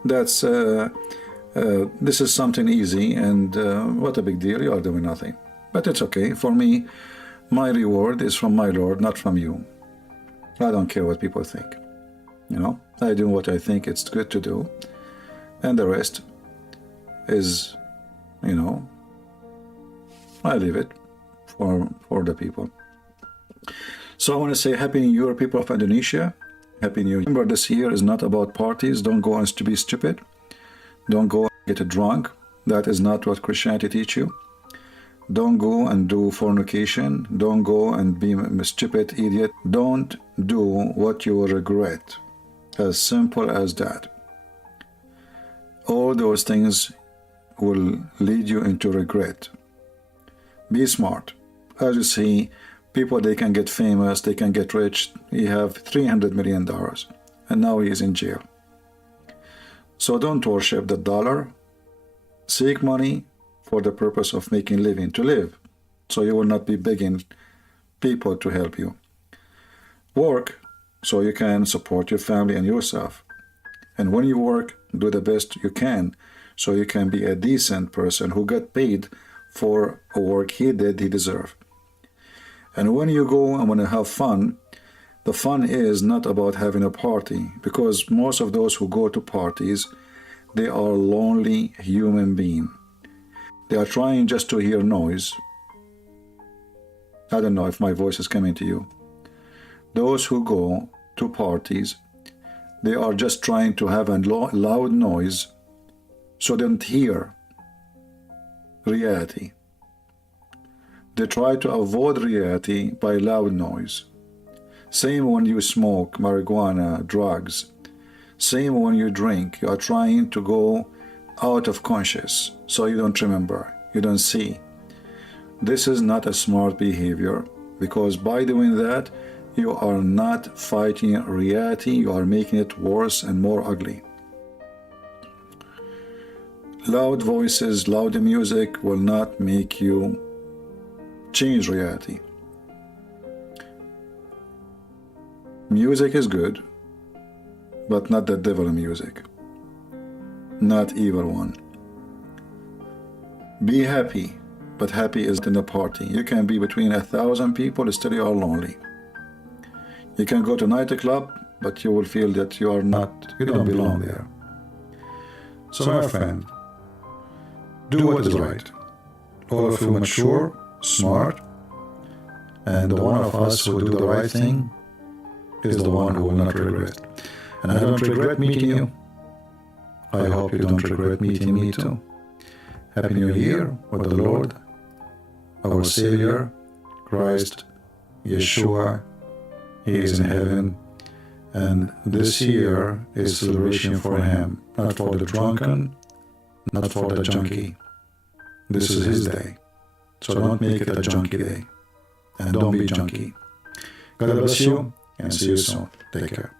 that's this is something easy, and what a big deal, you are doing nothing. But it's okay. For me, my reward is from my Lord, not from you. I don't care what people think. You know, I do what I think it's good to do, and the rest is, you know, I leave it for the people. So I want to say Happy New Year, people of Indonesia. Happy New Year. Remember, this year is not about parties. Don't go and be stupid. Don't go and get drunk. That is not what Christianity teach you. Don't go and do fornication. Don't go and be a stupid idiot. Don't do what you will regret. As simple as that. All those things will lead you into regret. Be smart. As you see, people, they can get famous, they can get rich. He have $300 million, and now he is in jail. So don't worship the dollar. Seek money for the purpose of making living, to live. So you will not be begging people to help you. Work so you can support your family and yourself. And when you work, do the best you can, so you can be a decent person who got paid for a work he deserve. And when you go and want to have fun, the fun is not about having a party, because most of those who go to parties, they are lonely human beings. They are trying just to hear noise. I don't know if my voice is coming to you. Those who go to parties, they are just trying to have a loud noise so they don't hear reality. They try to avoid reality by loud noise. Same when you smoke marijuana, drugs. Same when you drink. You are trying to go out of conscious, so you don't remember, you don't see. This is not a smart behavior, because by doing that, you are not fighting reality, you are making it worse and more ugly. Loud voices, loud music will not make you change reality. Music is good, but not the devil music. Not evil one. Be happy, but happy is in a party. You can be between 1,000 people, still you are lonely. You can go to a nightclub, but you will feel that you don't belong there. So my friend, do what is right. All of you mature, smart, and the one of us who do the right thing is the one who will not regret. And I don't regret meeting you. I hope you don't regret meeting me too. Happy New Year with the Lord, our Savior, Christ, Yeshua. He is in heaven, and this year is celebration for Him, not for the drunken, not for the junkie. This is His day, so don't make it a junkie day, and don't be junkie. God bless you, and see you soon. Take care.